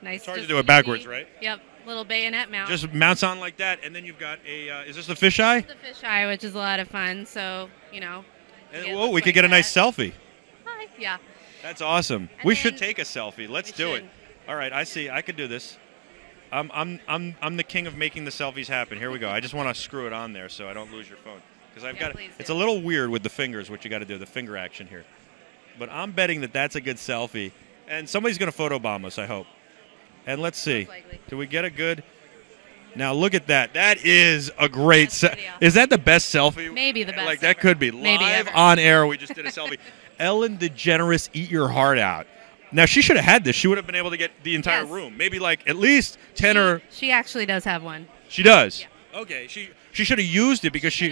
Nice. It's hard to do it backwards, right? Yep, little bayonet mount. Just mounts on like that, and then you've got a. Is this the fisheye? It's the fisheye, which is a lot of fun. So And, whoa, we could get a nice selfie. Hi. Yeah. That's awesome. We should take a selfie. Let's do it. All right, I see. I could do this. I'm the king of making the selfies happen. Here we go. I just want to screw it on there so I don't lose your phone, because I've got. It's a little weird with the fingers, what you got to do, the finger action here. But I'm betting that that's a good selfie, and somebody's going to photobomb us, I hope. And let's see. Do we get a good? Now look at that. That is a great. Is that the best selfie? Maybe the best. Like that could be live on air. We just did a selfie. Ellen DeGeneres, eat your heart out. Now she should have had this. She would have been able to get the entire room. Maybe like at least 10 or. She actually does have one. She does. Yeah. Okay. She should have used it because she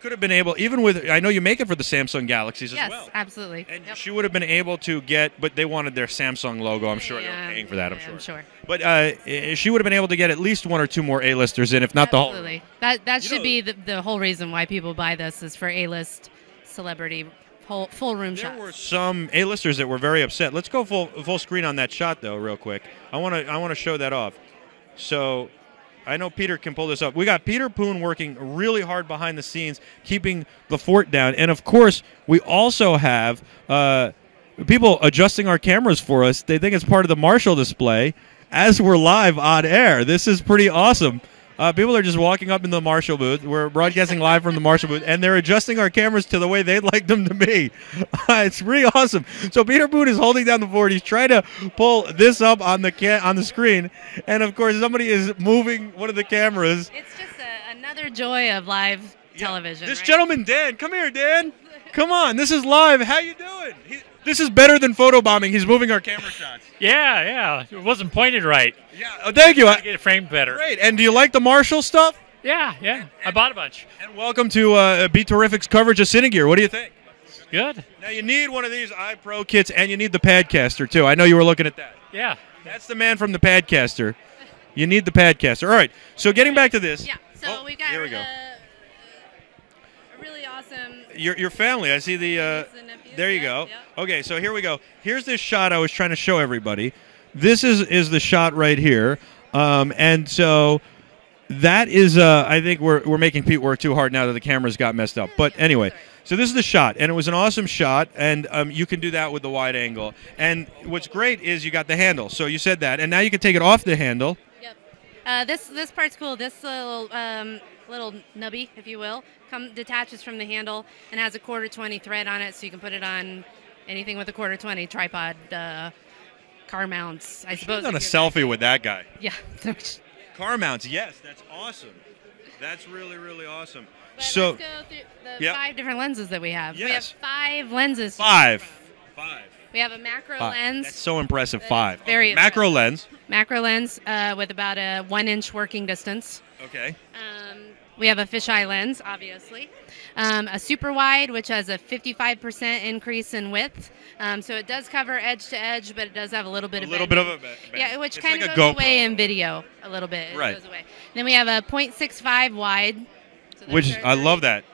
could have been able, even with, I know you make it for the Samsung Galaxies as well. Yes, absolutely. And she would have been able to get, but they wanted their Samsung logo. I'm sure they were paying for that. I'm sure. But she would have been able to get at least 1 or 2 more A-listers in, if not the whole. Absolutely. That should be the whole reason why people buy this, is for A-list celebrity full room shots. There were some A-listers that were very upset. Let's go full screen on that shot though, real quick. I want to show that off. So. I know Peter can pull this up. We got Peter Poon working really hard behind the scenes, keeping the fort down. And, of course, we also have people adjusting our cameras for us. They think it's part of the Marshall display as we're live on air. This is pretty awesome. People are just walking up in the Marshall booth. We're broadcasting live from the Marshall booth, and they're adjusting our cameras to the way they'd like them to be. It's pretty awesome. So Peter Poon is holding down the fort. He's trying to pull this up on the screen, and of course somebody is moving one of the cameras. It's just another joy of live television. This gentleman, Dan, come here, Dan. Come on, this is live. How you doing? This is better than photobombing. He's moving our camera shots. Yeah. It wasn't pointed right. Yeah. Oh, thank you. I get it framed better. Great. And do you like the Marshall stuff? Yeah. I bought a bunch. And welcome to Be Terrific's coverage of Cine Gear. What do you think? Good. Now you need one of these iPro kits, and you need the Padcaster too. I know you were looking at that. Yeah. That's the man from the Padcaster. You need the Padcaster. All right. So getting back to this. Yeah. So we've got here we go. a really your family. I see the. There you go. Okay, so here we go. Here's this shot I was trying to show everybody. This is the shot right here, and so that is. I think we're making Pete work too hard now that the cameras got messed up. But anyway, so this is the shot, and it was an awesome shot, and you can do that with the wide angle. And what's great is you got the handle. So you said that, and now you can take it off the handle. This part's cool. This little nubby, if you will, detaches from the handle and has a 1/4-20 thread on it, so you can put it on anything with a 1/4-20 tripod, car mounts. I suppose. I've done a selfie with that guy. Yeah. Car mounts, yes, that's awesome. That's really, really awesome. But so let's go through the 5 different lenses that we have. We have Yes. 5 lenses. 5. We have a macro 5. lens. That's so impressive. 5. very Macro lens. Macro lens with about a 1-inch working distance. Okay. We have a fisheye lens, obviously. A super wide, which has a 55% increase in width. So it does cover edge to edge, but it does have a little bit of bit of a bend. Yeah, which It's kind like of a goes GoPro. away in video a little bit. It Right. goes away. Then we have a 0.65 wide. So Which I love that.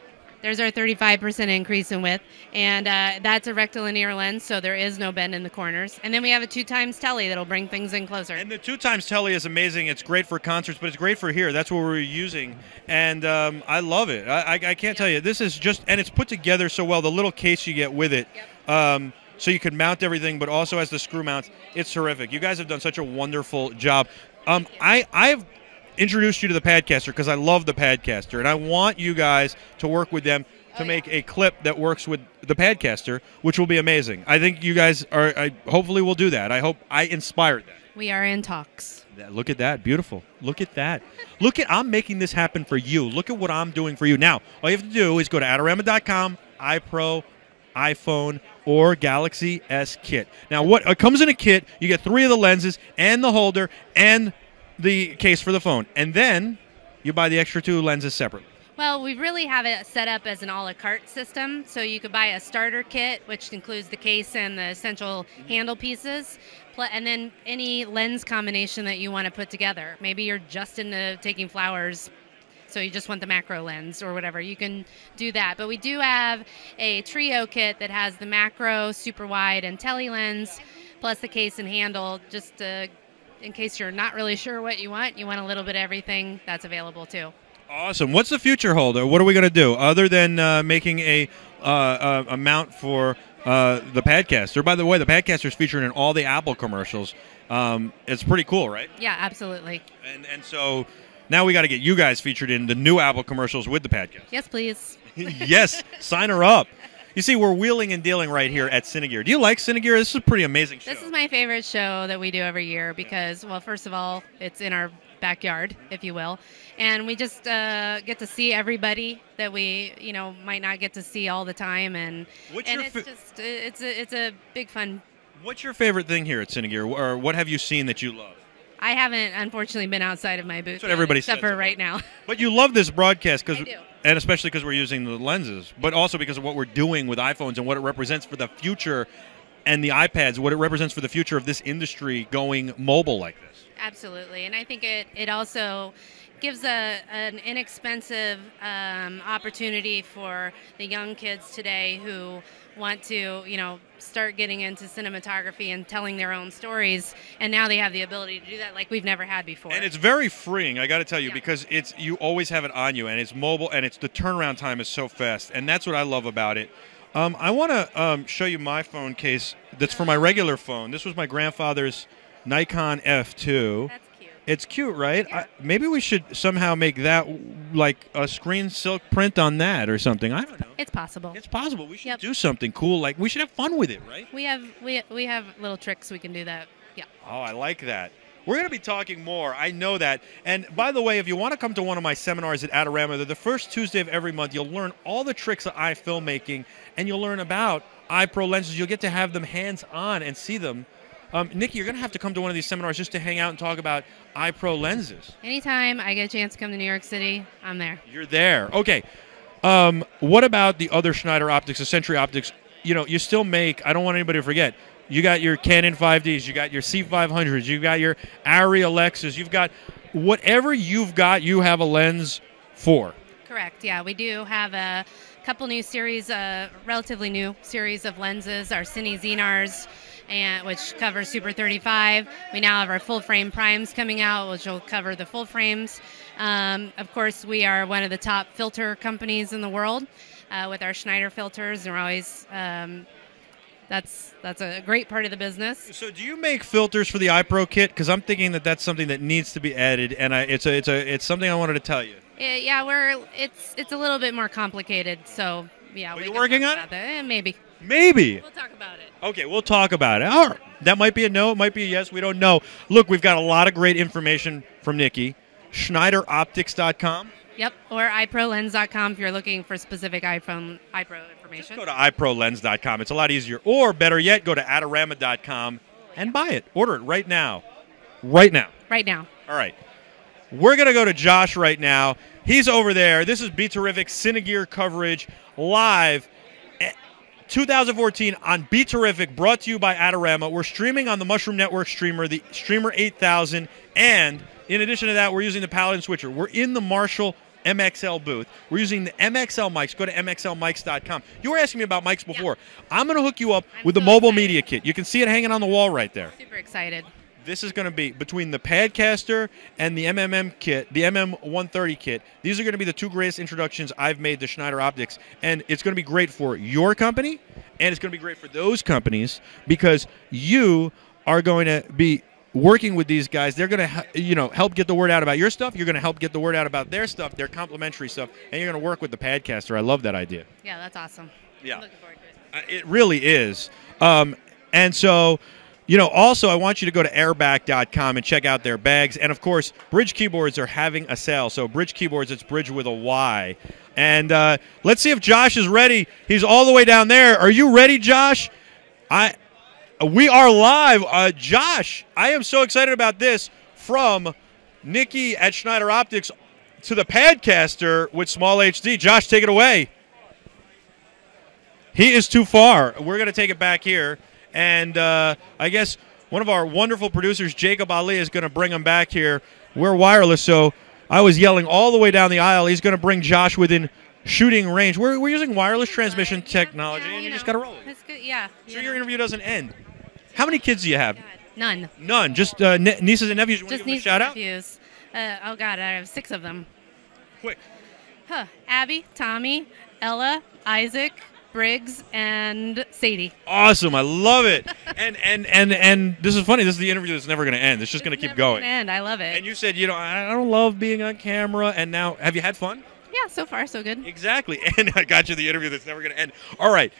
there's our 35% increase in width, and that's a rectilinear lens, so there is no bend in the corners. And then we have a 2x tele that'll bring things in closer. And the 2x tele is amazing. It's great for concerts, but it's great for here. That's what we're using, and I love it. I can't tell you. This is just, and it's put together so well. The little case you get with it, so you can mount everything, but also has the screw mounts. It's terrific. You guys have done such a wonderful job. I've introduced you to the Padcaster because I love the Padcaster, and I want you guys to work with them to make a clip that works with the Padcaster, which will be amazing. I think you guys hopefully will do that. I hope I inspired that. We are in talks. Look at that. Beautiful. Look at that. I'm making this happen for you. Look at what I'm doing for you. Now, all you have to do is go to Adorama.com, iPro, iPhone, or Galaxy S kit. Now, what comes in a kit, you get 3 of the lenses and the holder and the case for the phone. And then you buy the extra 2 lenses separately. Well, we really have it set up as an a la carte system, so you could buy a starter kit, which includes the case and the essential handle pieces, and then any lens combination that you want to put together. Maybe you're just into taking flowers, so you just want the macro lens or whatever. You can do that. But we do have a trio kit that has the macro, super wide, and tele lens, plus the case and handle, just in case you're not really sure what you want a little bit of everything, that's available too. Awesome. What's the future hold? What are we going to do other than making a mount for the Padcaster? By the way, the Padcaster is featured in all the Apple commercials. It's pretty cool, right? Yeah, absolutely. And so now we got to get you guys featured in the new Apple commercials with the Padcaster. Yes, please. Yes, sign her up. You see, we're wheeling and dealing right here at Cine Gear. Do you like Cine Gear? This is a pretty amazing show. This is my favorite show that we do every year because, well, first of all, it's in our backyard, if you will, and we just get to see everybody that we, might not get to see all the time, and it's a big fun. What's your favorite thing here at Cine Gear, or what have you seen that you love? I haven't, unfortunately, been outside of my booth. That's what everybody except says. for right now. But you love this broadcast I do. and especially because we're using the lenses, but also because of what we're doing with iPhones and what it represents for the future, and the iPads, what it represents for the future of this industry going mobile like this. Absolutely, and I think it also gives an inexpensive opportunity for the young kids today who want to, start getting into cinematography and telling their own stories, and now they have the ability to do that like we've never had before. And it's very freeing, I got to tell you, because you always have it on you, and it's mobile, and the turnaround time is so fast, and that's what I love about it. I want to show you my phone case that's for my regular phone. This was my grandfather's Nikon F2. That's cute. It's cute, right? Yeah. Maybe we should somehow make that like a screen silk print on that or something. I don't know. It's possible. It's possible. We should do something cool. Like, we should have fun with it, right? We have little tricks we can do that. Yeah. Oh, I like that. We're going to be talking more. I know that. And by the way, if you want to come to one of my seminars at Adorama, they're the first Tuesday of every month. You'll learn all the tricks of iFilmmaking, and you'll learn about iPro lenses. You'll get to have them hands-on and see them. Nikki, you're going to have to come to one of these seminars just to hang out and talk about iPro lenses. Anytime I get a chance to come to New York City, I'm there. You're there. Okay. What about the other Schneider optics, the Century optics? You still make, I don't want anybody to forget, you got your Canon 5Ds, you got your C500s, you got your Arri Alexas, you've got whatever you've got, you have a lens for. Correct. Yeah, we do have a couple new series, relatively new series of lenses, our Cine Gears, and which covers Super 35. We now have our full frame primes coming out, which will cover the full frames. Of course, we are one of the top filter companies in the world with our Schneider filters, and we're always that's a great part of the business. So, do you make filters for the iPro kit? Because I'm thinking that that's something that needs to be added, and it's something I wanted to tell you. Yeah, it's a little bit more complicated. So yeah, Are you working on it? Maybe. Maybe. We'll talk about it. Okay, we'll talk about it. All right. That might be a no, it might be a yes, we don't know. Look, we've got a lot of great information from Nikki. SchneiderOptics.com. Yep, or iProLens.com if you're looking for specific iPro information. Go to iProLens.com. It's a lot easier. Or better yet, go to Adorama.com and buy it. Order it right now. Right now. Right now. All right. We're going to go to Josh right now. He's over there. This is Be Terrific Cine Gear coverage live 2014 on Be Terrific, brought to you by Adorama. We're streaming on the Mushroom Network streamer, the Streamer 8000, and in addition to that, we're using the Paladin switcher. We're in the Marshall MXL booth. We're using the MXL mics. Go to mxlmics.com. You were asking me about mics before. Yeah. I'm going to hook you up with the mobile media kit. You can see it hanging on the wall right there. Super excited. This is going to be between the Padcaster and the MMM kit, the MM130 kit. These are going to be the two greatest introductions I've made to Schneider Optics, and it's going to be great for your company, and it's going to be great for those companies because you are going to be working with these guys. They're going to, help get the word out about your stuff. You're going to help get the word out about their stuff, their complementary stuff, and you're going to work with the Padcaster. I love that idea. Yeah, that's awesome. Yeah, I'm looking forward to it. It really is. And so. Also, I want you to go to airback.com and check out their bags. And, of course, Bridge Keyboards are having a sale. So, Bridge Keyboards, it's Bridge with a Y. And let's see if Josh is ready. He's all the way down there. Are you ready, Josh? We are live. Josh, I am so excited about this. From Nikki at Schneider Optics to the Padcaster with Small HD. Josh, take it away. He is too far. We're going to take it back here. And I guess one of our wonderful producers, Jacob Ali, is going to bring him back here. We're wireless, so I was yelling all the way down the aisle. He's going to bring Josh within shooting range. We're using wireless transmission technology, and you just got to roll it. That's good. Yeah. So your interview doesn't end. How many kids do you have? None. None. Just nieces and nephews. You want to give them a shout out? Nephews. Oh, God, I have 6 of them. Quick. Abby, Tommy, Ella, Isaac, Briggs, and Sadie. Awesome. I love it. and this is funny. This is the interview that's never going to end. It's just going to keep going. And I love it. And you said, I don't love being on camera. And now, have you had fun? Yeah, so far so good. Exactly. And I got you the interview that's never going to end. All right.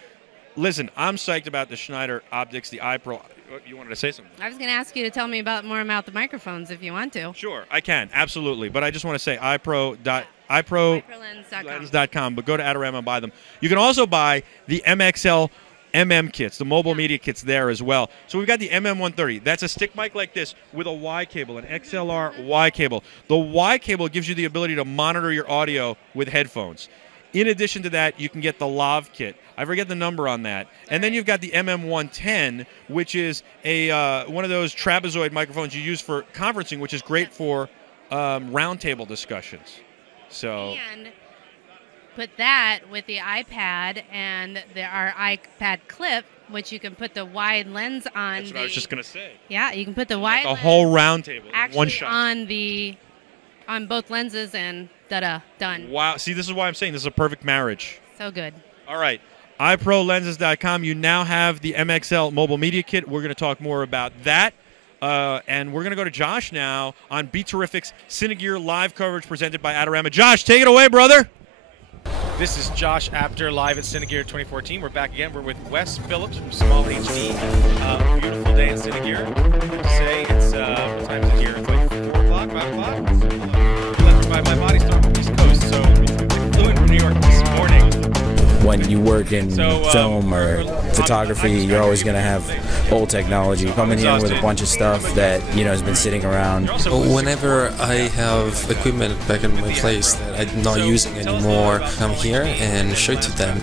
Listen, I'm psyched about the Schneider Optics, the iPro. You wanted to say something? I was going to ask you to tell me more about the microphones if you want to. Sure, I can. Absolutely. But I just want to say iProLens.com, but go to Adorama and buy them. You can also buy the MXL MM kits, the mobile media kits there as well. So we've got the MM130. That's a stick mic like this with a Y cable, an XLR Y cable. The Y cable gives you the ability to monitor your audio with headphones. In addition to that, you can get the Lav kit. I forget the number on that. And then you've got the MM110, which is one of those trapezoid microphones you use for conferencing, which is great for roundtable discussions. So. And put that with the iPad and our iPad clip, which you can put the wide lens on. That's what I was just going to say. Yeah, you can put the wide lens. A whole roundtable in one shot. On both lenses and done. Wow. See, this is why I'm saying this is a perfect marriage. So good. All right. iProLenses.com. You now have the MXL mobile media kit. We're going to talk more about that. And we're going to go to Josh now on Be Terrific's Cine Gear live coverage presented by Adorama. Josh, take it away, brother. This is Josh Apter live at Cine Gear 2014. We're back again. We're with Wes Phillips from Small HD. A beautiful day in Cine Gear. Say it's what time is it here? It's like 4 o'clock, 5 o'clock. My body's still on the East Coast, so we flew in from New York this morning. When you work in film or photography, you're always going to have old technology. Coming here with a bunch of stuff that has been sitting around. Whenever I have equipment back in my place that I'm not using anymore, come here and show it to them.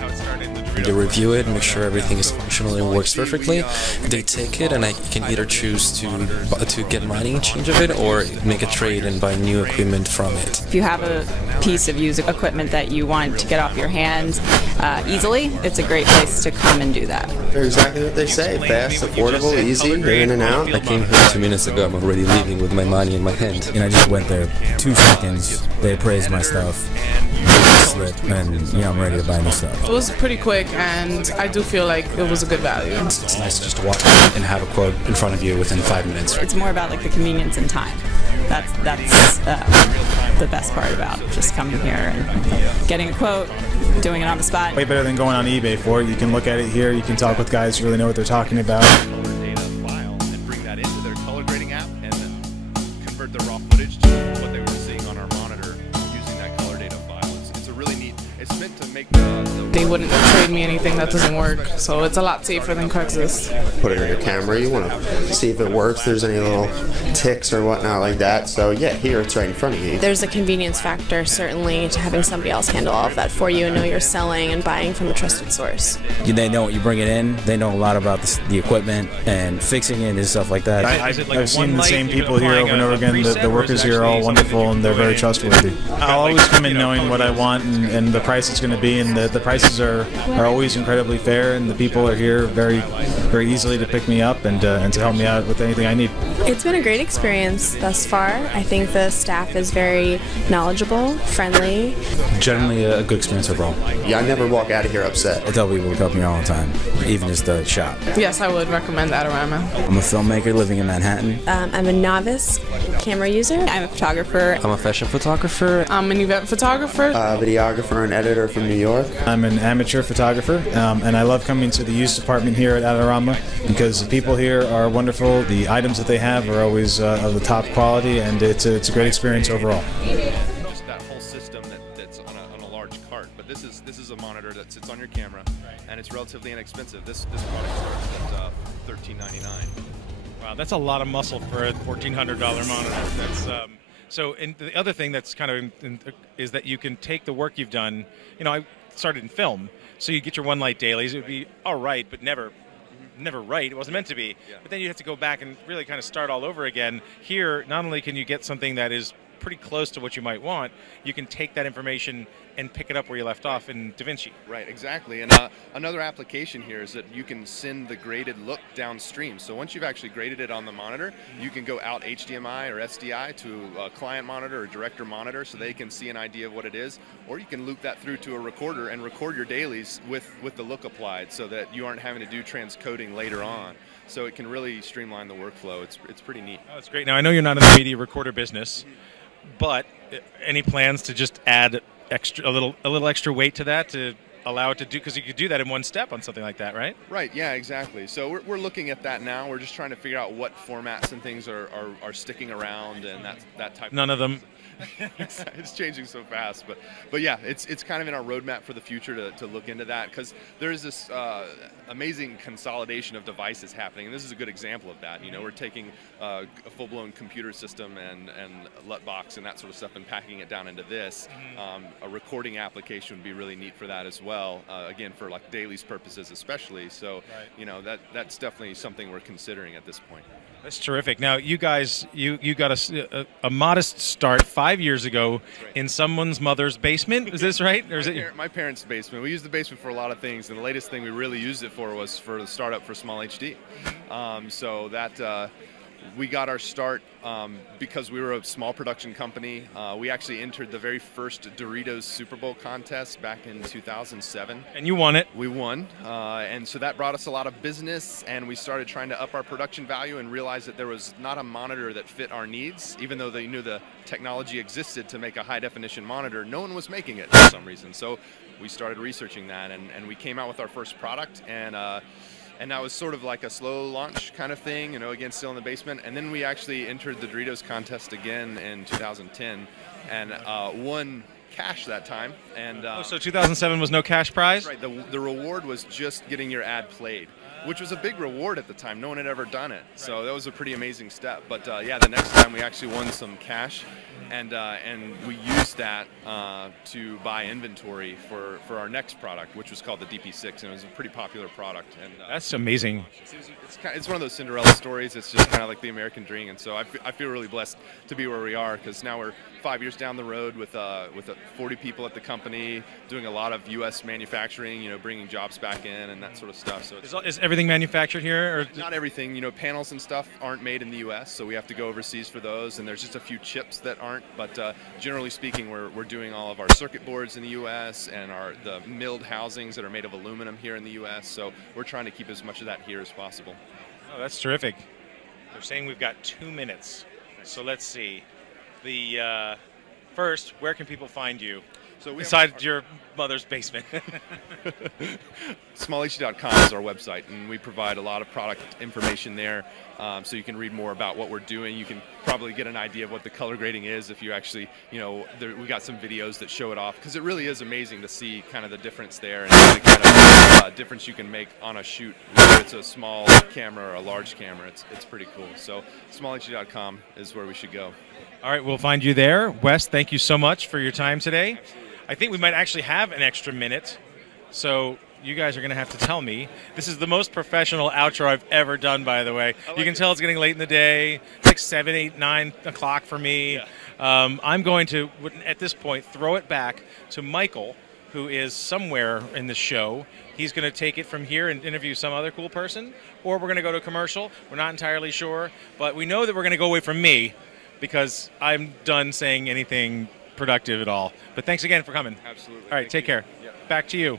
They review it, make sure everything is functional and works perfectly. They take it, and I can either choose to get money in change of it or make a trade and buy new equipment from it. If you have a piece of used equipment that you want to get off your hands easily, it's a great place to come and do that. They're exactly what they say. Fast, affordable, easy, in and out. I came here 2 minutes ago. I'm already leaving with my money in my hand. And I just went there 2 seconds. They appraised my stuff, slip, and I'm ready to buy new stuff. It was pretty quick, and I do feel like it was a good value. It's nice just to walk in and have a quote in front of you within 5 minutes. It's more about like the convenience and time. That's the best part about just coming here and getting a quote, doing it on the spot. Way better than going on eBay for it. You can look at it here. You can talk with guys who really know what they're talking about. Data file and bring that into their color grading app and then convert the raw footage to what they were seeing on our monitor using that color data file. It's a really neat. It's meant to make They wouldn't trade me anything that doesn't work, so it's a lot safer than Craigslist. Put it in your camera. You want to see if it works. There's any little ticks or whatnot like that. So yeah, here it's right in front of you. There's a convenience factor, certainly, to having somebody else handle all of that for you and know you're selling and buying from a trusted source. They know you bring it in. They know a lot about the equipment and fixing it and stuff like that. I've seen the same people here over and over again. The workers here are all wonderful and they're very trustworthy. I'll always come in knowing what I want and the price it's going to be, and the prices are always incredibly fair, and the people are here very easily to pick me up and to help me out with anything I need. It's been a great experience thus far. I think the staff is very knowledgeable, friendly. Generally a good experience overall. Yeah, I never walk out of here upset. I tell people to help me all the time, even just the shop. Yes, I would recommend Adorama. I'm a filmmaker living in Manhattan. I'm a novice camera user. I'm a photographer. I'm a fashion photographer. I'm an event photographer. Videographer and editor from New York. I'm an amateur photographer, and I love coming to the used department here at Adorama because the people here are wonderful. The items that they have are always of the top quality, and it's a great experience overall. That whole system that's on a large cart, but this is a monitor that sits on your camera, and it's relatively inexpensive. This product starts at $13.99. Wow, that's a lot of muscle for a $1,400 monitor. That's so. And the other thing that's kind of is that you can take the work you've done. I started in film, so you get your one light dailies. It would be all right, but never right. It wasn't meant to be. Yeah. But then you have to go back and really kind of start all over again. Here, not only can you get something that is pretty close to what you might want, you can take that information and pick it up where you left off in DaVinci. Right, exactly. And another application here is that you can send the graded look downstream. So once you've actually graded it on the monitor, you can go out HDMI or SDI to a client monitor or director monitor so they can see an idea of what it is. Or you can loop that through to a recorder and record your dailies with the look applied so that you aren't having to do transcoding later on. So it can really streamline the workflow. It's pretty neat. Oh, that's great. Now, I know you're not in the media recorder business, but any plans to just add a little extra weight to that to allow it to do, because you could do that in one step on something like that, right? Right, yeah, exactly. So we're looking at that now. We're just trying to figure out what formats and things are sticking around and that type. None of them. It's changing so fast, but yeah, it's kind of in our roadmap for the future to look into that, because there's this amazing consolidation of devices happening, and this is a good example of that. We're taking a full-blown computer system and LUT box and that sort of stuff and packing it down into this. A recording application would be really neat for that as well. Again, for like dailies purposes especially. So that's definitely something we're considering at this point. That's terrific. Now, you guys, you got a modest start 5 years ago in someone's mother's basement. Is this right? Or is it my parents' basement? We use the basement for a lot of things, and the latest thing we really used it for was for the startup for Small HD. So that we got our start because we were a small production company. We actually entered the very first Doritos Super Bowl contest back in 2007. And you won it. We won. And so that brought us a lot of business, and we started trying to up our production value and realized that there was not a monitor that fit our needs. Even though they knew the technology existed to make a high-definition monitor, no one was making it for some reason. So we started researching that, and we came out with our first product, and that was sort of like a slow launch kind of thing, again, still in the basement. And then we actually entered the Doritos contest again in 2010 and won cash that time. And so 2007 was no cash prize? Right. The reward was just getting your ad played, which was a big reward at the time. No one had ever done it. So that was a pretty amazing step. But yeah, the next time we actually won some cash. and we used that to buy inventory for our next product, which was called the DP6, and it was a pretty popular product. And That's amazing. it's one of those Cinderella stories. It's just kind of like the American dream, and so I feel really blessed to be where we are, because now we're 5 years down the road with 40 people at the company, doing a lot of U.S. manufacturing, bringing jobs back in and that sort of stuff. So Is everything manufactured here? Or? Not everything. Panels and stuff aren't made in the U.S., so we have to go overseas for those, and there's just a few chips that aren't. But generally speaking, we're doing all of our circuit boards in the U.S. and the milled housings that are made of aluminum here in the U.S. So we're trying to keep as much of that here as possible. Oh, that's terrific. They're saying we've got 2 minutes, so let's see. First, where can people find you? So inside your mother's basement. SmallHD.com is our website, and we provide a lot of product information there, so you can read more about what we're doing. You can probably get an idea of what the color grading is if you actually, we got some videos that show it off, because it really is amazing to see kind of the difference there and the kind of difference you can make on a shoot, whether it's a small camera or a large camera. It's pretty cool. So SmallHD.com is where we should go. All right, we'll find you there. Wes, thank you so much for your time today. Absolutely. I think we might actually have an extra minute, so you guys are going to have to tell me. This is the most professional outro I've ever done, by the way. You can tell it's getting late in the day. It's like 7, 8, 9 o'clock for me. Yeah. I'm going to, at this point, throw it back to Michael, who is somewhere in the show. He's going to take it from here and interview some other cool person, or we're going to go to a commercial. We're not entirely sure, but we know that we're going to go away from me, because I'm done saying anything productive at all. But thanks again for coming. Absolutely. All right, take care. Yep. Back to you.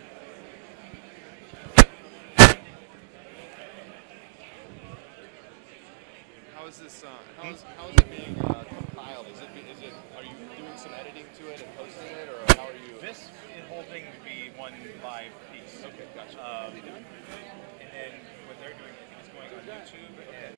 How is this? How is it being compiled? Are you doing some editing to it and posting it, or how are you? This whole thing would be one live piece. Okay, gotcha. And then what they're doing, I think, is going on YouTube. And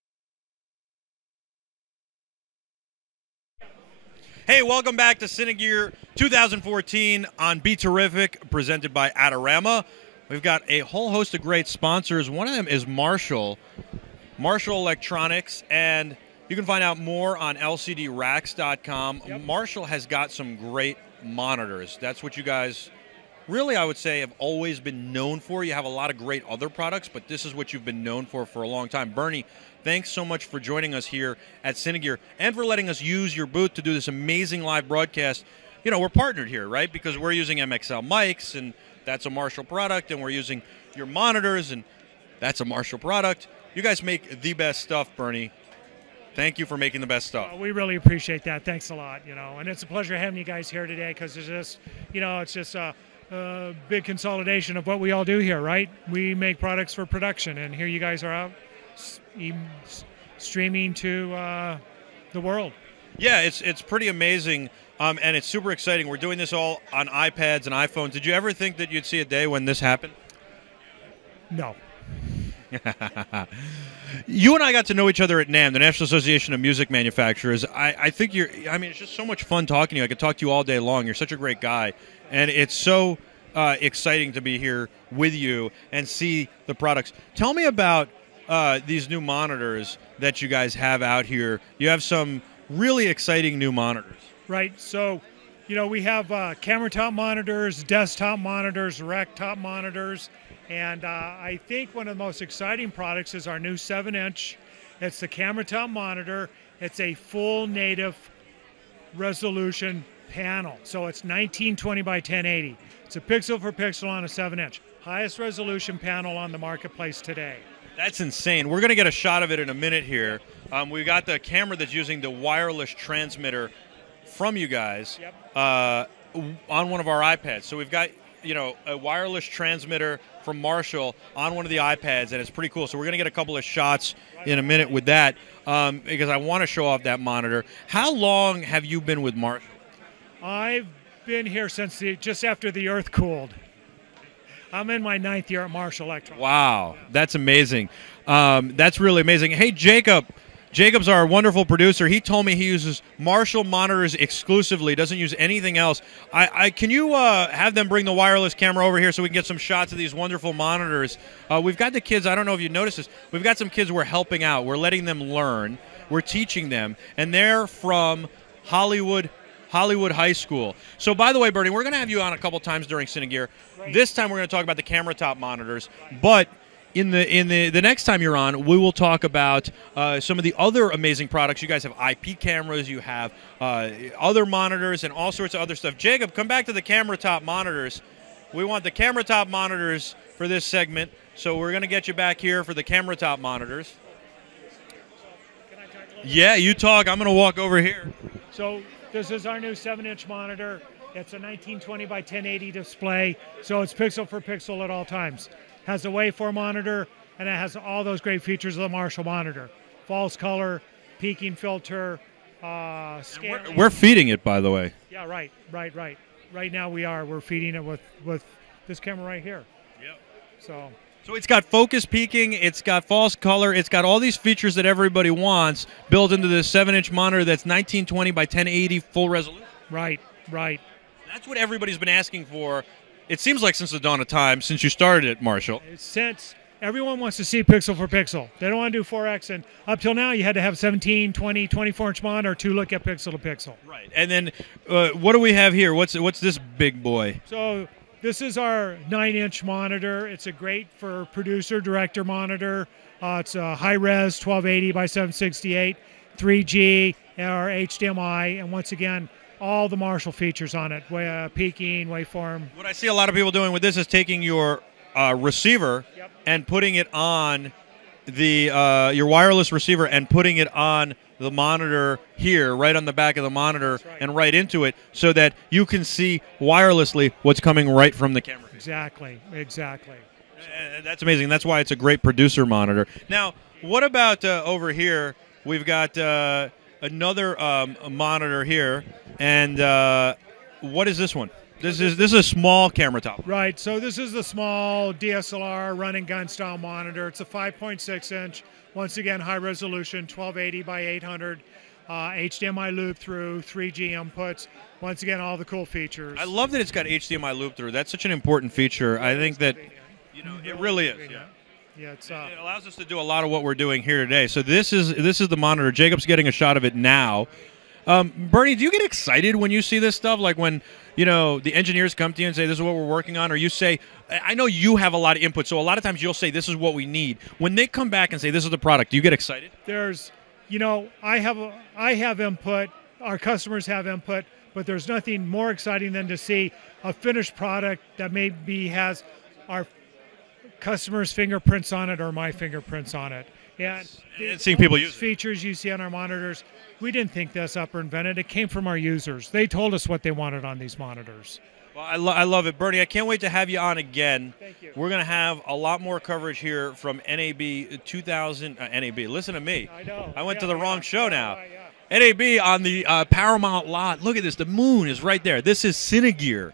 hey, welcome back to Cine Gear 2014 on Be Terrific, presented by Adorama. We've got a whole host of great sponsors. One of them is Marshall Electronics, and you can find out more on lcdracks.com. Yep. Marshall has got some great monitors. That's what you guys really, I would say, have always been known for. You have a lot of great other products, but this is what you've been known for a long time. Bernie, thanks so much for joining us here at Cine Gear and for letting us use your booth to do this amazing live broadcast. We're partnered here, right? Because we're using MXL mics, and that's a Marshall product, and we're using your monitors, and that's a Marshall product. You guys make the best stuff, Bernie. Thank you for making the best stuff. We really appreciate that. Thanks a lot, And it's a pleasure having you guys here today, because it's just, it's just a big consolidation of what we all do here, right? We make products for production, and here you guys are out streaming to the world. Yeah, it's pretty amazing, and it's super exciting. We're doing this all on iPads and iPhones. Did you ever think that you'd see a day when this happened? No. You and I got to know each other at NAMM, the National Association of Music Manufacturers. I think it's just so much fun talking to you. I could talk to you all day long. You're such a great guy, and it's so exciting to be here with you and see the products. Tell me about these new monitors that you guys have out here. You have some really exciting new monitors. Right. So, we have camera top monitors, desktop monitors, rack top monitors, and I think one of the most exciting products is our new 7-inch. It's the camera top monitor. It's a full native resolution panel. So it's 1920 by 1080. It's a pixel for pixel on a 7-inch. Highest resolution panel on the marketplace today. That's insane. We're going to get a shot of it in a minute here. We've got the camera that's using the wireless transmitter from you guys on one of our iPads. So we've got, a wireless transmitter from Marshall on one of the iPads, and it's pretty cool. So we're going to get a couple of shots in a minute with that because I want to show off that monitor. How long have you been with Marshall? I've been here since just after the Earth cooled. I'm in my 9th year at Marshall Electronics. Wow, that's amazing. That's really amazing. Hey, Jacob. Jacob's our wonderful producer. He told me he uses Marshall monitors exclusively, doesn't use anything else. Can you have them bring the wireless camera over here so we can get some shots of these wonderful monitors? We've got the kids, I don't know if you noticed this, we've got some kids we're helping out. We're letting them learn. We're teaching them, and they're from Hollywood, Hollywood High School. So, by the way, Bernie, we're going to have you on a couple times during Cine Gear. This time we're going to talk about the camera top monitors, but in the next time you're on, we will talk about some of the other amazing products. You guys have IP cameras, you have other monitors, and all sorts of other stuff. Jacob, come back to the camera top monitors. We want the camera top monitors for this segment, so we're going to get you back here for the camera top monitors. Yeah, you talk. I'm going to walk over here. So this is our new 7-inch monitor. It's a 1920 by 1080 display, so it's pixel for pixel at all times. Has a waveform monitor, and it has all those great features of the Marshall monitor. False color, peaking filter, scaling. We're feeding it, by the way. Yeah, right. Right now we're feeding it with this camera right here. Yep. So it's got focus peaking, it's got false color, it's got all these features that everybody wants built into this 7-inch monitor that's 1920 by 1080 full resolution. Right. That's what everybody's been asking for. It seems like since the dawn of time, since you started it, Marshall. Since everyone wants to see pixel for pixel. They don't want to do 4X, and up till now you had to have 17, 20, 24-inch monitor to look at pixel to pixel. Right. And then what do we have here? What's this big boy? So this is our 9-inch monitor. It's a great for producer, director monitor. It's a high-res 1280 by 768, 3G, or HDMI, and once again, all the Marshall features on it, peaking, waveform. What I see a lot of people doing with this is taking your receiver and putting it on your wireless receiver and putting it on the monitor here, right on the back of the monitor, and right into it, so that you can see wirelessly what's coming right from the camera. Exactly. That's amazing. That's why it's a great producer monitor. Now, what about over here? We've got another monitor here, and what is this one? This is a small camera top. Right, so this is the small DSLR run and gun style monitor. It's a 5.6 inch, once again high resolution, 1280 by 800, HDMI loop through, 3G inputs. Once again, all the cool features. I love that it's got HDMI loop through. That's such an important feature. I think that it really is. Yeah, it allows us to do a lot of what we're doing here today. So this is the monitor. Jacob's getting a shot of it now. Bernie, do you get excited when you see this stuff? Like when the engineers come to you and say, this is what we're working on, or you say, I know you have a lot of input, so a lot of times you'll say, this is what we need. When they come back and say, this is the product, do you get excited? There's, I have input, our customers have input, but there's nothing more exciting than to see a finished product that maybe has our customers' fingerprints on it or my fingerprints on it. And seeing people use features you see on our monitors, we didn't think this up or invented. It came from our users. They told us what they wanted on these monitors. Well, I love it. Bernie, I can't wait to have you on again. Thank you. We're going to have a lot more coverage here from NAB 2000. NAB, listen to me. I know. I went to the wrong show now. NAB on the Paramount lot. Look at this. The moon is right there. This is Cine Gear.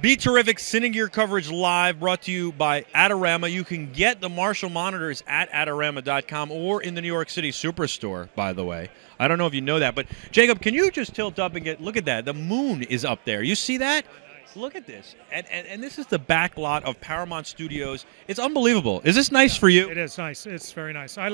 Be terrific. Cine Gear coverage live, brought to you by Adorama. You can get the Marshall monitors at Adorama.com or in the New York City Superstore, by the way. I don't know if you know that, but Jacob, can you just tilt up and look at that? The moon is up there. You see that? Look at this. And this is the back lot of Paramount Studios. It's unbelievable. Is this nice for you? It is nice. It's very nice. I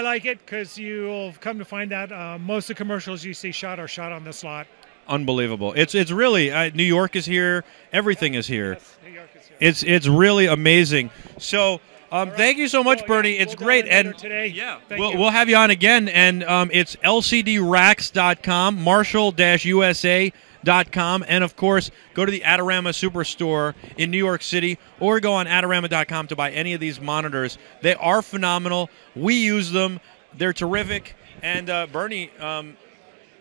like it because you'll come to find that most of the commercials you see shot are shot on this lot. Unbelievable. It's really New York is here. Everything is here. Yes, New York is here. It's really amazing. So thank you so much, Bernie. It's great. And today. Yeah, we'll have you on again. And it's lcdrax.com, marshall-usa.com, and of course go to the Adorama Superstore in New York City or go on adorama.com to buy any of these monitors. They are phenomenal. We use them. They're terrific. And Bernie,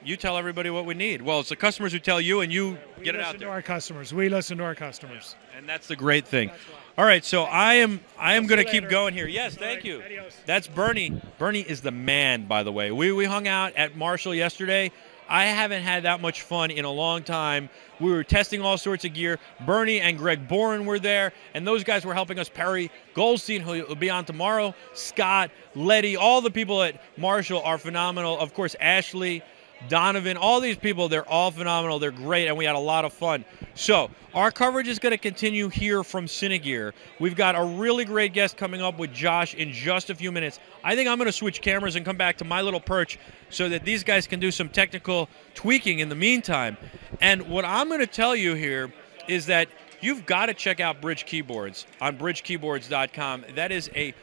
you tell everybody what we need. Well, it's the customers who tell you, and you get it out there. We listen to our customers. We listen to our customers. Yeah, and that's the great thing. All right, so I am going to keep going here. Yes, thank you. That's Bernie. Bernie is the man, by the way. We hung out at Marshall yesterday. I haven't had that much fun in a long time. We were testing all sorts of gear. Bernie and Greg Boren were there, and those guys were helping us. Perry Goldstein, who will be on tomorrow, Scott, Letty, all the people at Marshall are phenomenal. Of course, Ashley, Donovan, all these people, they're all phenomenal. They're great, and we had a lot of fun. So our coverage is going to continue here from Cine Gear. We've got a really great guest coming up with Josh in just a few minutes. I think I'm going to switch cameras and come back to my little perch so that these guys can do some technical tweaking in the meantime. And what I'm going to tell you here is that you've got to check out Bridge Keyboards on bridgekeyboards.com. That is a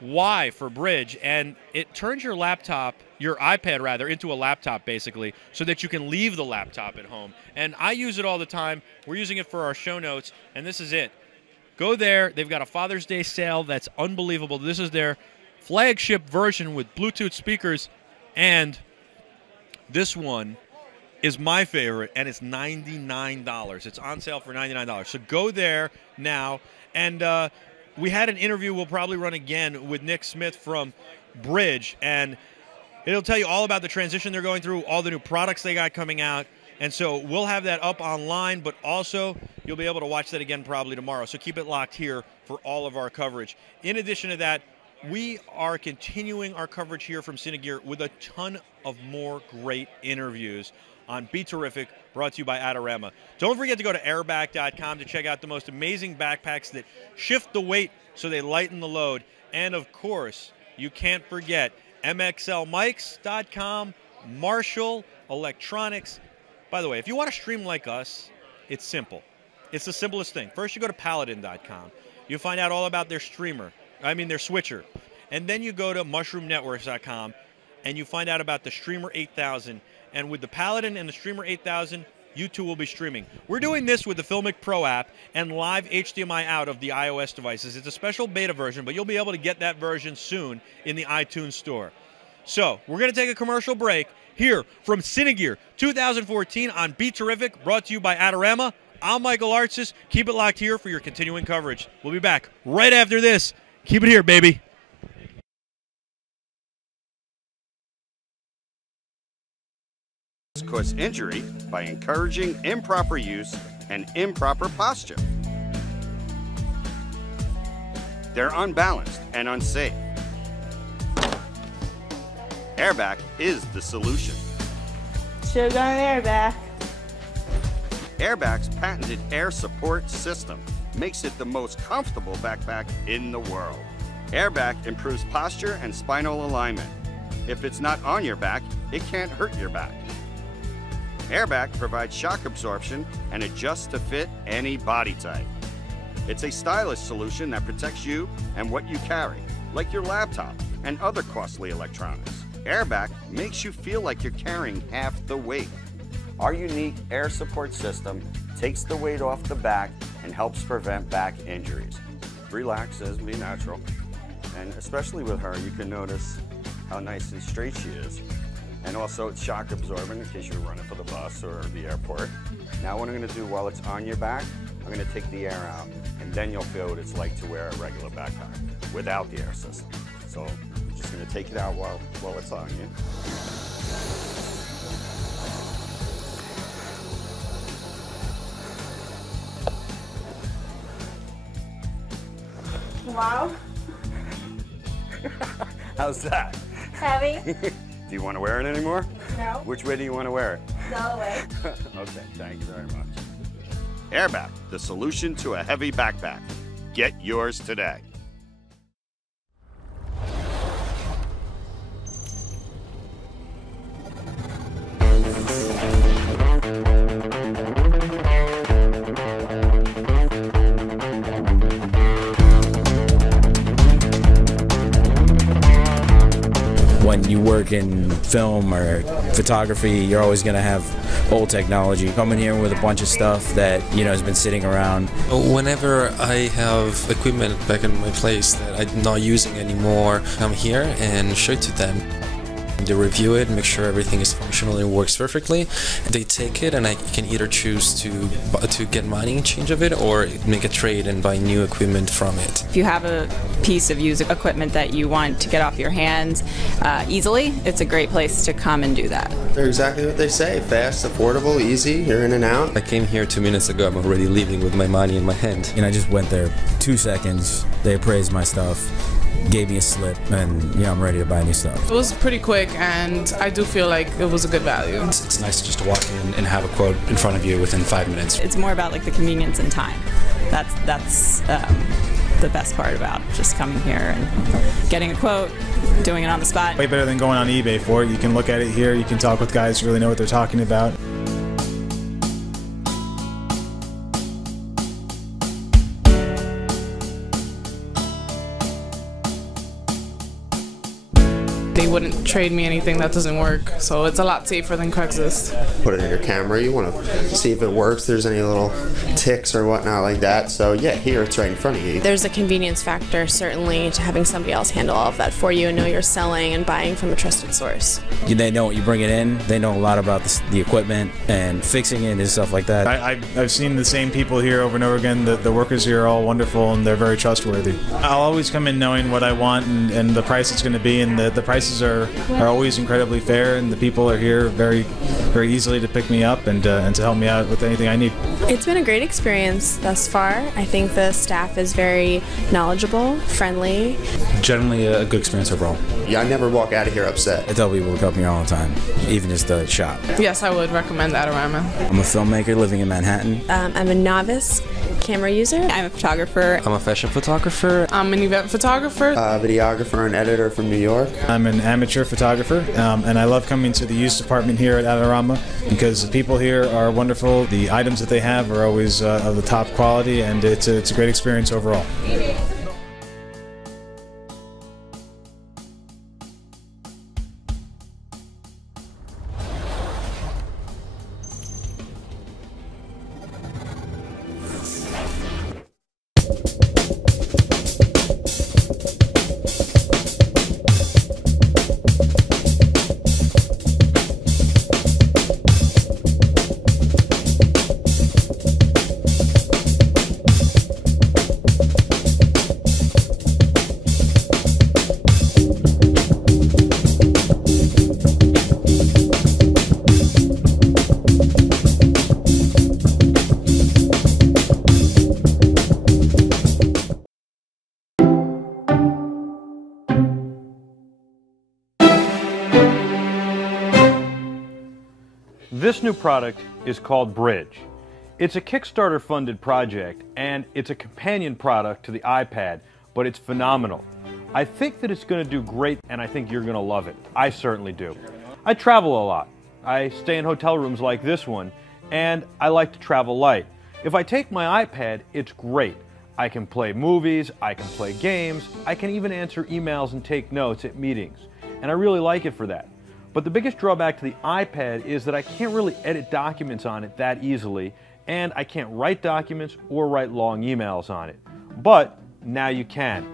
Y for Bridge, and it turns your laptop, your iPad rather, into a laptop basically, so that you can leave the laptop at home. And I use it all the time. We're using it for our show notes, and this is it. Go there. They've got a Father's Day sale that's unbelievable. This is their flagship version with Bluetooth speakers, and this one is my favorite, and it's $99. It's on sale for $99. So go there now. And we had an interview we'll probably run again with Nick Smith from Bridge, and it'll tell you all about the transition they're going through, all the new products they got coming out. And so we'll have that up online, but also you'll be able to watch that again probably tomorrow. So keep it locked here for all of our coverage. In addition to that, we are continuing our coverage here from Cine Gear with a ton of more great interviews on Be Terrific, brought to you by Adorama. Don't forget to go to airback.com to check out the most amazing backpacks that shift the weight so they lighten the load. And, of course, you can't forget mxlmics.com, Marshall Electronics. By the way, if you want to stream like us, it's simple. It's the simplest thing. First, you go to paladin.com. You find out all about their their switcher. And then you go to mushroomnetworks.com, and you find out about the Streamer 8000. And with the Paladin and the Streamer 8000, you too will be streaming. We're doing this with the Filmic Pro app and live HDMI out of the iOS devices. It's a special beta version, but you'll be able to get that version soon in the iTunes store. So we're going to take a commercial break here from Cine Gear 2014 on Be Terrific, brought to you by Adorama. I'm Michael Artsis. Keep it locked here for your continuing coverage. We'll be back right after this. Keep it here, baby. Cause injury by encouraging improper use and improper posture. They're unbalanced and unsafe. Airback is the solution. Should've gone Airback. Airback's patented air support system makes it the most comfortable backpack in the world. Airback improves posture and spinal alignment. If it's not on your back, it can't hurt your back. Airback provides shock absorption and adjusts to fit any body type. It's a stylish solution that protects you and what you carry, like your laptop and other costly electronics. Airback makes you feel like you're carrying half the weight. Our unique air support system takes the weight off the back and helps prevent back injuries. Relax says be natural, and especially with her, you can notice how nice and straight she is. And also it's shock absorbent in case you're running for the bus or the airport. Now what I'm going to do while it's on your back, I'm going to take the air out, and then you'll feel what it's like to wear a regular backpack without the air system. So I'm just going to take it out while it's on you. Wow. How's that? Heavy. Do you want to wear it anymore? No. Which way do you want to wear it? The other way. Okay, thank you very much. Airback, the solution to a heavy backpack. Get yours today. When you work in film or photography, you're always going to have old technology. Coming here with a bunch of stuff that, has been sitting around. Whenever I have equipment back in my place that I'm not using anymore, I'm here and show it to them. They review it, make sure everything is functional and works perfectly. They take it, and I can either choose to get money in change of it or make a trade and buy new equipment from it. If you have a piece of used equipment that you want to get off your hands easily, it's a great place to come and do that. They're exactly what they say. Fast, affordable, easy, you're in and out. I came here 2 minutes ago. I'm already leaving with my money in my hand. And I just went there 2 seconds. They appraised my stuff. gave me a slip, and I'm ready to buy new stuff. It was pretty quick, and I do feel like it was a good value. It's nice just to walk in and have a quote in front of you within 5 minutes. It's more about like the convenience and time. That's the best part about just coming here and getting a quote, doing it on the spot. Way better than going on eBay for it. You can look at it here, you can talk with guys who really know what they're talking about. They wouldn't trade me anything that doesn't work, so it's a lot safer than Craigslist. Put it in your camera, you want to see if it works, there's any little ticks or whatnot like that. So yeah, here it's right in front of you. There's a convenience factor, certainly, to having somebody else handle all of that for you and know you're selling and buying from a trusted source. They know what you bring it in. They know a lot about the equipment and fixing it and stuff like that. I've seen the same people here over and over again. The workers here are all wonderful and they're very trustworthy. I'll always come in knowing what I want and the price it's going to be, and the prices are always incredibly fair, and the people are here very easily to pick me up and to help me out with anything I need. It's been a great experience thus far. I think the staff is very knowledgeable, friendly. Generally a good experience overall. Yeah, I never walk out of here upset. I tell people to come here all the time, even just the shop. Yes, I would recommend Adorama. I'm a filmmaker living in Manhattan. I'm a novice camera user. I'm a photographer. I'm a fashion photographer. I'm an event photographer. Videographer and editor from New York. I'm an amateur photographer, and I love coming to the used department here at Adorama because the people here are wonderful. The items that they have are always of the top quality, and it's a great experience overall. This new product is called Bridge. It's a Kickstarter funded project and it's a companion product to the iPad, but it's phenomenal. I think that it's going to do great and I think you're going to love it. I certainly do. I travel a lot. I stay in hotel rooms like this one and I like to travel light. If I take my iPad, it's great. I can play movies, I can play games, I can even answer emails and take notes at meetings. And I really like it for that. But the biggest drawback to the iPad is that I can't really edit documents on it that easily, and I can't write documents or write long emails on it. But now you can.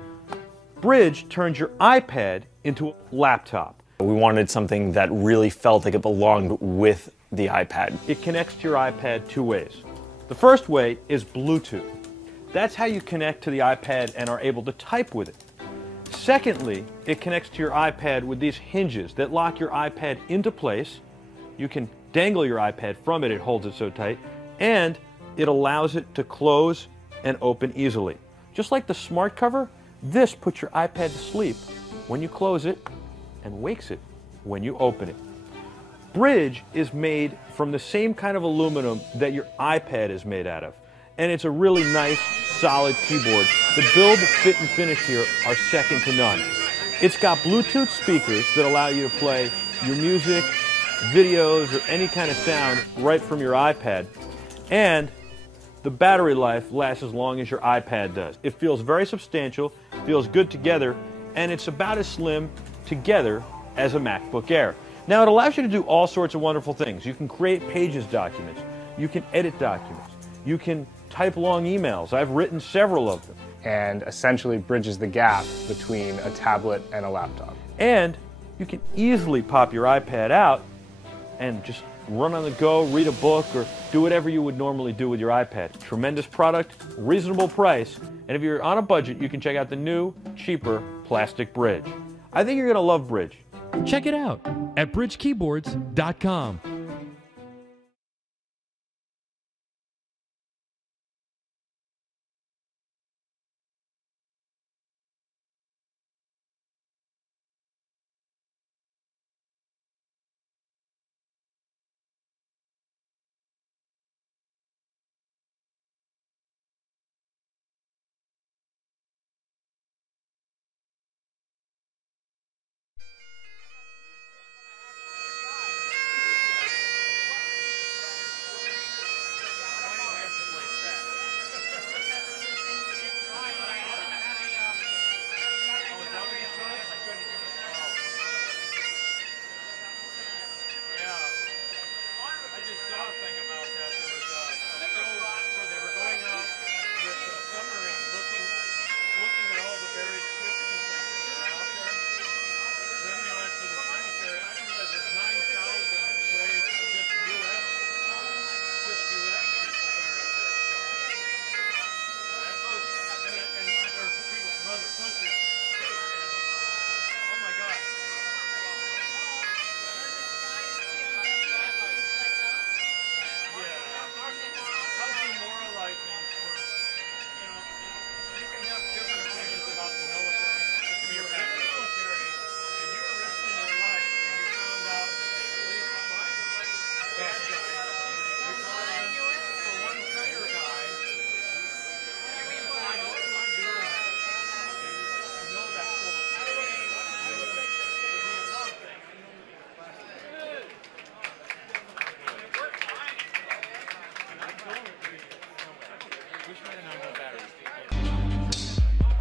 Bridge turns your iPad into a laptop. We wanted something that really felt like it belonged with the iPad. It connects to your iPad two ways. The first way is Bluetooth. That's how you connect to the iPad and are able to type with it. Secondly, it connects to your iPad with these hinges that lock your iPad into place. You can dangle your iPad from it, it holds it so tight, and it allows it to close and open easily. Just like the smart cover, this puts your iPad to sleep when you close it and wakes it when you open it. Bridge is made from the same kind of aluminum that your iPad is made out of. And it's a really nice, solid keyboard. The build, fit, and finish here are second to none. It's got Bluetooth speakers that allow you to play your music, videos, or any kind of sound right from your iPad. And the battery life lasts as long as your iPad does. It feels very substantial, feels good together, and it's about as slim together as a MacBook Air. Now, it allows you to do all sorts of wonderful things. You can create Pages documents. You can edit documents. You can type long emails. I've written several of them. And essentially bridges the gap between a tablet and a laptop. And you can easily pop your iPad out and just run on the go, read a book, or do whatever you would normally do with your iPad. Tremendous product, reasonable price, and if you're on a budget, you can check out the new, cheaper plastic Bridge. I think you're going to love Bridge. Check it out at bridgekeyboards.com.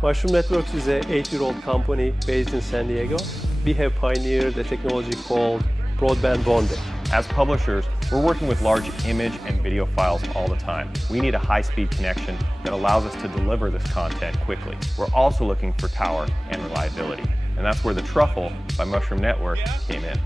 Mushroom Networks is an 8-year-old company based in San Diego. We have pioneered a technology called broadband bonding. As publishers, we're working with large image and video files all the time. We need a high-speed connection that allows us to deliver this content quickly. We're also looking for power and reliability, and that's where the Truffle by Mushroom Network came in.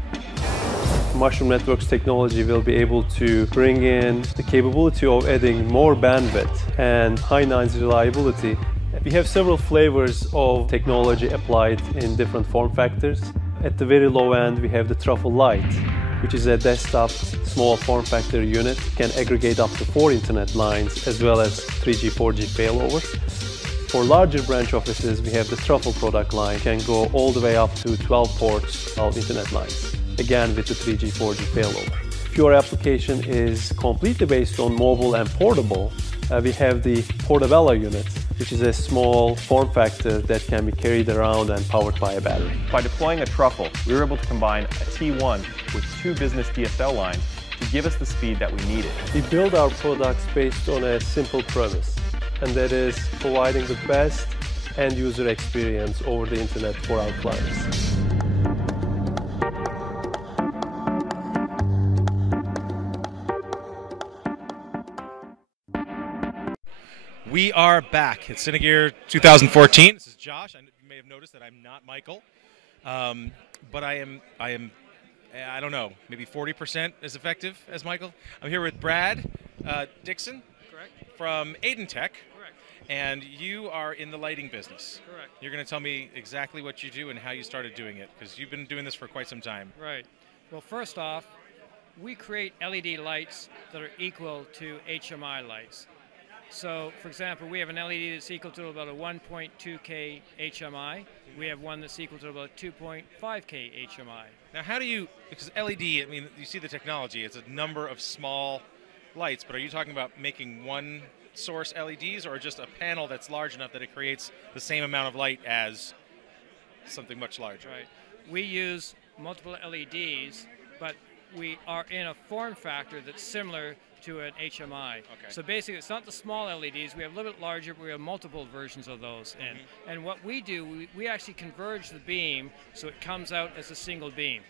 Mushroom Networks technology will be able to bring in the capability of adding more bandwidth and high nines reliability. We have several flavors of technology applied in different form factors. At the very low end, we have the Truffle Lite, which is a desktop small form factor unit. It can aggregate up to 4 internet lines as well as 3G, 4G failover. For larger branch offices, we have the Truffle product line. It can go all the way up to 12 ports of internet lines, again with the 3G, 4G failover. If your application is completely based on mobile and portable, we have the Portabella unit, which is a small form factor that can be carried around and powered by a battery. By deploying a Truffle, we were able to combine a T1 with 2 business DSL lines to give us the speed that we needed. We build our products based on a simple premise, and that is providing the best end user experience over the internet for our clients. We are back at Cine Gear 2014. This is Josh. You may have noticed that I'm not Michael, but I am. I don't know, maybe 40% as effective as Michael. I'm here with Brad Dixon, correct, from Aidentech, correct, and you are in the lighting business. correct. You're going to tell me exactly what you do and how you started doing it, because you've been doing this for quite some time. Right. Well, first off, we create LED lights that are equal to HMI lights. So, for example, we have an LED that's equal to about a 1.2K HMI. We have one that's equal to about 2.5K HMI. Now, how do you, because LED, I mean, you see the technology, it's a number of small lights, but are you talking about making one source LEDs or just a panel that's large enough that it creates the same amount of light as something much larger? Right. We use multiple LEDs, but we are in a form factor that's similar to an HMI. Okay. So basically, it's not the small LEDs. We have a little bit larger, but we have multiple versions of those in. And what we do, we actually converge the beam so it comes out as a single beam.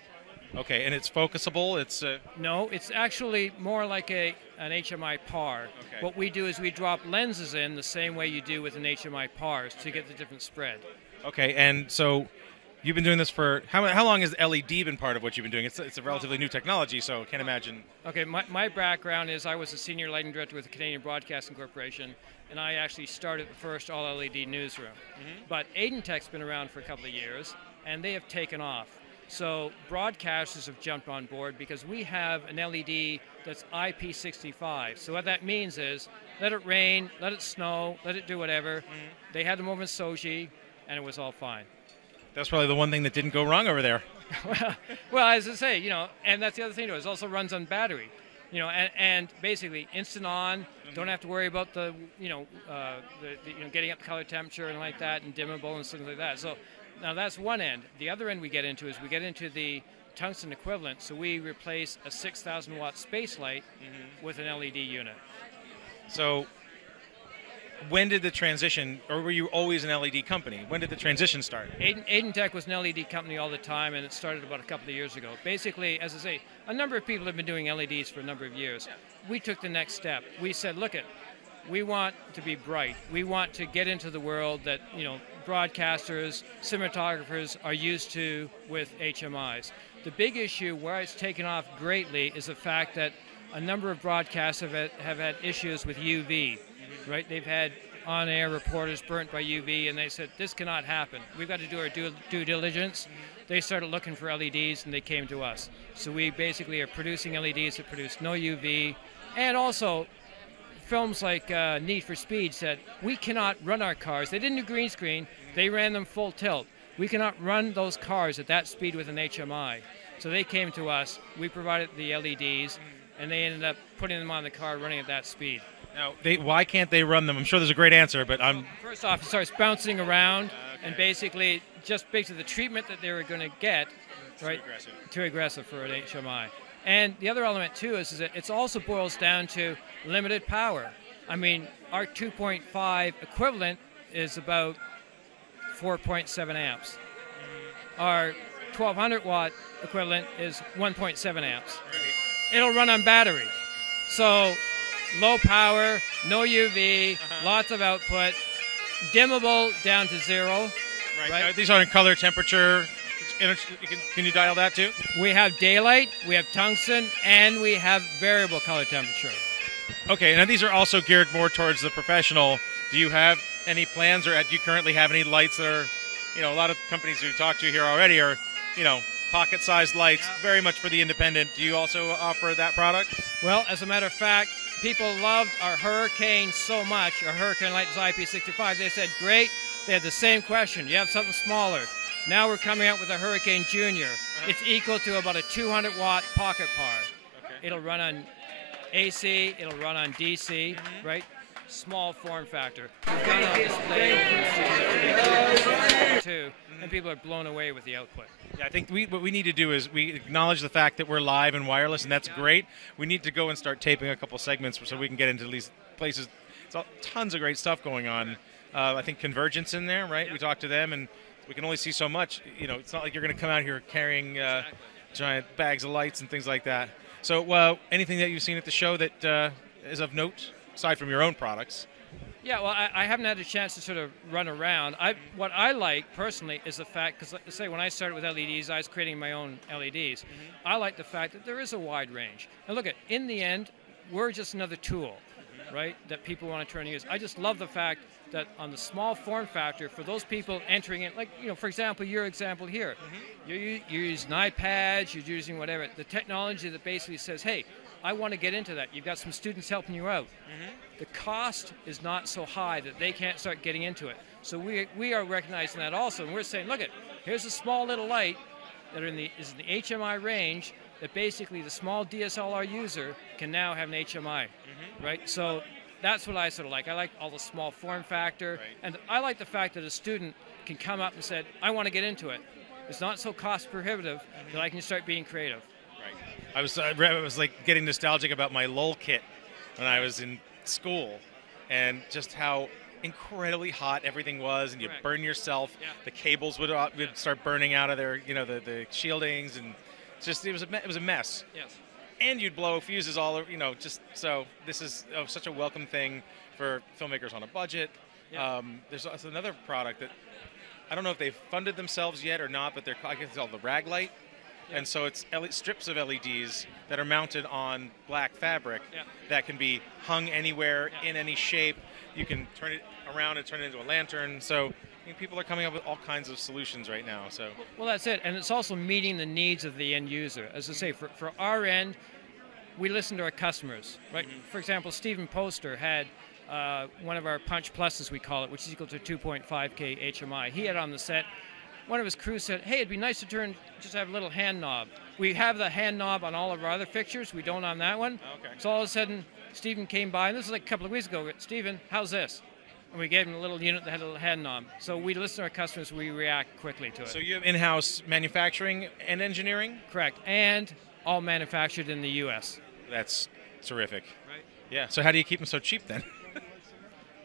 Okay, and it's focusable? It's No, it's actually more like an HMI par. Okay. What we do is we drop lenses in the same way you do with an HMI pars to get the different spread. Okay, and so you've been doing this for, how long has LED been part of what you've been doing? It's a relatively new technology, so I can't imagine. Okay, my background is I was a senior lighting director with the Canadian Broadcasting Corporation, and I actually started the first all-LED newsroom. But Aidentech's been around for a couple of years, and they have taken off. So broadcasters have jumped on board because we have an LED that's IP65. So what that means is, let it rain, let it snow, let it do whatever. They had them over in Sochi, and it was all fine. That's probably the one thing that didn't go wrong over there. Well, as I say, and that's the other thing too. It also runs on battery, and basically instant on. Don't have to worry about the, getting up the color temperature and like that, and dimmable and things like that. So now that's one end. The other end we get into is we get into the tungsten equivalent. So we replace a 6,000 watt space light with an LED unit. So when did the transition, or were you always an LED company? When did the transition start? Aidentech was an LED company all the time, and it started about a couple of years ago. Basically, as I say, a number of people have been doing LEDs for a number of years. We took the next step. We said, look, we want to be bright. We want to get into the world that, broadcasters, cinematographers are used to with HMIs. The big issue where it's taken off greatly is the fact that a number of broadcasts have had issues with UV. Right, they've had on-air reporters burnt by UV, and they said, this cannot happen. We've got to do our due diligence. They started looking for LEDs, and they came to us. So we basically are producing LEDs that produce no UV. And also, films like Need for Speed said, we cannot run our cars. They didn't do green screen. They ran them full tilt. We cannot run those cars at that speed with an HMI. So they came to us. We provided the LEDs, and they ended up putting them on the car running at that speed. Now, why can't they run them? I'm sure there's a great answer, but I'm... First off, it starts bouncing around, and basically the treatment that they were going to get, right? Too aggressive for an HMI. And the other element, too, is that it also boils down to limited power. I mean, our 2.5 equivalent is about 4.7 amps. Our 1200 watt equivalent is 1.7 amps. It'll run on battery. So low power, no UV, lots of output, dimmable down to 0. Right. These are in color, temperature. Can you dial that too? We have daylight, we have tungsten, and we have variable color temperature. Okay, now these are also geared more towards the professional. Do you have any plans, or do you currently have any lights that are, a lot of companies we've talked to here already are, pocket-sized lights, very much for the independent. Do you also offer that product? Well, as a matter of fact, people loved our Hurricane so much. Our Hurricane light is IP65. They said, great. They had the same question. You have something smaller. Now we're coming out with a Hurricane Junior. It's equal to about a 200 watt pocket power. Okay. It'll run on AC, it'll run on DC, right? Small form factor. We've done on display too, and people are blown away with the output. Yeah, I think what we need to do is we acknowledge the fact that we're live and wireless, and that's great. We need to go and start taping a couple segments so we can get into these places. It's tons of great stuff going on. I think Convergence in there, right? We talked to them, and we can only see so much. It's not like you're going to come out here carrying giant bags of lights and things like that. So anything that you've seen at the show that is of note, aside from your own products? Yeah, well, I haven't had a chance to sort of run around. What I like, personally, is the fact, because let's say when I started with LEDs, I was creating my own LEDs. I like the fact that there is a wide range. And look, in the end, we're just another tool, right, that people want to try and use. I just love the fact that on the small form factor, for those people entering it, like, for example, your example here, you're using iPads, you're using whatever, the technology that basically says, hey, I want to get into that. You've got some students helping you out. The cost is not so high that they can't start getting into it. So we are recognizing that also, and we're saying, look, here's a small little light that is in the HMI range that basically the small DSLR user can now have an HMI, right? So that's what I sort of like. I like all the small form factor, and I like the fact that a student can come up and say, I want to get into it. It's not so cost prohibitive that I can start being creative. I was like getting nostalgic about my LOL kit when I was in school, and just how incredibly hot everything was, and you burn yourself. The cables would start burning out of their, the shieldings, and it was a mess. Yes. And you'd blow fuses all over, so this is such a welcome thing for filmmakers on a budget. Yeah. There's also another product that I don't know if they've funded themselves yet or not, but I guess it's called the rag light. Yeah. And so it's strips of LEDs that are mounted on black fabric that can be hung anywhere in any shape. You can turn it around and turn it into a lantern. So people are coming up with all kinds of solutions right now. So well, that's it, and it's also meeting the needs of the end user. As I say, for our end, we listen to our customers, right? For example, Stephen Poster had one of our Punch Pluses, we call it, which is equal to 2.5K HMI. He had on the set. One of his crew said, hey, it'd be nice to just have a little hand knob. We have the hand knob on all of our other fixtures. We don't on that one. Okay. So all of a sudden, Stephen came by, and this was like a couple of weeks ago. Stephen, how's this? And we gave him a little unit that had a little hand knob. So we listen to our customers, we react quickly to it. So you have in-house manufacturing and engineering? Correct, and all manufactured in the U.S. That's terrific. Right. Yeah, so how do you keep them so cheap then?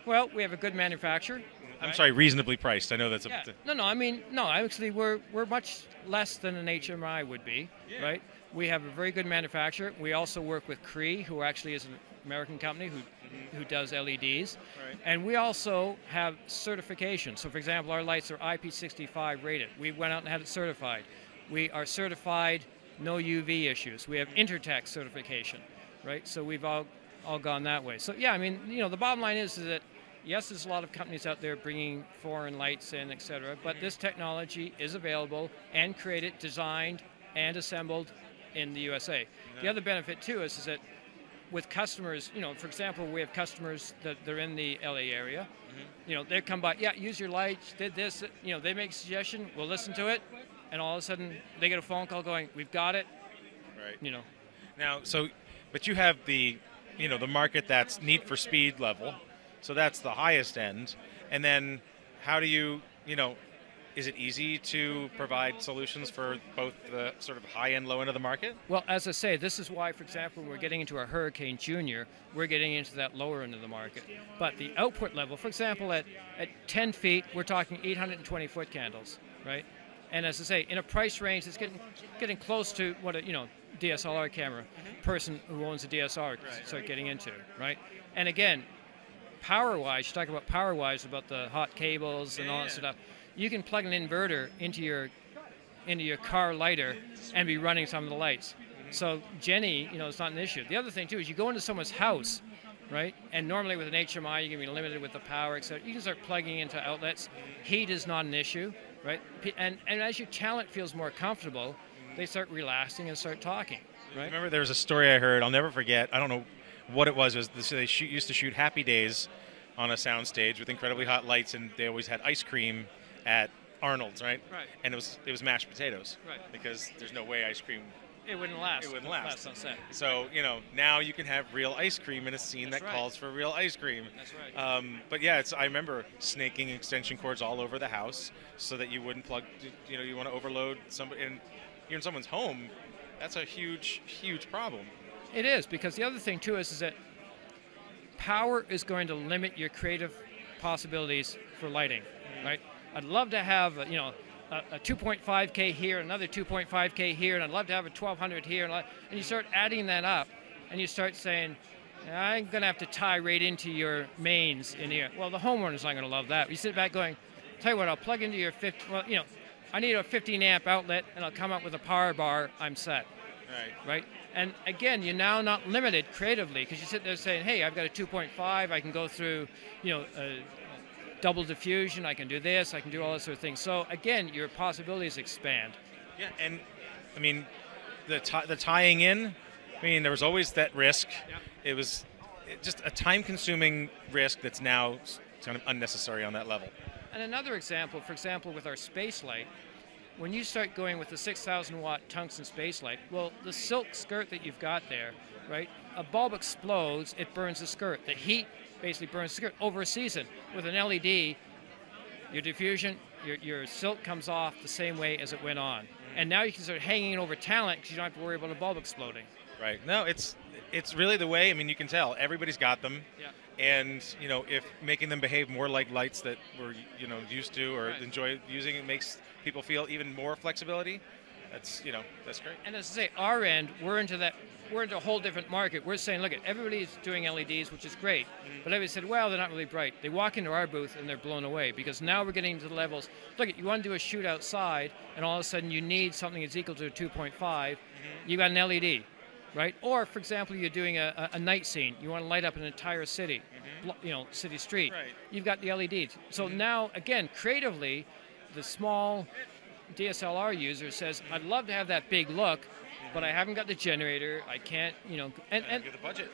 Well, we have a good manufacturer. I'm sorry, reasonably priced. I know that's Actually, we're much less than an HMI would be, right? We have a very good manufacturer. We also work with Cree, who actually is an American company who does LEDs. Right. And we also have certification. So, for example, our lights are IP65 rated. We went out and had it certified. We are certified no UV issues. We have Intertech certification, right? So we've all gone that way. So, yeah, I mean, the bottom line is that yes, there's a lot of companies out there bringing foreign lights in, et cetera, but this technology is available and created, designed, and assembled in the USA. The other benefit, too, is that with customers, for example, we have customers that they're in the LA area. They come by, use your lights, did this, they make a suggestion, we'll listen to it, and all of a sudden they get a phone call going, we've got it. Right. Now, but you have the market that's need for speed level. So that's the highest end. And then how do you, is it easy to provide solutions for both the sort of high end, low end of the market? Well, as I say, this is why, for example, when we're getting into our Hurricane Junior, we're getting into that lower end of the market. But the output level, for example, at 10 feet, we're talking 820 foot candles, right? And as I say, in a price range, it's getting close to what a DSLR camera person who owns a DSLR start getting into, right? And again, power-wise, you talk about power-wise, about the hot cables and all that stuff. You can plug an inverter into your car lighter and be running some of the lights. So Jenny, it's not an issue. The other thing too is you go into someone's house, right? And normally with an HMI, you're gonna be limited with the power, etc. You can start plugging into outlets. Heat is not an issue, right? And as your talent feels more comfortable, they start relaxing and start talking, right? Remember, there was a story I heard. I'll never forget. I don't know what it was. They used to shoot Happy Days on a soundstage with incredibly hot lights, and they always had ice cream at Arnold's, right? Right. And it was mashed potatoes. Right. Because there's no way ice cream. It wouldn't last. It wouldn't last. On set. So now you can have real ice cream in a scene that calls for real ice cream. That's right. But yeah, I remember snaking extension cords all over the house so that you wouldn't plug. You want to overload somebody, and you're in someone's home. That's a huge, huge problem. It is, because the other thing too is that power is going to limit your creative possibilities for lighting, right? I'd love to have a 2.5K here, another 2.5K here, and I'd love to have a 1200 here, and you start adding that up, and you start saying, I'm going to have to tie right into your mains in here. Well, the homeowner's not going to love that. You sit back going, tell you what, I'll plug into your I need a 15 amp outlet, and I'll come up with a power bar, I'm set. Right? And again, you're now not limited creatively, because you sit there saying, hey, I've got a 2.5, I can go through, double diffusion, I can do this, I can do all this sort of thing. So again, your possibilities expand. Yeah, and I mean, the tying in, there was always that risk. Yeah. It was just a time-consuming risk that's now kind of unnecessary on that level. And another example, for example, with our space light, when you start going with the 6,000 watt tungsten space light, well, the silk skirt that you've got there, right? A bulb explodes, it burns the skirt. The heat basically burns the skirt over a season. With an LED, your diffusion, your silk comes off the same way as it went on. And now you can start hanging it over talent because you don't have to worry about a bulb exploding. Right. No, it's really the way. You can tell everybody's got them. Yeah. And if making them behave more like lights that we're used to or enjoy using, it makes people feel even more flexibility. That's that's great. And as I say, our end, we're into a whole different market. We're saying, look, everybody's doing LEDs, which is great. But everybody said, well, they're not really bright. They walk into our booth and they're blown away, because now we're getting to the levels. Look, you want to do a shoot outside, and all of a sudden you need something that's equal to a 2.5. You got an LED. Right? Or, for example, you're doing a night scene. You want to light up an entire city, city street. Right. You've got the LEDs. So now, again, creatively, the small DSLR user says, I'd love to have that big look, but I haven't got the generator. I can't, and get the budget.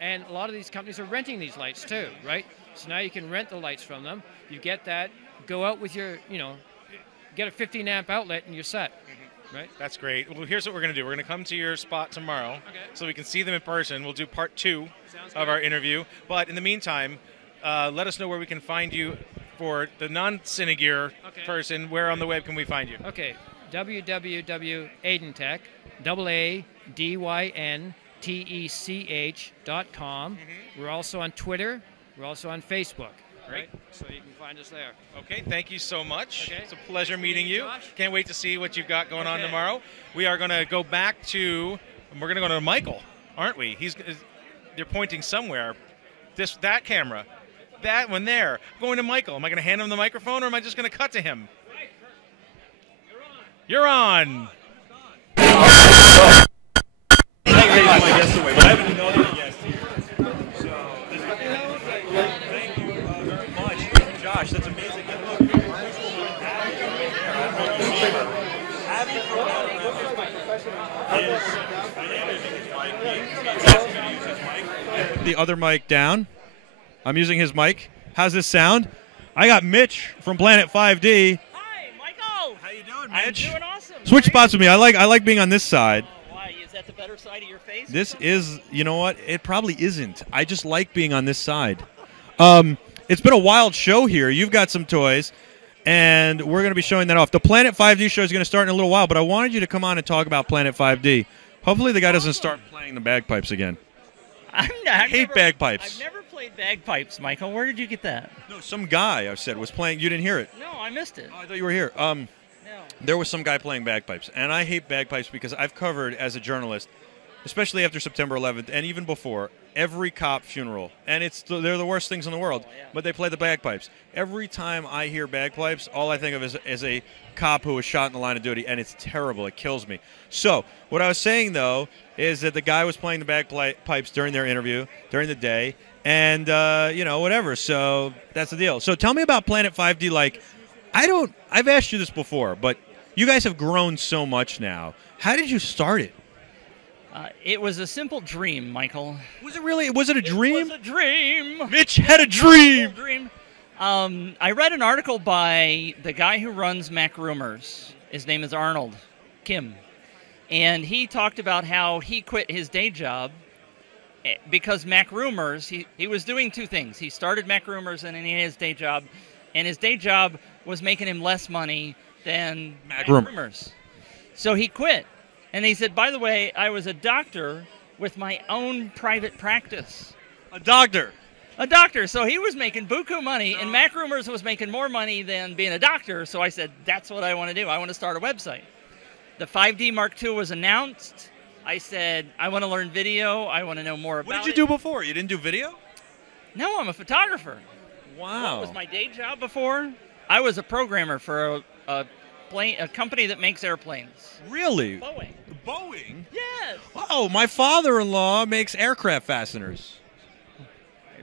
And a lot of these companies are renting these lights too, right? So now you can rent the lights from them. You get that. Go out with your, get a 15 amp outlet, and you're set. Right. That's great. Well, here's what we're going to do. We're going to come to your spot tomorrow so we can see them in person. We'll do part 2 of our interview. But in the meantime, let us know where we can find you for the non-Cine Gear person. Where on the web can we find you? Okay. www.aidentech, AADYNTECH.com. We're also on Twitter. We're also on Facebook. Right? So you can find us there. Okay, thank you so much. Okay. It's a pleasure meeting you. Josh. Can't wait to see what you've got going on tomorrow. We are going to go back to, we're going to go to Michael, aren't we? They're pointing somewhere. That camera, that one there. Going to Michael. Am I going to hand him the microphone, or am I just going to cut to him? You're on. Josh, that's amazing. The other mic down. I'm using his mic. How's this sound? I got Mitch from Planet 5D. Hi, Michael. How you doing, Mitch? I'm doing awesome. Switch spots with me. I like being on this side. Why? Is that the better side of your face? This is, you know what? It probably isn't. I just like being on this side. It's been a wild show here. You've got some toys. and we're going to be showing that off. The Planet 5D show is going to start in a little while, but I wanted you to come on and talk about Planet 5D. Hopefully the guy doesn't start playing the bagpipes again. I hate bagpipes. I've never played bagpipes, Michael. Where did you get that? No, some guy, I said, was playing. You didn't hear it. No, I missed it. Oh, I thought you were here. There was some guy playing bagpipes, and I hate bagpipes because I've covered, as a journalist, especially after September 11th, and even before, every cop funeral. And they're the worst things in the world, but they play the bagpipes. Every time I hear bagpipes, all I think of is a cop who was shot in the line of duty, and it's terrible. It kills me. So what I was saying, though, is that the guy was playing the bagpipes during their interview, during the day, and, whatever. So that's the deal. So tell me about Planet 5D. Like, I've asked you this before, but you guys have grown so much now. How did you start it? It was a simple dream, Michael. Was it really? Was it a dream? It was a dream. Mitch had a dream. I read an article by the guy who runs Mac Rumors. His name is Arnold Kim. And he talked about how he quit his day job because Mac Rumors, he was doing two things. He started Mac Rumors and then he had his day job. And his day job was making him less money than Mac Rumors. So he quit. And he said, by the way, I was a doctor with my own private practice. A doctor? A doctor. So he was making buku money, and Mac Rumors was making more money than being a doctor. So I said, that's what I want to do. I want to start a website. The 5D Mark II was announced. I said, I want to learn video. I want to know more about it. What did you do before? You didn't do video? No, I'm a photographer. Wow. What was my day job before? I was a programmer for a company that makes airplanes. Really? Boeing. Boeing? Yes. Oh, my father-in-law makes aircraft fasteners.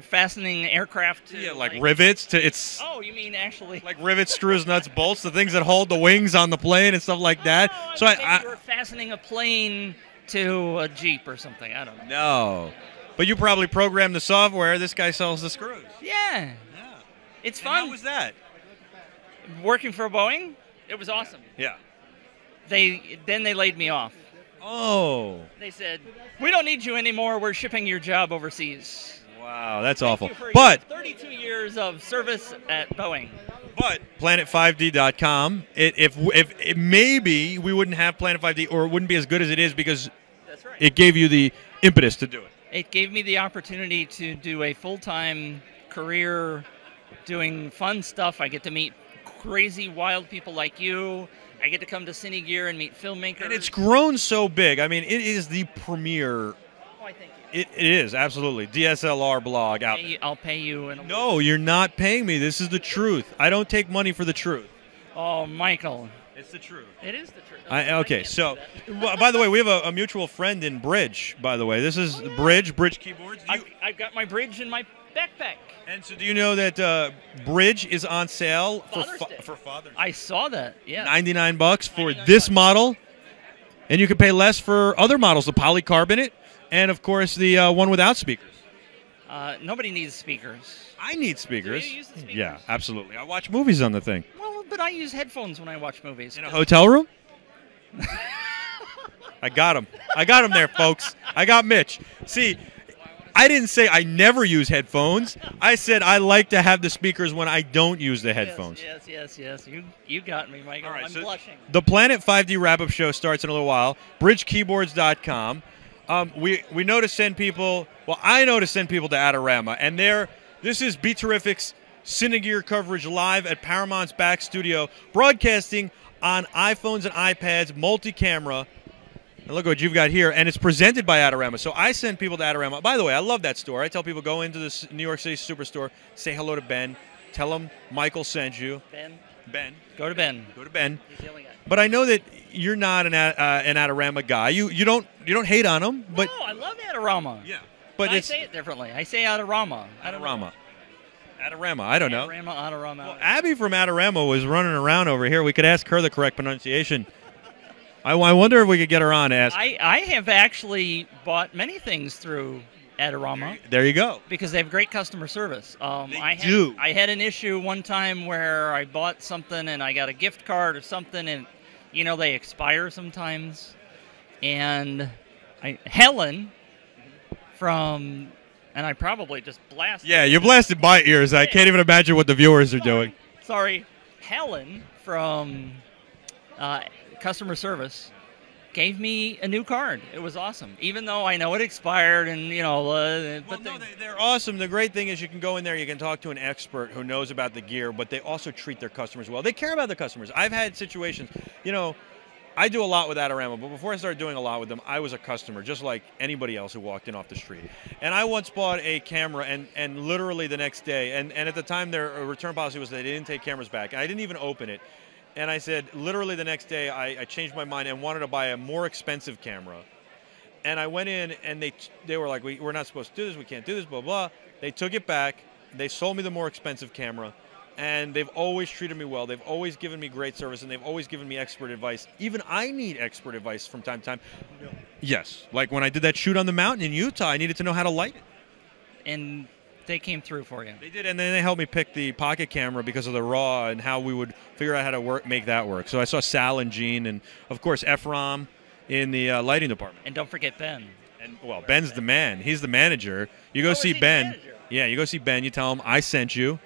Fastening aircraft to like rivets to its. Oh, you mean actually? Like rivets, screws, nuts, bolts, the things that hold the wings on the plane and stuff like that. So you were fastening a plane to a Jeep or something. I don't know. No, but you probably programmed the software. This guy sells the screws. Yeah. It's fun. How was that? Working for Boeing? It was awesome. Yeah. Then they laid me off. Oh. They said, we don't need you anymore. We're shipping your job overseas. Wow, that's awful. But 32 years of service at Boeing. But Planet5D.com. If maybe we wouldn't have Planet 5D, or it wouldn't be as good as it is because it gave you the impetus to do it. It gave me the opportunity to do a full-time career doing fun stuff. I get to meet crazy, wild people like you. I get to come to Cine Gear and meet filmmakers. And it's grown so big. I mean, it is the premier. Oh, I thank you. It is, absolutely. DSLR blog out there. I'll pay you. No, you're not paying me. This is the truth. I don't take money for the truth. Oh, Michael. It's the truth. It is the truth. Okay, so, by the way, we have a mutual friend in Bridge, by the way. This is Bridge Keyboards. I've got my Bridge in my backpack. And so do you know that Bridge is on sale for Father's Day? I saw that, yeah. $99 for this model, and you can pay less for other models, the polycarbonate, and, of course, the one without speakers. Nobody needs speakers. I need speakers. Do you use the speakers? Yeah, absolutely. I watch movies on the thing. Well, but I use headphones when I watch movies. In a hotel room? I got him. I got him there, folks. I got Mitch. See, I didn't say I never use headphones. I said I like to have the speakers when I don't use the headphones. Yes. You got me, Michael. All right, I'm blushing. The Planet 5D wrap-up show starts in a little while. BridgeKeyboards.com. We know to send people. Well, I know to send people to Adorama, and this is Be Terrific's Cine Gear coverage live at Paramount's back studio, broadcasting on iPhones and iPads, multi-camera. And look what you've got here, and it's presented by Adorama. So I send people to Adorama. By the way, I love that store. I tell people, go into this New York City Superstore, say hello to Ben, tell him Michael sent you. Ben. Go to Ben. Go to Ben. He's the only guy. But I know that you're not an Adorama guy. You don't hate on them, but no, I love Adorama. Yeah, but I say it differently. I say Adorama. Adorama. I don't know. Adorama. Well, Abby from Adorama was running around over here. We could ask her the correct pronunciation. I wonder if we could get her on to ask. I have actually bought many things through Adorama. There you go. Because they have great customer service. They do. I had an issue one time where I bought something and I got a gift card or something, and they expire sometimes. And Helen and I probably just blasted. Yeah, you blasted my ears. I can't even imagine what the viewers are doing. Sorry. Helen from customer service gave me a new card. It was awesome, even though I know it expired and They're awesome. The great thing is you can go in there, you can talk to an expert who knows about the gear, but they also treat their customers well. They care about the customers. I've had situations, I do a lot with Adorama, but before I started doing a lot with them, I was a customer, just like anybody else who walked in off the street. And I once bought a camera, and literally the next day, and at the time their return policy was that they didn't take cameras back. And I didn't even open it. And I said, literally the next day, I changed my mind and wanted to buy a more expensive camera. And I went in, and they were like, we're not supposed to do this, we can't do this, blah, blah. They took it back. They sold me the more expensive camera. And they've always treated me well. They've always given me great service, and they've always given me expert advice. Even I need expert advice from time to time. Yes, like when I did that shoot on the mountain in Utah, I needed to know how to light it. And they came through for you. They did, and then they helped me pick the pocket camera because of the RAW and how we would figure out how to make that work. So I saw Sal and Gene, and of course Ephraim in the lighting department. And don't forget Ben. And well, Ben's the man. He's the manager. You go see Ben. Yeah, you go see Ben. You tell him I sent you.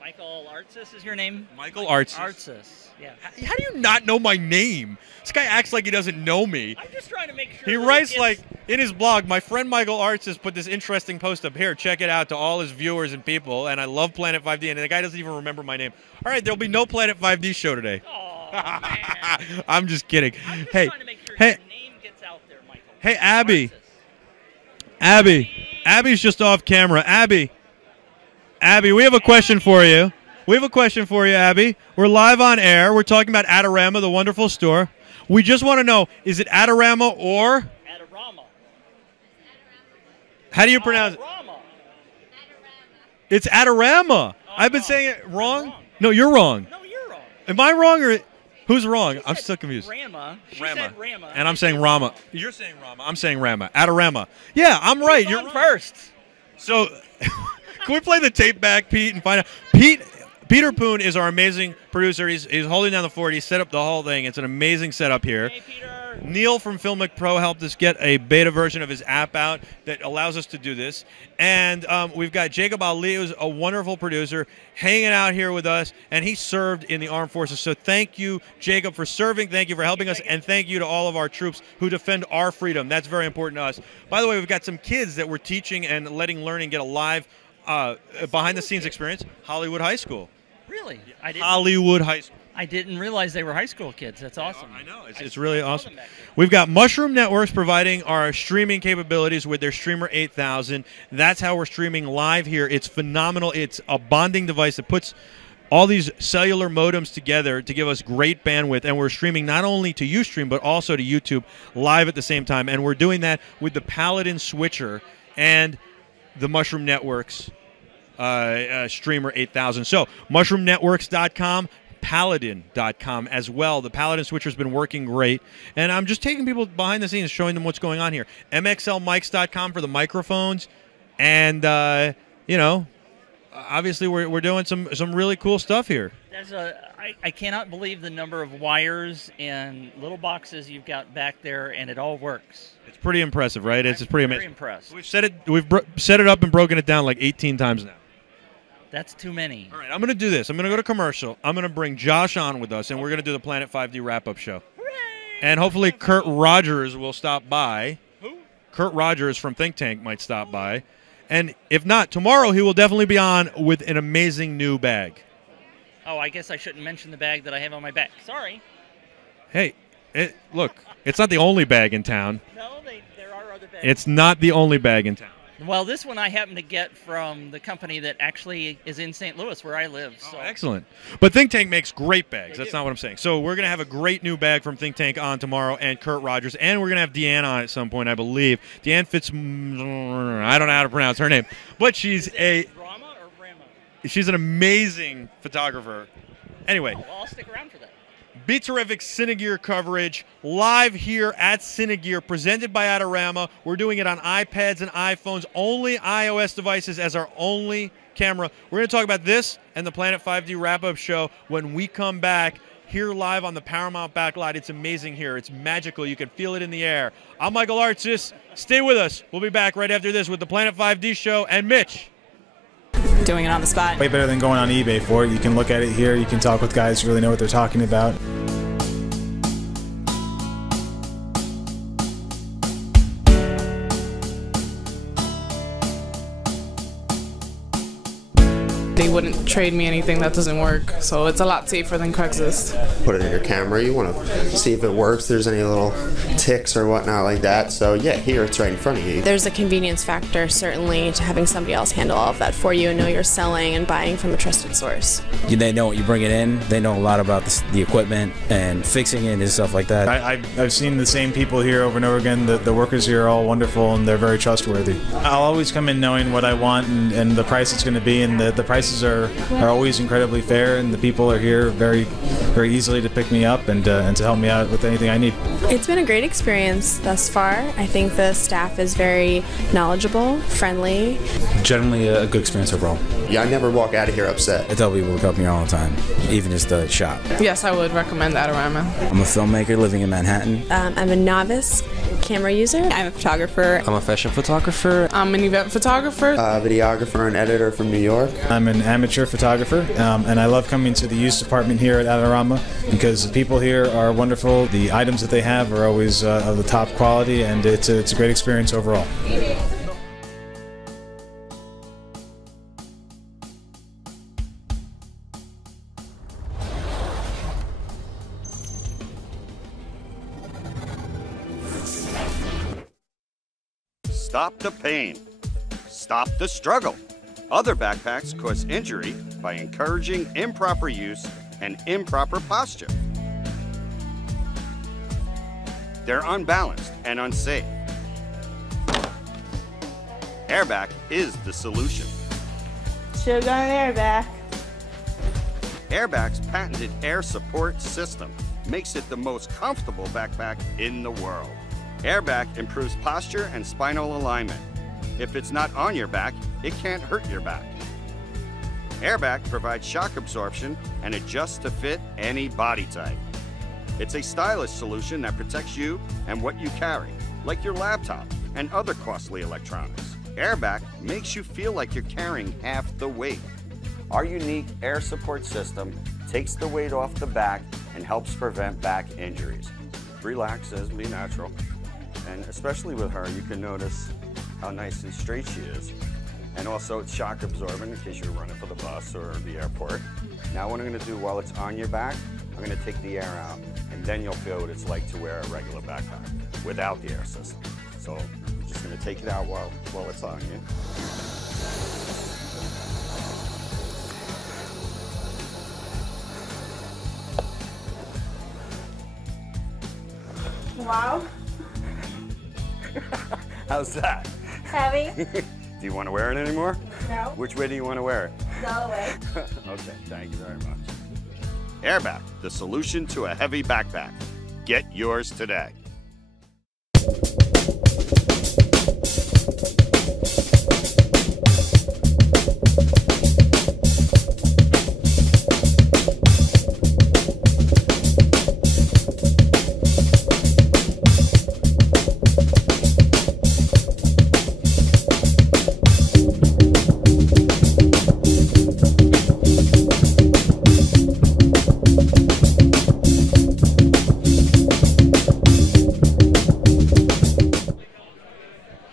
Michael Artsis is your name? Michael Artsis. Artsis, yeah. How do you not know my name? This guy acts like he doesn't know me. I'm just trying to make sure. He writes like in his blog, my friend Michael Artsis put this interesting post up here. Check it out to all his viewers and people. And I love Planet 5D. And the guy doesn't even remember my name. All right, there'll be no Planet 5D show today. Oh, man. I'm just kidding. I'm just hey, trying to make sure hey, your name gets out there, Michael. Hey, Abby. Abby's just off camera. Abby, we have a question for you. We have a question for you, Abby. We're live on air. We're talking about Adorama, the wonderful store. We just want to know, is it Adorama or? Adorama. How do you pronounce it? It's Adorama. I've been saying it wrong? No, you're wrong. No, you're wrong. Am I wrong or who's wrong? I'm still confused. Rama. She said Rama. And I'm saying Rama. You're saying Rama. I'm saying Rama. Adorama. Yeah, I'm right. You're first. So, can we play the tape back, Pete, and find out? Peter Poon is our amazing producer. He's holding down the fort. He set up the whole thing. It's an amazing setup here. Hey, Peter. Neil from Filmic Pro helped us get a beta version of his app out that allows us to do this. And we've got Jacob Ali, who's a wonderful producer, hanging out here with us, and he served in the armed forces. So thank you, Jacob, for serving. Thank you for helping us, and thank you to all of our troops who defend our freedom. That's very important to us. By the way, we've got some kids that we're teaching and letting learning get a live behind-the-scenes experience. Hollywood High School. Really? Hollywood High School. I didn't realize they were high school kids. That's awesome. I know. It's really awesome. We've got Mushroom Networks providing our streaming capabilities with their Streamer 8000. That's how we're streaming live here. It's phenomenal. It's a bonding device that puts all these cellular modems together to give us great bandwidth, and we're streaming not only to Ustream but also to YouTube live at the same time. And we're doing that with the Paladin switcher and the Mushroom Networks Streamer 8000. So mushroomnetworks.com, Paladin.com as well. The Paladin switcher's been working great, and I'm just taking people behind the scenes, showing them what's going on here. MXLmics.com for the microphones, and obviously we're doing some really cool stuff here. I cannot believe the number of wires and little boxes you've got back there, and it all works. It's pretty impressive, right? It's pretty amazing. Very impressed. We've set it up and broken it down like 18 times now. That's too many. All right, I'm going to do this. I'm going to go to commercial. I'm going to bring Josh on with us, and we're going to do the Planet 5D wrap-up show. Hooray! And hopefully Kurt Rogers will stop by. Who? Kurt Rogers from Think Tank might stop by. And if not, tomorrow he will definitely be on with an amazing new bag. Oh, I guess I shouldn't mention the bag that I have on my back. Sorry. Hey, look, it's not the only bag in town. No, there are other bags. It's not the only bag in town. Well, this one I happen to get from the company that actually is in St. Louis, where I live. So. Oh, excellent. But Think Tank makes great bags. That's not what I'm saying. So we're going to have a great new bag from Think Tank on tomorrow, and Kurt Rogers, and we're going to have Deanne on at some point, I believe. Deanne Fitz, I don't know how to pronounce her name, but she's Rama or Rama? She's an amazing photographer. Anyway. Oh, well, I'll stick around for that. Be terrific Cine Gear coverage live here at Cine Gear, presented by Adorama. We're doing it on iPads and iPhones, only iOS devices as our only camera. We're going to talk about this and the Planet 5D wrap-up show when we come back here live on the Paramount Backlot. It's amazing here. It's magical. You can feel it in the air. I'm Michael Artsis. Stay with us. We'll be back right after this with the Planet 5D show and Mitch. doing it on the spot. Way better than going on eBay for it. You can look at it here, you can talk with guys who really know what they're talking about. They wouldn't trade me anything that doesn't work, so it's a lot safer than Craigslist. Put it in your camera. You want to see if it works. There's any little ticks or whatnot like that. So yeah, here it's right in front of you. There's a convenience factor, certainly, to having somebody else handle all of that for you and know you're selling and buying from a trusted source. They know what you bring it in. They know a lot about the equipment and fixing it and stuff like that. I've seen the same people here over and over again. The workers here are all wonderful and they're very trustworthy. I'll always come in knowing what I want and the price it's going to be, and the prices are always incredibly fair, and the people are here very easily to pick me up and to help me out with anything I need. It's been a great experience thus far. I think the staff is very knowledgeable, friendly. Generally a good experience overall. Yeah, I never walk out of here upset. I tell people to come here all the time, even just the shop. Yes, I would recommend Adorama. I'm a filmmaker living in Manhattan. I'm a novice camera user. I'm a photographer. I'm a fashion photographer. I'm an event photographer. Videographer and editor from New York. I'm an amateur photographer, and I love coming to the used department here at Adorama because the people here are wonderful. The items that they have are always of the top quality, and it's a great experience overall. Stop the pain. Stop the struggle. Other backpacks cause injury by encouraging improper use and improper posture. They're unbalanced and unsafe. Airback is the solution. Should've got an airbag. Airback's patented air support system makes it the most comfortable backpack in the world. Airback improves posture and spinal alignment. If it's not on your back, it can't hurt your back. Airback provides shock absorption and adjusts to fit any body type. It's a stylish solution that protects you and what you carry, like your laptop and other costly electronics. Airback makes you feel like you're carrying half the weight. Our unique air support system takes the weight off the back and helps prevent back injuries. Relax as be natural. And especially with her, you can notice how nice and straight she is. And also it's shock absorbent in case you're running for the bus or the airport. Now what I'm gonna do while it's on your back, I'm gonna take the air out, and then you'll feel what it's like to wear a regular backpack without the air system. So I'm just gonna take it out while it's on you. Wow. How's that? Heavy. Do you want to wear it anymore? No. Which way do you want to wear it? The other way. Okay, thank you very much. Airback, the solution to a heavy backpack. Get yours today.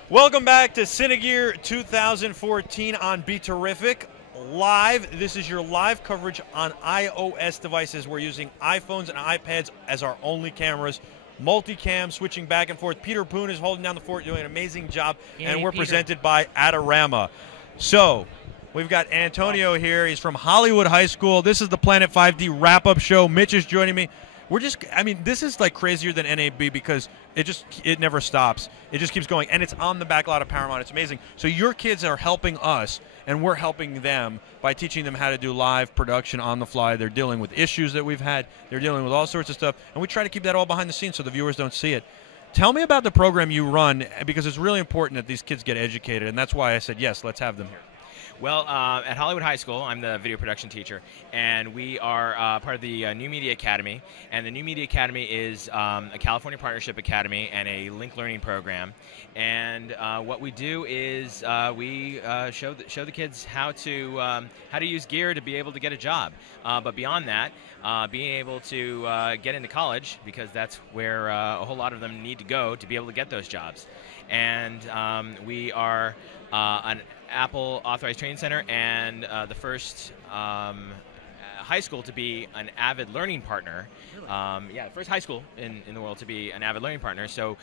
Welcome back to Cine Gear 2014 on Be Terrific Live. This is your live coverage on iOS devices. We're using iPhones and iPads as our only cameras. Multicam, switching back and forth. Peter Poon is holding down the fort, doing an amazing job. And we're presented by Adorama. So, we've got Antonio here. He's from Hollywood High School. This is the Planet 5D wrap-up show. Mitch is joining me. We're just, I mean, this is like crazier than NAB because it never stops. It just keeps going. And it's on the back lot of Paramount. It's amazing. So your kids are helping us, and we're helping them by teaching them how to do live production on the fly. They're dealing with issues that we've had. They're dealing with all sorts of stuff. And we try to keep that all behind the scenes so the viewers don't see it. Tell me about the program you run, because it's really important that these kids get educated. And that's why I said, yes, let's have them here. Well, at Hollywood High School, I'm the video production teacher, and we are part of the New Media Academy. And the New Media Academy is a California Partnership Academy and a Link Learning program. And what we do is we show the kids how to use gear to be able to get a job. But beyond that, being able to get into college, because that's where a whole lot of them need to go to be able to get those jobs. And we are an Apple Authorized Training Center and the first high school to be an Avid Learning Partner. Yeah, the first high school in the world to be an Avid Learning Partner. So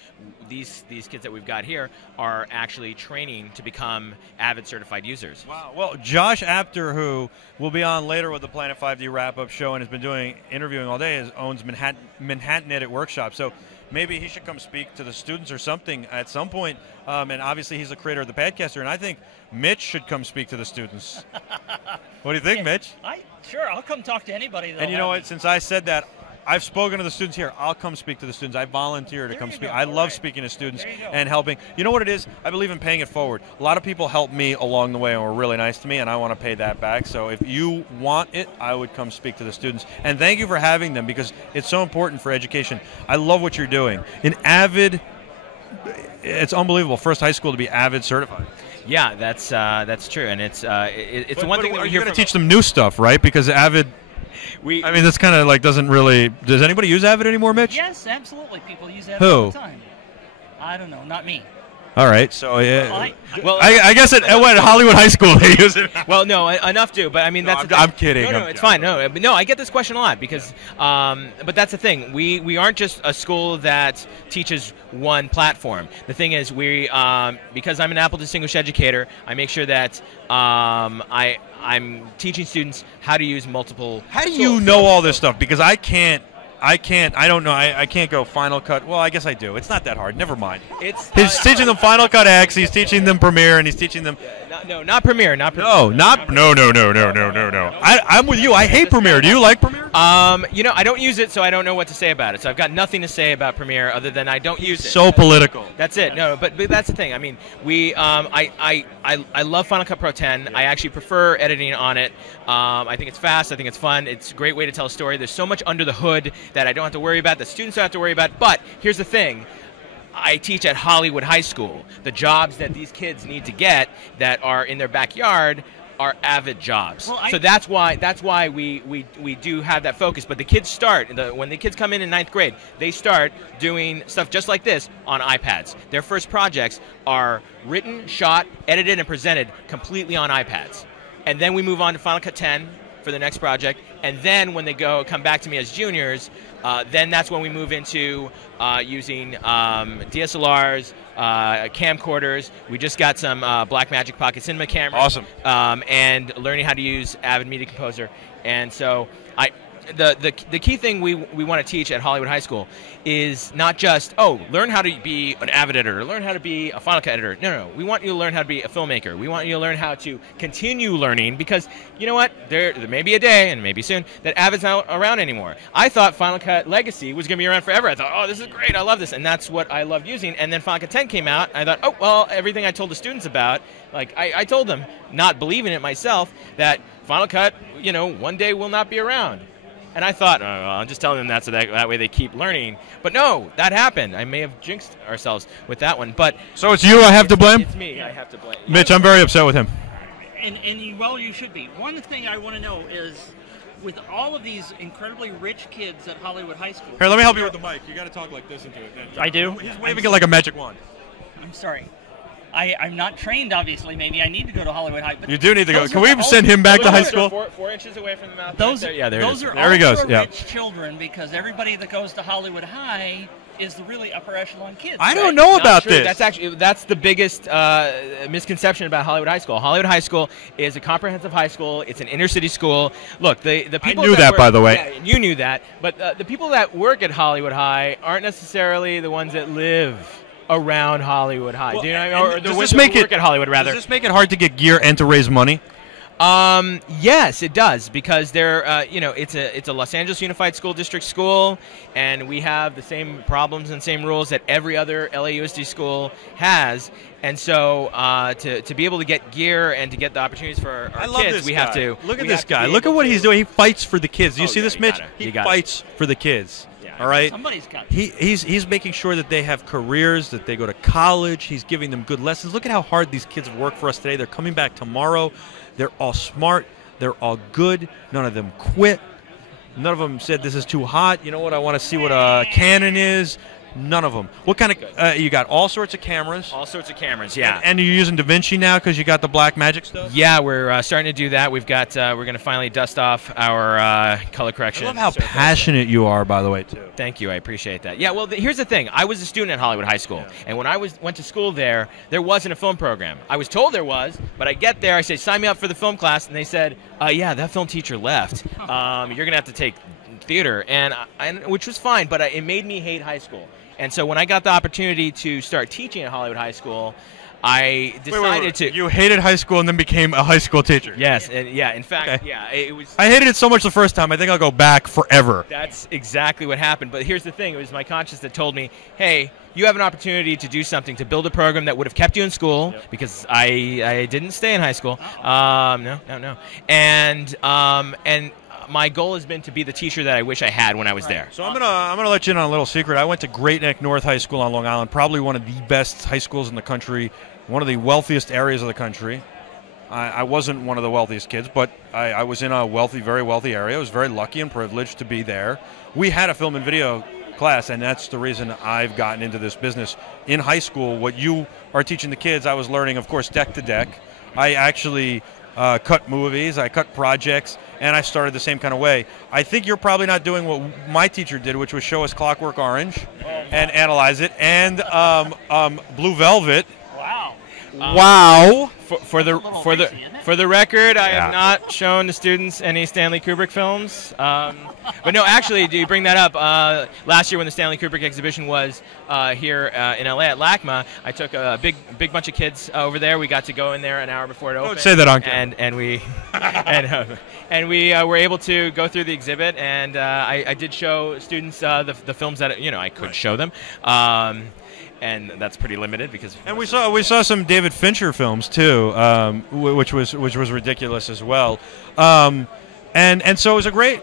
these kids that we've got here are actually training to become Avid certified users. Wow. Well, Josh Apter, who will be on later with the Planet 5D wrap-up show and has been interviewing all day, owns Manhattan Edit Workshop. So maybe he should come speak to the students or something at some point. And obviously he's the creator of the Padcaster, and I think Mitch should come speak to the students. What do you think, Mitch? Sure, I'll come talk to anybody. And you know what? Since I said that, I've spoken to the students here. I'll come speak to the students. I volunteer to come speak. I love speaking to students and helping. You know what it is? I believe in paying it forward. A lot of people help me along the way and were really nice to me, and I want to pay that back. So if you want it, I would come speak to the students. And thank you for having them, because it's so important for education. I love what you're doing. In Avid, it's unbelievable. First high school to be Avid certified. Yeah, that's true, and it's the one thing that we hear. You're going to teach them new stuff, right? Because Avid. I mean, that's kind of like doesn't really. Does anybody use Avid anymore, Mitch? Yes, absolutely. People use Avid Who? all the time. I don't know, not me. All right, so Well, I guess at Hollywood High School they use it. Well, no, enough to, but I mean that's. I'm kidding. No, it's fine. No, I get this question a lot because, but that's the thing. We aren't just a school that teaches one platform. The thing is, because I'm an Apple Distinguished Educator, I make sure that I'm teaching students how to use multiple. How do you know all this stuff? Because I can't. I don't know. I can't go Final Cut. Well, I guess I do. It's not that hard. Never mind. He's teaching them Final Cut X. He's teaching them Premiere, and he's teaching them. Not Premiere. Not Premiere. No. I'm with you. I hate Premiere. Do you like Premiere? I don't use it, so I don't know what to say about it. So I've got nothing to say about Premiere other than I don't use it. So political. That's it. No, but that's the thing. I mean, I love Final Cut Pro 10. I actually prefer editing on it. I think it's fast. I think it's fun. It's a great way to tell a story. There's so much under the hood that I don't have to worry about, the students don't have to worry about. But here's the thing. I teach at Hollywood High School. The jobs that these kids need to get that are in their backyard are Avid jobs. Well, so that's why we do have that focus. But the kids start, when the kids come in 9th grade, they start doing stuff just like this on iPads. Their first projects are written, shot, edited, and presented completely on iPads. And then we move on to Final Cut 10 for the next project. And then when they come back to me as juniors, then that's when we move into using DSLRs, camcorders. We just got some Blackmagic Pocket Cinema cameras. Awesome. And learning how to use Avid Media Composer. And so the key thing we want to teach at Hollywood High School is not just, learn how to be an Avid editor, learn how to be a Final Cut editor. No. We want you to learn how to be a filmmaker. We want you to learn how to continue learning, because you know what? There may be a day, and maybe soon, that Avid's not around anymore. I thought Final Cut Legacy was going to be around forever. I thought, this is great. I love this. And that's what I loved using. And then Final Cut 10 came out. And I thought, everything I told the students about, like I told them, not believing it myself, that Final Cut, one day will not be around. And I thought, I'm just telling them that so that way they keep learning. But no, that happened. I may have jinxed ourselves with that one. But so it's you I have to blame? It's me I have to blame. Mitch, I'm very upset with him. And you should be. One thing I want to know is, with all of these incredibly rich kids at Hollywood High School. Here, let me help you with the mic. You got to talk like this into it. I do? He's waving it like a magic wand. I'm sorry. I'm not trained, obviously. Maybe I need to go to Hollywood High. But you do need to go. Can we send him back to high school? 4 inches away from the mouth. Those are rich children, because everybody that goes to Hollywood High is the really upper echelon kids. I don't know about this. That's the biggest misconception about Hollywood High School. Hollywood High School is a comprehensive high school. It's an inner city school. Look, the people I knew that, by the way. Yeah, you knew that, but the people that work at Hollywood High aren't necessarily the ones that live around Hollywood High. Well, do you know? Or does the this make work at Hollywood, rather. Does this make it hard to get gear and to raise money? Yes, it does, because they're, it's a Los Angeles Unified School District school, and we have the same problems and same rules that every other LAUSD school has. And so to be able to get gear and to get the opportunities for our kids, we have to. Look at this guy. Look at what he's doing. He fights for the kids. Do you see this, Mitch? He got it. fights for the kids. All right. Somebody's got. He's making sure that they have careers, that they go to college. He's giving them good lessons. Look at how hard these kids have worked for us today. They're coming back tomorrow. They're all smart. They're all good. None of them quit. None of them said this is too hot. You know what? I want to see what a Canon is. None of them. What kind of you got? All sorts of cameras. All sorts of cameras, yeah. And you're using DaVinci now because you got the black magic stuff. Yeah, we're starting to do that. We've got we're going to finally dust off our color correction. I love how passionate you are, by the way, too. Thank you. I appreciate that. Yeah. Well, here's the thing. I was a student at Hollywood High School, and when I went to school there wasn't a film program. I was told there was, but I get there. I say, sign me up for the film class, and they said, yeah, that film teacher left. You're going to have to take theater, and which was fine, but it made me hate high school. And so when I got the opportunity to start teaching at Hollywood High School, I decided to. You hated high school and then became a high school teacher. Yes, and yeah. In fact, yeah, it was. I hated it so much the first time. I think I'll go back forever. That's exactly what happened. But here's the thing: it was my conscience that told me, "Hey, you have an opportunity to do something to build a program that would have kept you in school." Yep. Because I didn't stay in high school. No. And my goal has been to be the teacher that I wish I had when I was there. So I'm gonna let you in on a little secret. I went to Great Neck North High School on Long Island, probably one of the best high schools in the country, one of the wealthiest areas of the country. I wasn't one of the wealthiest kids, but I was in a wealthy, very wealthy area. I was very lucky and privileged to be there. We had a film and video class, and that's the reason I've gotten into this business. In high school, what you are teaching the kids, I was learning, of course, deck to deck. I actually cut movies, I cut projects, and I started the same kind of way. I think you're probably not doing what my teacher did, which was show us Clockwork Orange and analyze it, and Blue Velvet. Wow. Wow. For the record, I have not shown the students any Stanley Kubrick films. But no, actually, do you bring that up? Last year when the Stanley Kubrick exhibition was here in LA at LACMA, I took a big bunch of kids over there. We got to go in there an hour before it opened. Don't say that on camera. And we were able to go through the exhibit, and I did show students the films that I could show them. And that's pretty limited because. And we saw some David Fincher films too, which was ridiculous as well. And so it was a great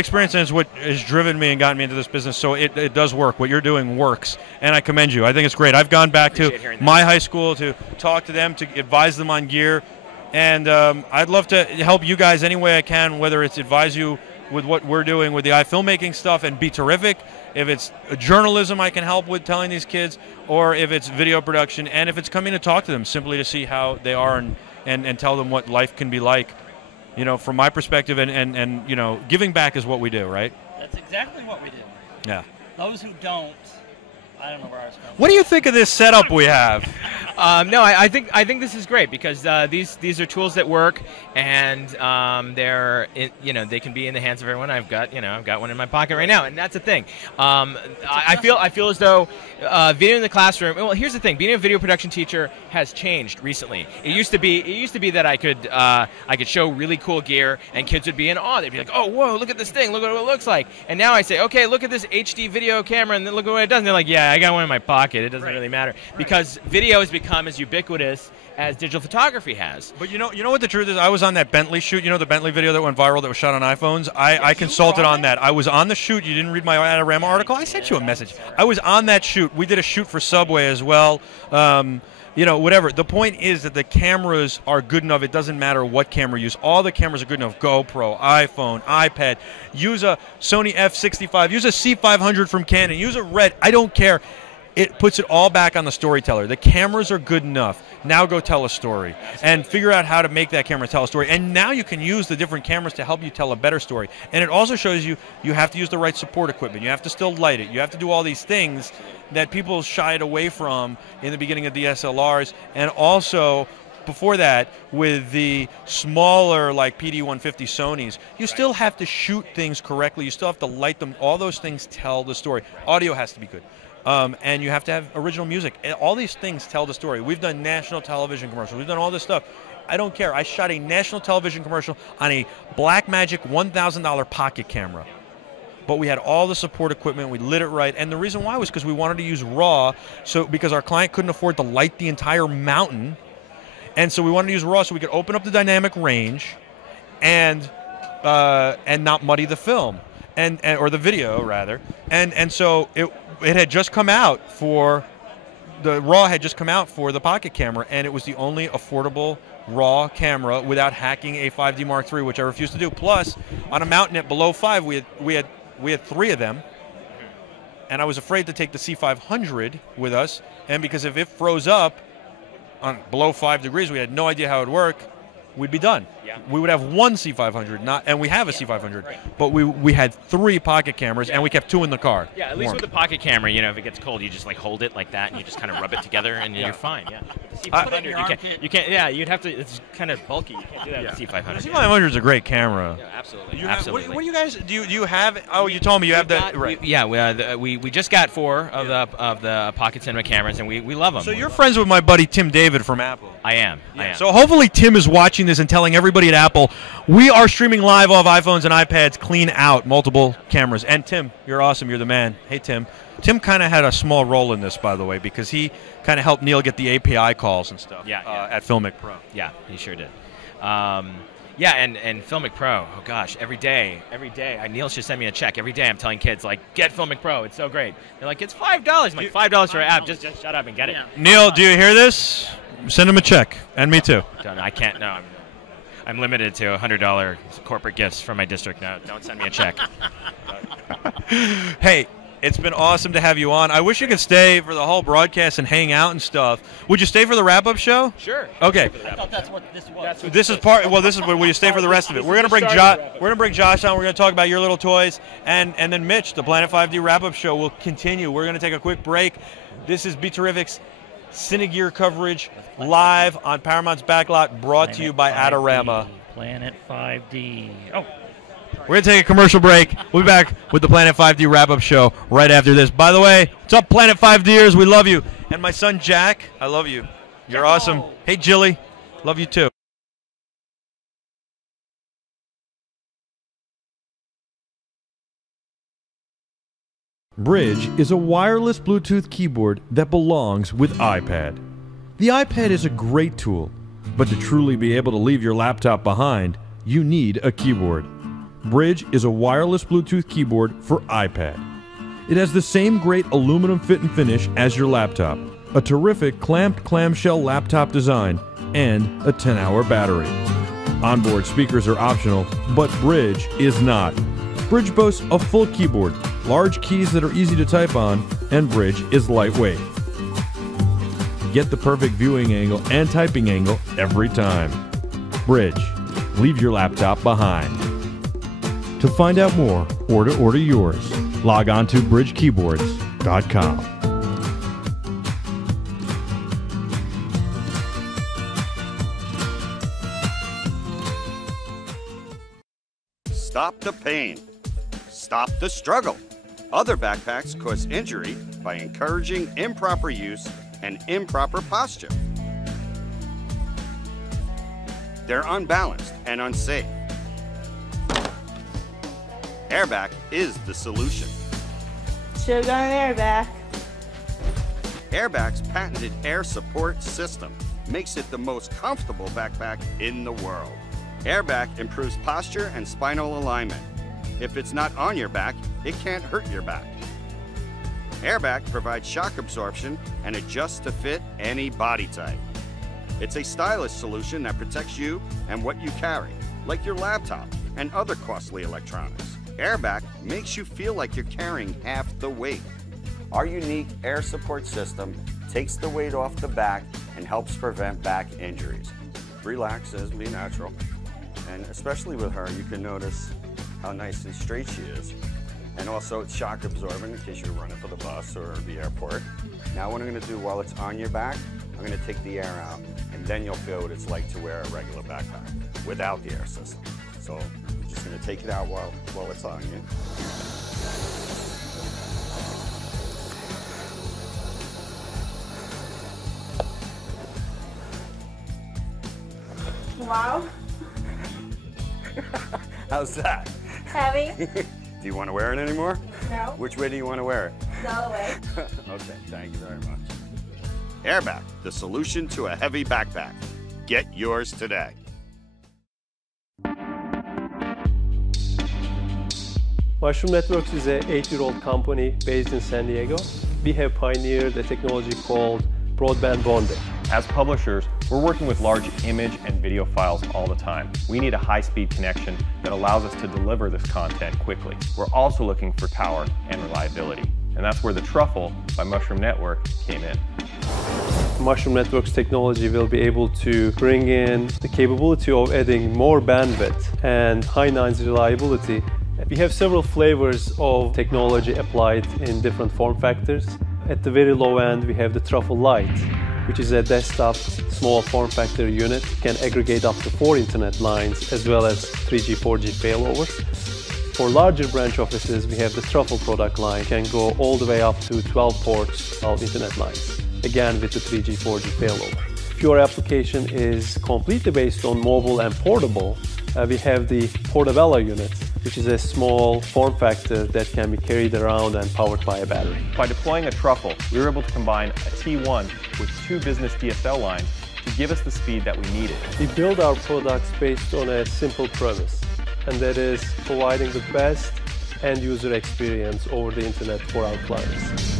experience, and it's what has driven me and gotten me into this business. So it does work. What you're doing works, and I commend you. I think it's great. I've gone back to my high school to talk to them, to advise them on gear, and I'd love to help you guys any way I can, whether it's advise you with what we're doing with the filmmaking stuff and be terrific. If it's journalism I can help with telling these kids, or if it's video production, and if it's coming to talk to them simply to see how they are and tell them what life can be like, from my perspective, and giving back is what we do, right? That's exactly what we do. Yeah. Those who don't, I don't know where I was going. What do you think of this setup we have? No, I think this is great because these are tools that work, and they can be in the hands of everyone. I've got one in my pocket right now, and that's the thing. I feel as though video in the classroom. Well, here's the thing: being a video production teacher has changed recently. It used to be that I could show really cool gear, and kids would be in awe. They'd be like, "Oh, whoa! Look at this thing! Look at what it looks like!" And now I say, "Okay, look at this HD video camera, and then look at what it does." And they're like, "Yeah, I got one in my pocket. It doesn't really matter because video has become as ubiquitous as digital photography has." But you know what the truth is? I was on that Bentley shoot. The Bentley video that went viral that was shot on iPhones? I consulted on that. I was on the shoot. You didn't read my Adorama article? I sent you a message. I was on that shoot. We did a shoot for Subway as well. Whatever. The point is that the cameras are good enough. It doesn't matter what camera you use. All the cameras are good enough. GoPro, iPhone, iPad. Use a Sony F65. Use a C500 from Canon. Use a Red. I don't care. It puts it all back on the storyteller. The cameras are good enough. Now go tell a story and figure out how to make that camera tell a story. And now you can use the different cameras to help you tell a better story. And it also shows you have to use the right support equipment. You have to still light it. You have to do all these things that people shied away from in the beginning of DSLRs. And also, before that, with the smaller like PD-150 Sonys, you still have to shoot things correctly. You still have to light them. All those things tell the story. Audio has to be good. And you have to have original music. All these things tell the story. We've done national television commercials. We've done all this stuff. I don't care. I shot a national television commercial on a Blackmagic $1,000 pocket camera. But we had all the support equipment, we lit it right, and the reason why was because we wanted to use RAW, because our client couldn't afford to light the entire mountain, and so we wanted to use RAW so we could open up the dynamic range and not muddy the film, or the video rather, and so it had just come out for the RAW had just come out for the pocket camera, and it was the only affordable RAW camera without hacking a 5D Mark III, which I refused to do. Plus, on a mountain at below 5, we had 3 of them, and I was afraid to take the C500 with us, and because if it froze up on below 5 degrees, we had no idea how it would work, we'd be done. Yeah. We would have one C500, and we have a C500, but we had 3 pocket cameras, and we kept 2 in the car. Yeah, at least with the pocket camera, you know, if it gets cold, you just like hold it like that, and you just kind of rub it together, and you're fine. Yeah. With the C500, you can't. Yeah, you'd have to. It's kind of bulky. You can't do that with the C500. The C500 is a great camera. Yeah, absolutely. Absolutely. What do you guys do? You have? Oh, you told me you have the. Right. We just got 4 of the pocket cinema cameras, and we love them. So you're friends with my buddy Tim David from Apple. I am. So hopefully Tim is watching this and telling everybody at Apple, we are streaming live off iPhones and iPads, clean out multiple cameras. And Tim, you're awesome. You're the man. Hey, Tim. Tim kind of had a small role in this, by the way, because he kind of helped Neil get the API calls and stuff at Filmic Pro. Yeah, he sure did. Yeah, and Filmic Pro, oh gosh, every day, Neil should send me a check. Every day I'm telling kids, like, get Filmic Pro, it's so great. They're like, it's $5. I'm like, $5 for an app, just shut up and get it. Neil, do you hear this? Send him a check, and me too. I can't, no, I'm limited to $100 corporate gifts from my district now. Don't send me a check. Hey, it's been awesome to have you on. I wish you could stay for the whole broadcast and hang out and stuff. Would you stay for the wrap-up show? Sure. Okay. I thought that's what this was. This is part. Well, this is where you stay for the rest of it. We're gonna bring Josh. We're gonna bring Josh on. We're gonna talk about your little toys, and then Mitch, the Planet 5D wrap-up show will continue. We're gonna take a quick break. This is Be Terrific's Cine Gear coverage live on Paramount's Backlot, brought to you by Adorama. Planet 5D. Oh. We're going to take a commercial break. We'll be back with the Planet 5D wrap-up show right after this. By the way, what's up, Planet 5D'ers? We love you. And my son, Jack, I love you. You're awesome. Hey, Jilly, love you too. Bridge is a wireless Bluetooth keyboard that belongs with iPad. The iPad is a great tool, but to truly be able to leave your laptop behind, you need a keyboard. Bridge is a wireless Bluetooth keyboard for iPad. It has the same great aluminum fit and finish as your laptop, a terrific clamped clamshell laptop design, and a 10-hour battery. Onboard speakers are optional, but Bridge is not. Bridge boasts a full keyboard, large keys that are easy to type on, and Bridge is lightweight. Get the perfect viewing angle and typing angle every time. Bridge. Leave your laptop behind. To find out more or to order yours, log on to bridgekeyboards.com. Stop the pain. Stop the struggle. Other backpacks cause injury by encouraging improper use and improper posture. They're unbalanced and unsafe. Airback is the solution. Should've got an airbag. Airback's patented air support system makes it the most comfortable backpack in the world. Airback improves posture and spinal alignment. If it's not on your back, it can't hurt your back. Airback provides shock absorption and adjusts to fit any body type. It's a stylish solution that protects you and what you carry, like your laptop and other costly electronics. Airback makes you feel like you're carrying half the weight. Our unique air support system takes the weight off the back and helps prevent back injuries. Relax as be natural. And especially with her, you can notice how nice and straight she is. And also it's shock absorbent in case you're running for the bus or the airport. Now what I'm gonna do while it's on your back, I'm gonna take the air out, and then you'll feel what it's like to wear a regular backpack without the air system. So I'm just gonna take it out while it's on you. Wow. How's that? Heavy. Do you want to wear it anymore? No. Which way do you want to wear it? The other way. Okay, thank you very much. Airback, the solution to a heavy backpack. Get yours today. Mushroom Networks is an 8-year-old company based in San Diego. We have pioneered a technology called broadband bonding. As publishers, we're working with large image and video files all the time. We need a high-speed connection that allows us to deliver this content quickly. We're also looking for power and reliability. And that's where the Truffle by Mushroom Network came in. Mushroom Networks technology will be able to bring in the capability of adding more bandwidth and high nines reliability. We have several flavors of technology applied in different form factors. At the very low end, we have the Truffle Lite, which is a desktop small form factor unit, can aggregate up to 4 internet lines as well as 3G, 4G failover. For larger branch offices, we have the Truffle product line, can go all the way up to 12 ports of internet lines, again with the 3G, 4G failover. If your application is completely based on mobile and portable, we have the Portabella unit, which is a small form factor that can be carried around and powered by a battery. By deploying a Truffle, we were able to combine a T1 with 2 business DSL lines to give us the speed that we needed. We build our products based on a simple premise, and that is providing the best end user experience over the internet for our clients.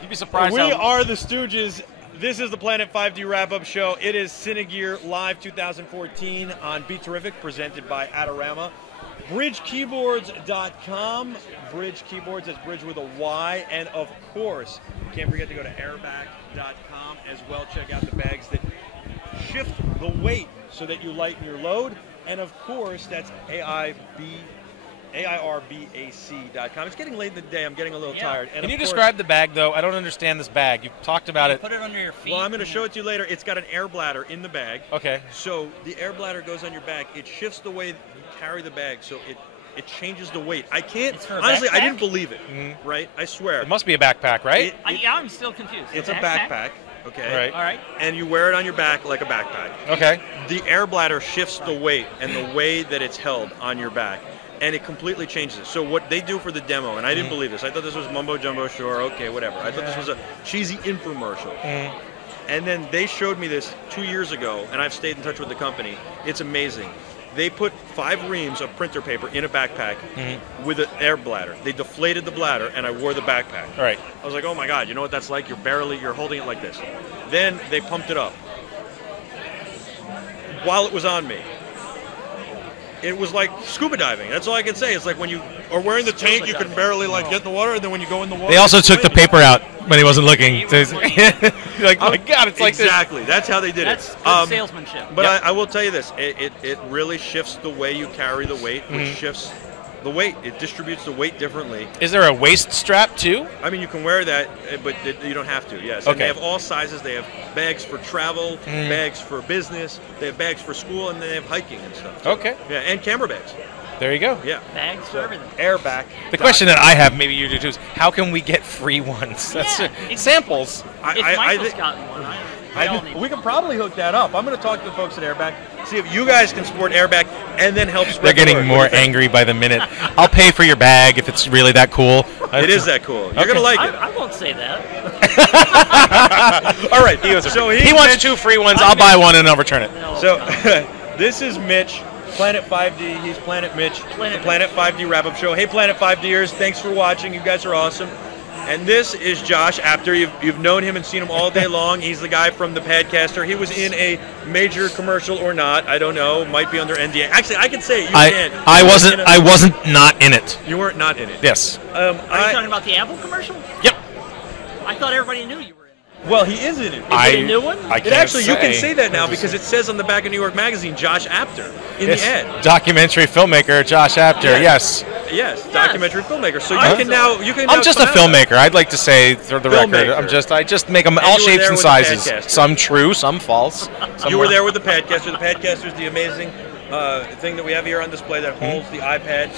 You'd be surprised. We are the Stooges. This is the Planet 5D wrap-up show. It is Cine Gear Live 2014 on Be Terrific, presented by Adorama. BridgeKeyboards.com. Bridge Keyboards, that's bridge with a Y. And of course, can't forget to go to airback.com as well. Check out the bags that shift the weight so that you lighten your load. And of course, that's AIRBAC.com. It's getting late in the day. I'm getting a little tired. And Can you describe the bag, though? I don't understand this bag. You've talked about it. Put it under your feet. Well, I'm going to show it to you later. It's got an air bladder in the bag. Okay. So the air bladder goes on your back. It shifts the way you carry the bag, so it changes the weight. I can't, honestly, I didn't believe it, right? I swear. It must be a backpack, right? Yeah, I'm still confused. It's a backpack. Okay. Right. All right. And you wear it on your back like a backpack. Okay. The air bladder shifts the weight and the way that it's held on your back. And it completely changes it. So what they do for the demo, and I didn't believe this. I thought this was mumbo jumbo, sure, okay, whatever. I thought this was a cheesy infomercial. And then they showed me this 2 years ago, and I've stayed in touch with the company. It's amazing. They put 5 reams of printer paper in a backpack with an air bladder. They deflated the bladder, and I wore the backpack. All right. I was like, oh my God, you know what that's like? You're holding it like this. Then they pumped it up while it was on me. It was like scuba diving. That's all I can say. It's like when you are wearing the tank, you can barely like get in the water, and then when you go in the water. They also took the paper out when he wasn't looking. So like, oh my God, it's like this. Exactly. That's how they did That's it. good salesmanship. But I will tell you this: it really shifts the way you carry the weight, which shifts the weight. It distributes the weight differently. Is there a waist strap too? I mean, you can wear that, but you don't have to. Yes. Okay. And they have all sizes. They have bags for travel, bags for business. They have bags for school, and they have hiking and stuff. Too. Okay. Yeah, and camera bags. There you go. Yeah. Bags for everything. Airback. The question that I have, maybe you do too, is how can we get free ones? That's samples. If Michael's gotten one, we can probably hook that up. I'm going to talk to the folks at Airback, see if you guys can support Airback, and then help spread They're the getting word. more angry by the minute. I'll pay for your bag if it's really that cool. It is that cool. You're going to like it. I won't say that. All right. He wants 2 free ones. I'll buy one and I'll return it. So this is Mitch, Planet 5D. He's Planet Mitch, the Planet 5D wrap-up show. Hey, Planet 5D'ers, thanks for watching. You guys are awesome. And this is Josh Apter. You've known him and seen him all day long. He's the guy from the Padcaster. He was in a major commercial or not. I don't know. Might be under NDA. Actually, I can say it. You can't. I wasn't not in it. You weren't not in it. Yes. Are you talking about the Apple commercial? Yep. I thought everybody knew you were in it. Well, he is in it. Is it a new one? You can say that now because it says on the back of New York Magazine, Josh Apter in the ad. Documentary filmmaker Josh Apter. Yes. Yes, documentary filmmaker. So you can now I'm just a filmmaker. I'd like to say for the record, I just make them all shapes and sizes. Some true, some false. You were there with the Padcaster. The Padcaster is the amazing thing that we have here on display that holds the iPad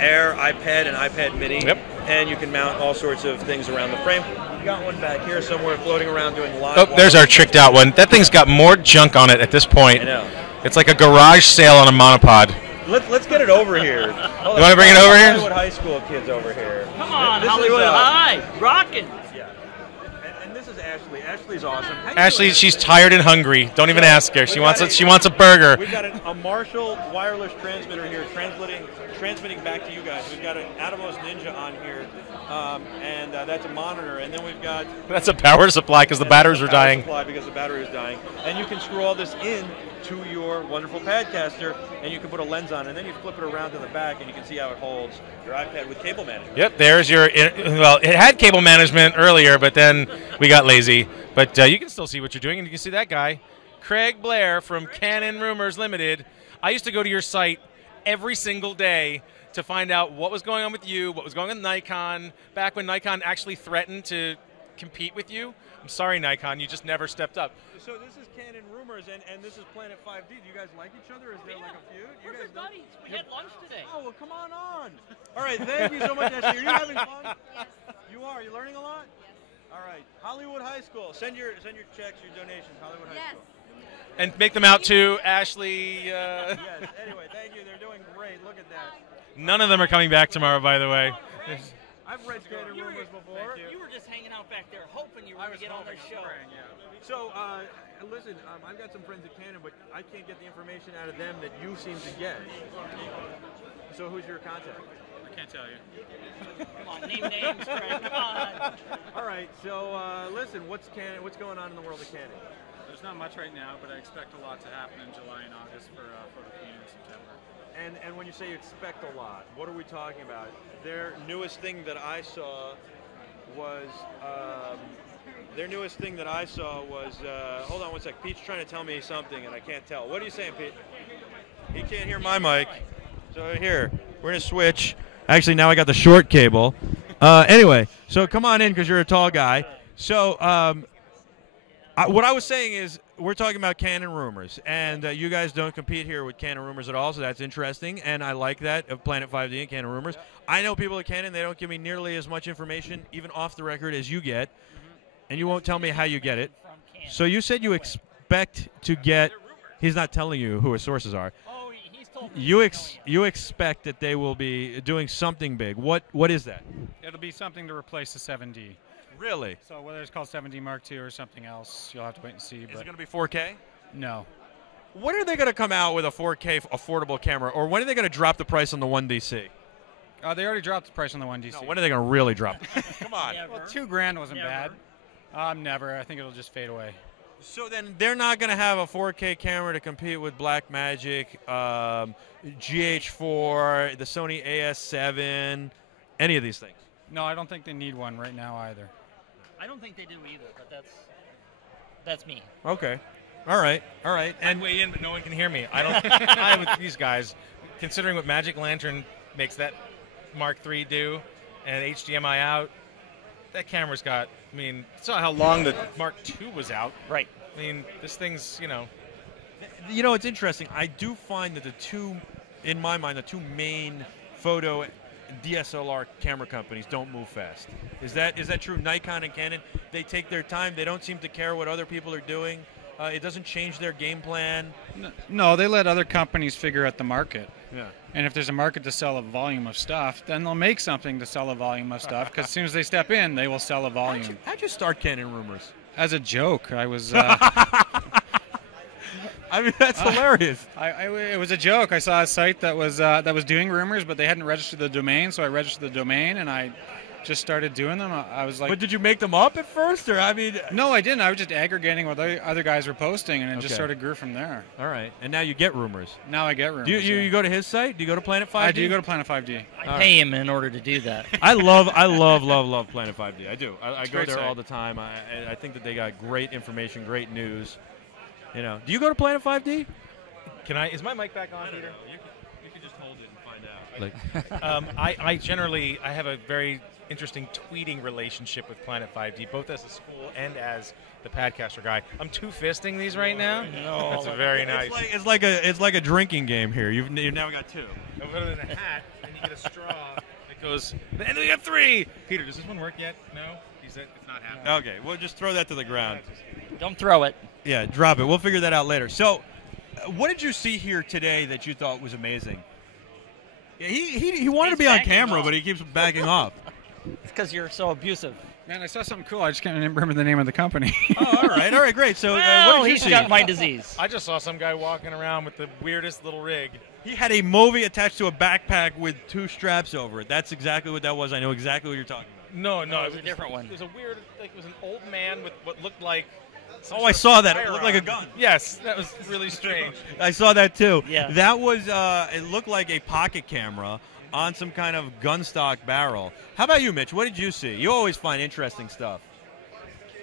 Air, iPad, and iPad Mini. Yep. and you can mount all sorts of things around the frame. We've got one back here somewhere floating around doing live. Oh, there's our tricked out one. That thing's got more junk on it at this point. I know. It's like a garage sale on a monopod. Let's get it over here. You want to bring it over here? Hollywood High School kids over here. Come on, This is, Hollywood High, rockin'. Yeah. And this is Ashley. Ashley's awesome. How you Ashley, doing? she's tired and hungry. Don't even ask her. She wants a burger. We've got a Marshall wireless transmitter here transmitting back to you guys. We've got an Atomos Ninja on here, and that's a monitor. And then we've got That's a power supply because the batteries are dying. supply because the battery is dying. And you can screw all this in to your wonderful Padcaster, and you can put a lens on, and then you flip it around to the back, and you can see how it holds your iPad with cable management. Yep, there's your. Well, it had cable management earlier, but then we got lazy. But you can still see what you're doing, and you can see that guy, Craig Blair from Canon Rumors Limited. I used to go to your site every single day to find out what was going on with you, what was going on with Nikon, back when Nikon actually threatened to compete with you. I'm sorry, Nikon, you just never stepped up. So this is Canon Rumors, and this is Planet 5D. Do you guys like each other? Is there like a feud? You guys We're buddies. We had lunch today. Oh, well, come on. All right, thank you so much, Ashley. Are you having fun? Yes. You are. You learning a lot? Yes. All right, Hollywood High School. Send your checks, your donations, Hollywood High School. And make them out to Ashley. Yes. Anyway, thank you. They're doing great. Look at that. None of them are coming back tomorrow, by the way. I've read Canon Rumors before. You were just hanging out back there, hoping you were going to get on their show. So, listen, I've got some friends at Canon, but I can't get the information out of them that you seem to get. So who's your contact? I can't tell you. Come on, name names, Craig. Come on. All right, so listen, what's going on in the world of Canon? There's not much right now, but I expect a lot to happen in July and August for Photopenia in September. And when you say you expect a lot, what are we talking about? Their newest thing that I saw was hold on one sec. Pete's trying to tell me something, and I can't tell. What are you saying, Pete? He can't hear my mic. So here, we're gonna switch. Actually, now I got the short cable. Anyway, so come on in because you're a tall guy. So what I was saying is we're talking about Canon Rumors, and you guys don't compete here with Canon Rumors at all, so that's interesting, and I like that of Planet 5D and Canon Rumors. I know people at Canon, they don't give me nearly as much information, even off the record, as you get, and you won't tell me how you get it. So you said you expect to get – he's not telling you who his sources are. Oh, he's told me. You expect that they will be doing something big. What is that? It'll be something to replace the 7D. Really? So whether it's called 7D Mark II or something else, you'll have to wait and see. Is but it going to be 4K? No. When are they going to come out with a 4K affordable camera, or when are they going to drop the price on the 1DC? They already dropped the price on the 1DC. No, when are they going to really drop it? Come on. Well, $2,000 wasn't bad. Never. I think it'll just fade away. So then they're not going to have a 4K camera to compete with Blackmagic, GH4, the Sony AS7, any of these things? No, I don't think they need one right now either. I don't think they do either, but that's me. Okay. All right. And weigh in, but no one can hear me. I don't. I with these guys, considering what Magic Lantern makes that Mark III do, and HDMI out, that camera's got. I mean, saw how long the Mark II was out. Right. I mean, this thing's, You know, it's interesting. I do find that in my mind, the two main photo DSLR camera companies don't move fast. Is that true? Nikon and Canon, they take their time. They don't seem to care what other people are doing. It doesn't change their game plan. No, they let other companies figure out the market. Yeah. And if there's a market to sell a volume of stuff, then they'll make something to sell a volume of stuff, because as soon as they step in, they will sell a volume. How'd you start Canon Rumors? As a joke. I was... I mean, that's hilarious. It was a joke. I saw a site that was doing rumors, but they hadn't registered the domain, so I registered the domain, and I just started doing them. I was like... But did you make them up at first, or I mean... No, I didn't. I was just aggregating what other guys were posting, and it just Okay. sort of grew from there. All right. And now you get rumors. Now I get rumors. Do you go to his site? Do you go to Planet 5D? I do go to Planet 5D. I pay him in order to do that. I love Planet 5D. I do. I go great there site. all the time. I think that they got great information, great news. You know. Do you go to Planet 5D? Is my mic back on, Peter? You can just hold it and find out. I have a very interesting tweeting relationship with Planet 5D, both as a school and as the Padcaster guy. I'm two-fisting these right now. No, that's very nice. It's like a drinking game here. You've now got two. I put it in a hat, and you get a straw that goes, and we have 3. Peter, does this one work yet? No? He said it's not happening. Okay, we'll just throw that to the ground. Don't throw it. Yeah, drop it. We'll figure that out later. So, what did you see here today that you thought was amazing? Yeah, he wanted to be on camera, but he keeps backing off. It's because you're so abusive. Man, I saw something cool. I just can't remember the name of the company. Oh, all right, great. So, Well, what did you he's see? got my disease. I just saw some guy walking around with the weirdest little rig. He had a movie attached to a backpack with 2 straps over it. That's exactly what that was. I know exactly what you're talking about. No, it was a different one. It was a weird, like, it was an old man with what looked like. Oh, I saw that. It looked like a gun. Yes, that was really strange. I saw that too. Yeah. That was, it looked like a pocket camera on some kind of gun stock barrel. How about you, Mitch? What did you see? You always find interesting stuff.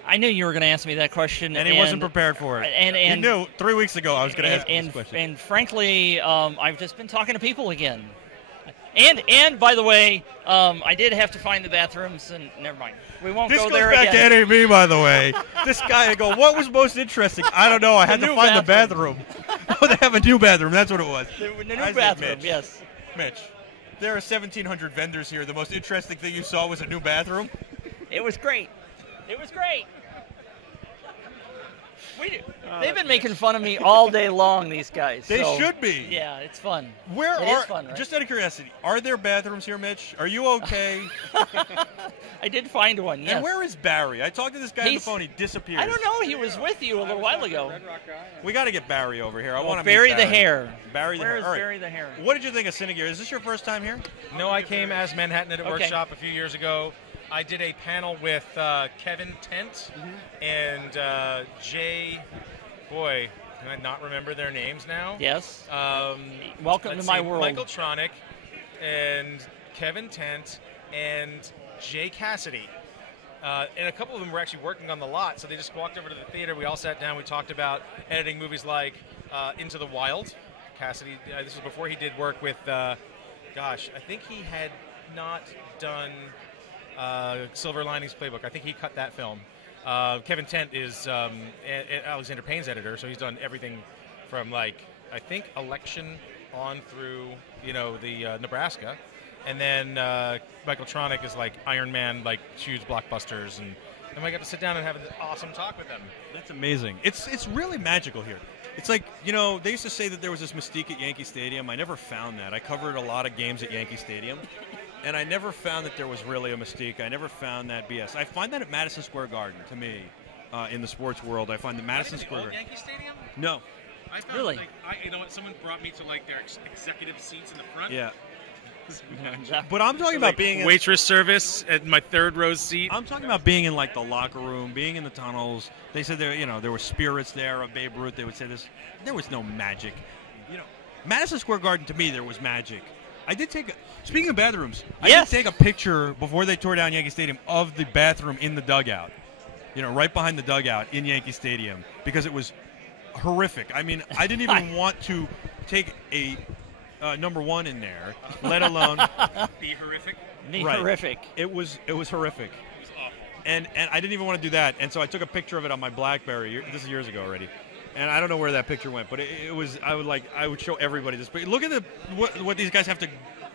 I knew you were going to ask me that question. And he wasn't prepared for it. And he knew 3 weeks ago I was going to ask you this question. And frankly, I've just been talking to people again. And by the way, I did have to find the bathrooms, and never mind. We won't go there This goes back again. to NAB, by the way. This guy, I go, what was most interesting? I don't know. I had to find the bathroom. Oh, they have a new bathroom. That's what it was. The new I said, bathroom, Mitch, yes. Mitch, there are 1,700 vendors here. The most interesting thing you saw was a new bathroom? It was great. It was great. They've been making fun of me all day long, these guys. They so, should be. Yeah, it's fun. It is fun, right? Just out of curiosity, are there bathrooms here, Mitch? Are you okay? I did find one, yes. And where is Barry? I talked to this guy on the phone. He disappeared. I don't know. He was with you a little while ago. We got to get Barry over here. I want to Barry meet the Hair. Barry the Where Hair. is All right. Barry the Hair? What did you think of Cine Gear? Is this your first time here? No, I came as Manhattan at a Okay. workshop a few years ago. I did a panel with Kevin Tent and Jay. Boy, can I not remember their names now? Yes. Welcome to my world. Michael Tronick and Kevin Tent and Jay Cassidy. And a couple of them were actually working on the lot, so they just walked over to the theater. We all sat down. We talked about editing movies like Into the Wild. Cassidy, this was before he did work with, I think he had not done Silver Linings Playbook. I think he cut that film. Kevin Tent is Alexander Payne's editor, so he's done everything from, I think Election on through, the Nebraska. And then Michael Tronick is Iron Man, huge blockbusters, and I got to sit down and have an awesome talk with them. That's amazing. It's really magical here. It's like, they used to say that there was this mystique at Yankee Stadium. I never found that. I covered a lot of games at Yankee Stadium, and I never found that there was really a mystique. I never found that BS. I find that at Madison Square Garden, to me, in the sports world. I find the Madison Square Garden. Yankee Stadium? No. I found, really? Someone brought me to their executive seats in the front. Yeah. But I'm talking about being waitress service at my third row seat. I'm talking about being in the locker room, being in the tunnels. They said there were spirits there of Babe Ruth. They would say this. There was no magic. Madison Square Garden, to me, there was magic. I did take speaking of bathrooms, I did take a picture before they tore down Yankee Stadium of the bathroom in the dugout. Right behind the dugout in Yankee Stadium, because it was horrific. I mean, I didn't even want to take a number one in there, let alone be horrific. Horrific. It was horrific. It was awful. And I didn't even want to do that, and so I took a picture of it on my BlackBerry. This is years ago already, and I don't know where that picture went, but it was. I would show everybody this. But look at what these guys have to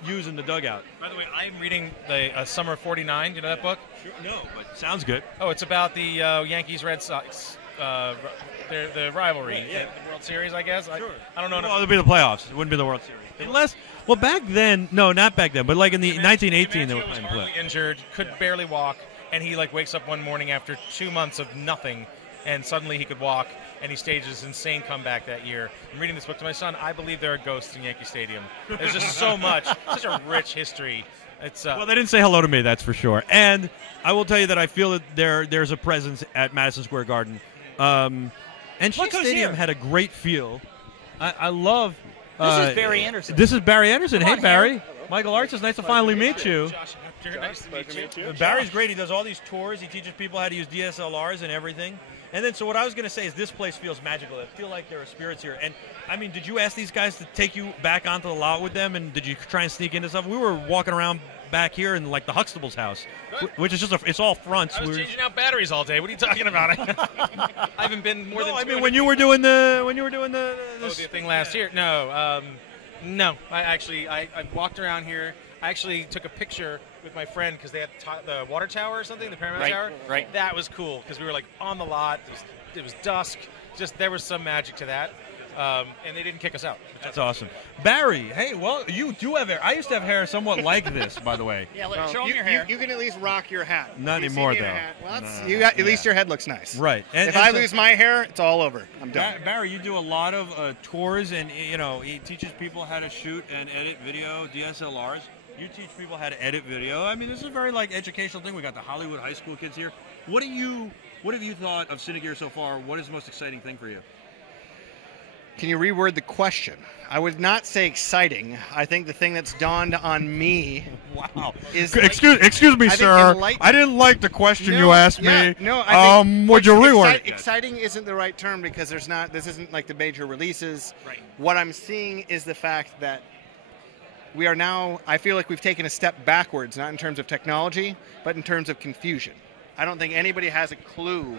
use in the dugout. By the way, I am reading the Summer of '49. You know that book? Sure, no, but sounds good. Oh, it's about the Yankees-Red Sox. The rivalry, the World Series, I guess. Sure. I don't know. Well, it'd be the playoffs. It wouldn't be the World Series. Back then, no, not back then, but in the 1918, they were playing play. Injured, could barely walk, and he wakes up one morning after 2 months of nothing, and suddenly he could walk, and he staged this insane comeback that year. I'm reading this book to my son. I believe there are ghosts in Yankee Stadium. There's just so much, such a rich history. It's well, they didn't say hello to me, that's for sure. And I will tell you that I feel that there's a presence at Madison Square Garden. And Shea Stadium had a great feel. I love. This is Barry Anderson. This is Barry Anderson. Come Hey, on, Barry. Harry. Michael Arch, it's nice to finally meet you. Josh, nice to meet you. Barry's great. He does all these tours. He teaches people how to use DSLRs and everything. And then, so what I was going to say is this place feels magical. I feel like there are spirits here. And, I mean, did you ask these guys to take you back onto the lot with them? And did you try and sneak into stuff? We were walking around back here in, the Huxtable's house, which is just it's all fronts. I was changing out batteries all day. What are you talking about? I haven't been more than. I mean, when you were doing the thing last year. No, no. I walked around here. I actually took a picture with my friend because they had the water tower or something, the Paramount Right, Tower. right. That was cool because we were like on the lot. It was dusk. Just there was some magic to that. And they didn't kick us out. That's awesome. Barry, hey, well, you do have hair. I used to have hair somewhat like this, by the way. Yeah, Well, show 'em you, your hair. You can at least rock your hat. Not You see anymore, me in a though. hat. Well, that's, No. you got, at least your head looks nice. Right. If I lose my hair, it's all over. I'm done. Barry, you do a lot of tours, and he teaches people how to shoot and edit video, DSLRs. You teach people how to edit video. I mean, this is a very educational thing. We got the Hollywood high school kids here. What have you thought of Cine Gear so far? What is the most exciting thing for you? Can you reword the question? I would not say exciting. I think the thing that's dawned on me wow. is... Excuse me, I think sir. enlighten- I didn't like the question you asked me. No, I think would you reword it? Exciting isn't the right term because this isn't like the major releases. Right. What I'm seeing is the fact that we are now, I feel like we've taken a step backwards, not in terms of technology, but in terms of confusion. I don't think anybody has a clue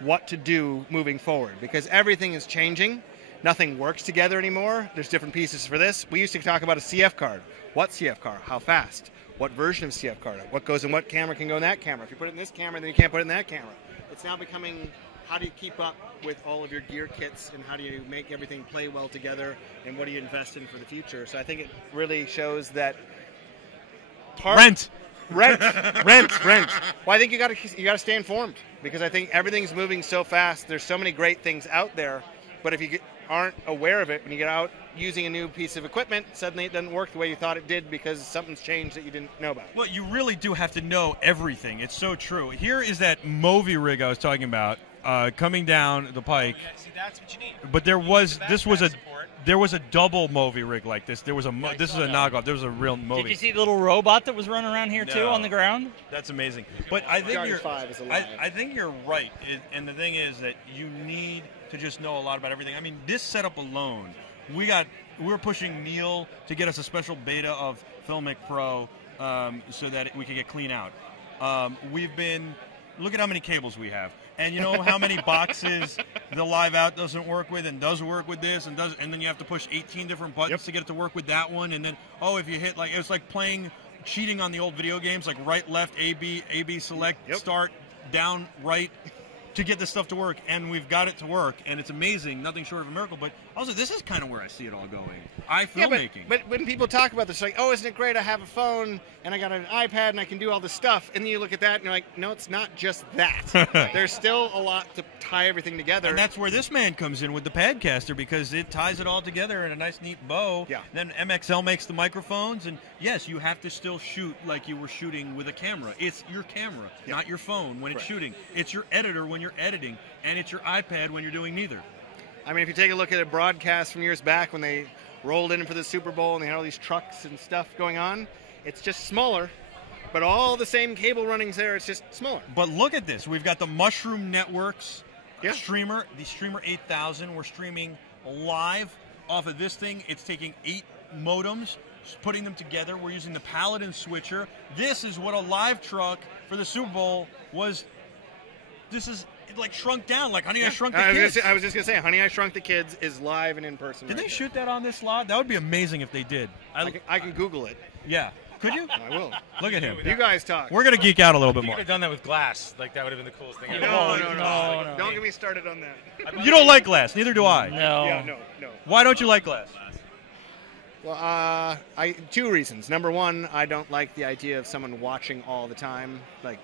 what to do moving forward because everything is changing. Nothing works together anymore. There's different pieces for this. We used to talk about a CF card. What CF card? How fast? What version of CF card? What goes in what camera can go in that camera? If you put it in this camera, then you can't put it in that camera. It's now becoming, how do you keep up with all of your gear kits and how do you make everything play well together and what do you invest in for the future? So I think it really shows that Rent. Well, I think you got to stay informed because I think everything's moving so fast. There's so many great things out there, but if you aren't aware of it when you get out using a new piece of equipment, suddenly it doesn't work the way you thought it did because something's changed that you didn't know about. Well, you really do have to know everything. It's so true. Here is that Movi rig I was talking about coming down the pike. See, that's what you need. But there was a double Movi rig like this. This is a knockoff. There was a real Movi. Did you see the little robot that was running around here too on the ground? That's amazing. But I think Guardian 5 is alive. I think you're right. And the thing is that you need to just know a lot about everything. I mean, this setup alone, we're pushing Neil to get us a special beta of Filmic Pro so that we can get clean out. Look at how many cables we have. And you know how many boxes the live out doesn't work with and does work with this and then you have to push 18 different buttons to get it to work with that one. And then, if you hit it's like cheating on the old video games, like right, left, A, B, select, start, down, right, to get this stuff to work. And we've got it to work, and it's amazing, nothing short of a miracle. But also, this is kind of where I see it all going. Filmmaking. But when people talk about this, like, oh, isn't it great? I have a phone and I got an iPad and I can do all this stuff. And then you look at that and you're like, no, it's not just that. There's still a lot to tie everything together. And that's where this man comes in with the Padcaster because it ties it all together in a nice, neat bow. Yeah. Then MXL makes the microphones, and yes, you have to still shoot like you were shooting with a camera. It's your camera, not your phone when it's shooting. It's your editor when you're editing, and it's your iPad when you're doing neither. I mean, if you take a look at a broadcast from years back when they rolled in for the Super Bowl and they had all these trucks and stuff going on, it's just smaller, but all the same cable runnings there, it's just smaller. But look at this. We've got the Mushroom Networks streamer, the Streamer 8000. We're streaming live off of this thing. It's taking 8 modems, putting them together. We're using the Paladin switcher. This is what a live truck for the Super Bowl was. This is like shrunk down, like Honey, I Shrunk the Kids. I was just going to say, Honey, I Shrunk the Kids is live and in person. Did they shoot that on this lot? That would be amazing if they did. I can Google it. Yeah. Could you? I will. Look at him. You guys talk. We're going to geek out a little bit You more. could have done that with glass. Like, that would have been the coolest thing ever. No. Don't get me started on that. You don't like glass. Neither do I. No. Yeah, no. Why don't you like glass? Well, two reasons. Number one, I don't like the idea of someone watching all the time. Like,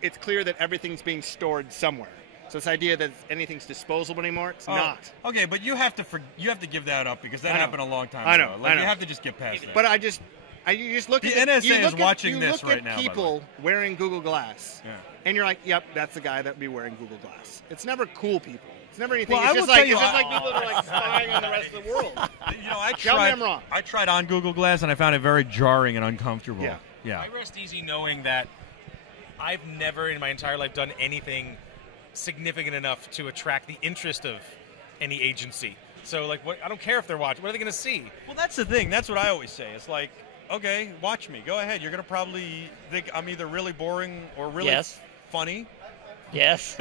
it's clear that everything's being stored somewhere. So this idea that anything's disposable anymore, it's not. Okay, but you have to give that up because that happened a long time ago. I know. You have to just get past that. But you just look the at NSA is watching this right now. You look at people wearing Google Glass, and you're like, "Yep, that's the guy that would be wearing Google Glass." It's never cool people. It's never anything. Well, it's just like people that are like spying on the rest of the world. Tell me I'm wrong. I tried on Google Glass and I found it very jarring and uncomfortable. Yeah. I rest easy knowing that I've never in my entire life done anything significant enough to attract the interest of any agency. So, like, I don't care if they're watching. What are they going to see? Well, that's the thing. That's what I always say. It's like, okay, watch me. Go ahead. You're going to probably think I'm either really boring or really funny. Yes.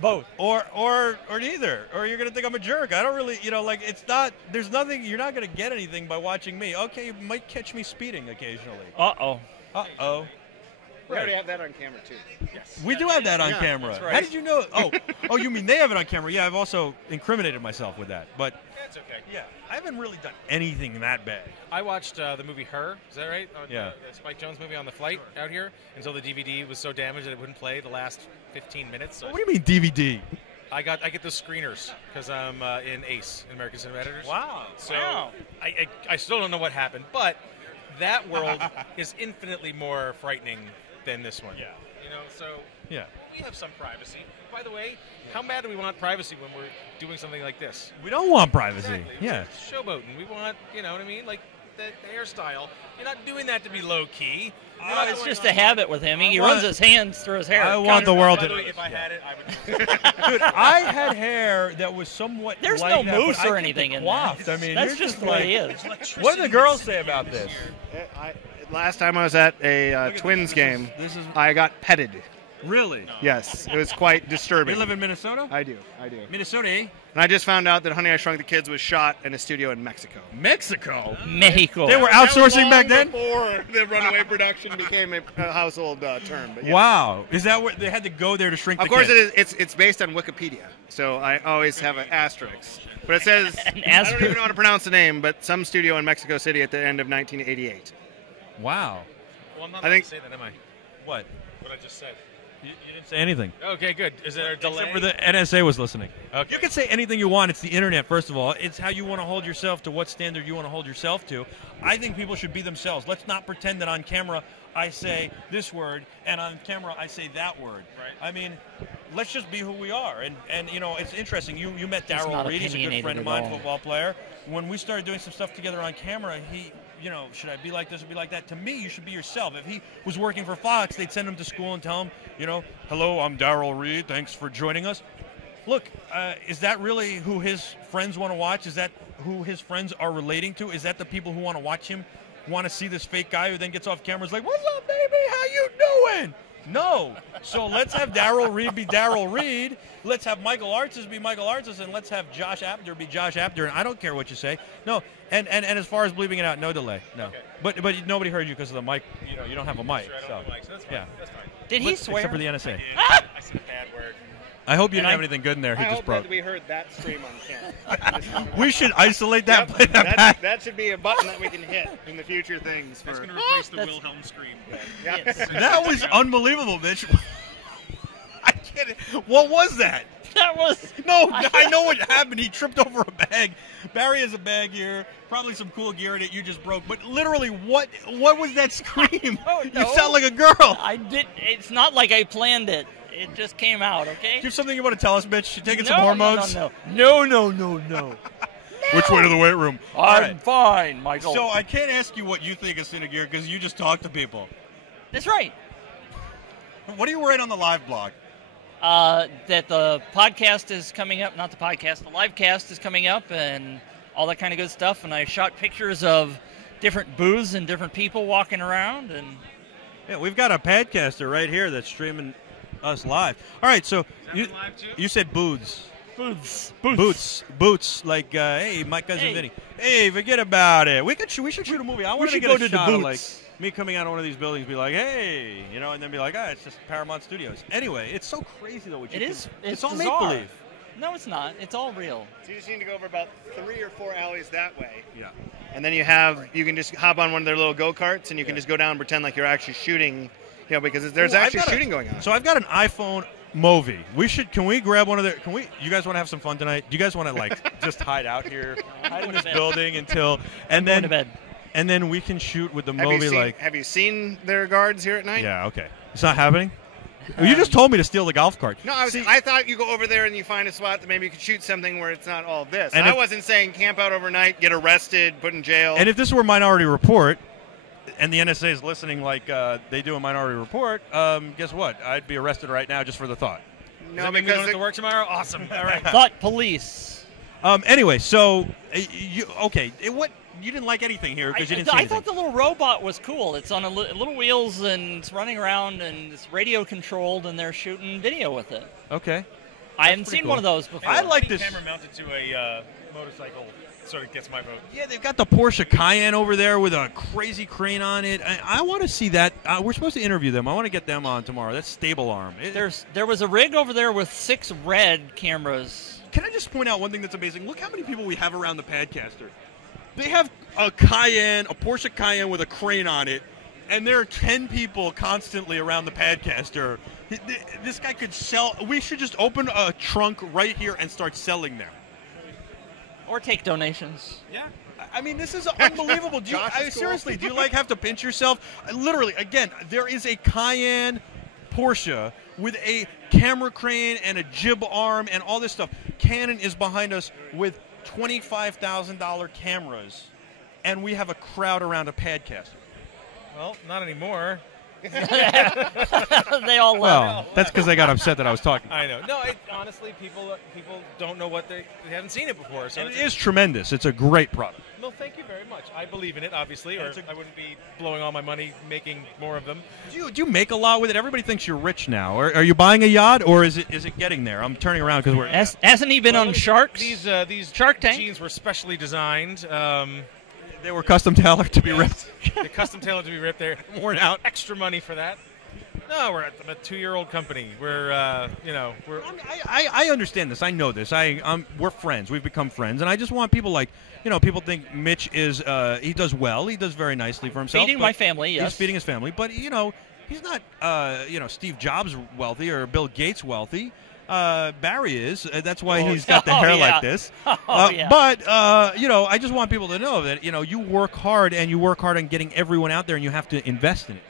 Both. Or neither. Or you're gonna think I'm a jerk. I don't really, like it's not. There's nothing. You're not gonna get anything by watching me. Okay, you might catch me speeding occasionally. Uh-oh. Uh-oh. We already have that on camera too. Yes. We do have that on Yeah, camera. that's right. How did you know? Oh, you mean they have it on camera? Yeah, I've also incriminated myself with that. But That's okay. yeah, I haven't really done anything that bad. I watched the movie Her. Is that right? Yeah. The Spike Jonze movie on the flight out here until the DVD was so damaged that it wouldn't play the last 15 minutes. So What do you mean DVD? I get the screeners because I'm in ACE, in American Cinema Editors. Wow. So Wow. I still don't know what happened, but that world is infinitely more frightening than this one. Yeah. So Yeah. we have some privacy. By the way, how bad do we want privacy when we're doing something like this? We don't want privacy. Exactly. Yeah. It's showboating. We want, you know what I mean? Like the hairstyle. You're not doing that to be low key. It's just a habit with him. He runs his hands through his hair. I want the world to. By the way, if I had it, I would. Dude, I had hair that was somewhat. There's like no that, mousse but I or kept anything it in coiffed. there. I mean, That's you're just the way he is. What do the girls say about this? Last time I was at a Twins game, I got petted. Really? Yes, it was quite disturbing. You live in Minnesota? I do. Minnesota, eh? And I just found out that Honey, I Shrunk the Kids was shot in a studio in Mexico. Mexico? Mexico. They were outsourcing back then? Before the runaway production became a household term. But yeah. Wow. Is that what they had to go there to shrink Of the course kids? it is. It's based on Wikipedia, so I always have an asterisk. But it says, I don't asterisk. even know how to pronounce the name, but some studio in Mexico City at the end of 1988. Wow. Well, I'm not I think- allowed to say that, am I? What? What I just said. You didn't say anything. Okay, good. Is there a delay? Except for the NSA was listening. Okay. You can say anything you want. It's the internet, first of all. It's how you want to hold yourself to what standard you want to hold yourself to. I think people should be themselves. Let's not pretend that on camera I say this word and on camera I say that word. Right. I mean, let's just be who we are. And it's interesting. You met He's Darryl not Reed. He's a good friend of opinionated mine, at all. football player. When we started doing some stuff together on camera, he, should I be like this or be like that? To me, you should be yourself. If he was working for Fox, they'd send him to school and tell him, hello, I'm Darryl Reed. Thanks for joining us. Look, is that really who his friends want to watch? Is that who his friends are relating to? Is that the people who want to watch him, want to see this fake guy who then gets off camera and is like, what's up, baby? How you doing? No. So let's have Darryl Reed be Darryl Reed. Let's have Michael Artsis be Michael Artsis, and let's have Josh Apter be Josh Apter. And I don't care what you say. No. And as far as bleeping it out, no delay. No. Okay. But nobody heard you because of the mic. You don't have a mic. Sure, I don't So have a mic, so that's fine. yeah. That's fine. Did he swear? Except for the NSA. I said a bad word. I hope you And didn't I- have anything good in there. He I just hope broke. that we heard that scream on camera. We should isolate that. Yep, Play that back. that should be a button that we can hit in the future things. That's For going to replace the That's- Wilhelm scream. yeah. Yes. That was unbelievable, bitch. I get it. What was that? That was... No, I know what happened. He tripped over a bag. Barry has a bag here. Probably some cool gear in it you just broke. But literally, what was that scream? Oh, You no. sound like a girl. I did. It's not like I planned it. It just came out, okay? Do you have something you want to tell us, bitch? You taking no, some hormones? No. Which way to the weight room? All I'm right. fine, Michael. So I can't ask you what you think of Cine Gear because you just talk to people. That's right. What do you write on the live blog? That the podcast is coming up, not the podcast, the live cast is coming up and all that kind of good stuff. And I shot pictures of different booths and different people walking around. And Yeah, we've got a podcaster right here that's streaming us live. All right, so you said booths. Boots. Like, hey, my cousin Hey. Vinny. Hey, forget about it. We should shoot a movie. I want to should get go a to the shot of, like, Boots. me coming out of one of these buildings, be like, hey, and then be like, it's just Paramount Studios. Anyway, it's so crazy though. What you it is. It's all bizarre. make believe. No, it's not. It's all real. So you just need to go over about 3 or 4 alleys that way. Yeah. And then you can just hop on one of their little go-karts and you can just go down and pretend like you're actually shooting, because there's Ooh, I've actually got shooting going on. So I've got an iPhone Movi. Can we grab one of their? You guys want to have some fun tonight? Do you guys want to like just hide out here, hide in this building until, and Going then to bed. and then we can shoot with the Have you Movi seen, like. have you seen their guards here at night? Yeah. Okay. It's not happening. Well, you just told me to steal the golf cart. No, I thought you go over there and you find a spot that maybe you could shoot something where it's not all this. And I if- wasn't saying camp out overnight, get arrested, put in jail. And if this were Minority Report, and the NSA is listening like they do a Minority Report, guess what? I'd be arrested right now just for the thought. no, Does that mean we don't because have to work tomorrow? Awesome. All right. Thought police. Anyway, so what you didn't like anything here because you didn't see I anything. thought the little robot was cool. It's on little wheels and it's running around and it's radio controlled and they're shooting video with it. Okay. I haven't seen one of those before. I like this. Camera mounted to a motorcycle sort of gets my vote. Yeah, they've got the Porsche Cayenne over there with a crazy crane on it. I want to see that. We're supposed to interview them. I want to get them on tomorrow. That's Stable Arm. There was a rig over there with 6 red cameras. Can I just point out one thing that's amazing? Look how many people we have around the Padcaster. They have a Cayenne, a Porsche Cayenne with a crane on it, and there are 10 people constantly around the Padcaster. This guy could sell. We should just open a trunk right here and start selling them. Or take donations. Yeah. I mean, this is unbelievable. Seriously, do you have to pinch yourself? Literally, again, there is a Cayenne Porsche with a camera crane and a jib arm and all this stuff. Canon is behind us with $25,000 cameras, and we have a crowd around a Padcaster. Well, not anymore. They all left. Well, that's because they got upset that I was talking. I know. No, honestly, people don't know what they haven't seen it before. So and it is tremendous. It's a great product. Well, thank you very much. I believe in it, obviously, or I wouldn't be blowing all my money making more of them. Do you make a lot with it? Everybody thinks you're rich now. Are you buying a yacht, or is it getting there? I'm turning around because we're. Hasn't he been on Sharks? These Shark Tank jeans were specially designed. They were custom tailored to be ripped. They're custom tailored to be ripped. They're worn out. Extra money for that. No, we're a 2-year-old company. We're, we're. I understand this. I know this. We're friends. We've become friends, and I just want people people think Mitch is. He does well. He does very nicely for himself. Feeding my family. Yes. He's feeding his family, but he's not. Steve Jobs wealthy or Bill Gates wealthy. Barry is. That's why he's got the hair like this. Yeah. But I just want people to know that you work hard, and you work hard on getting everyone out there, and you have to invest in it.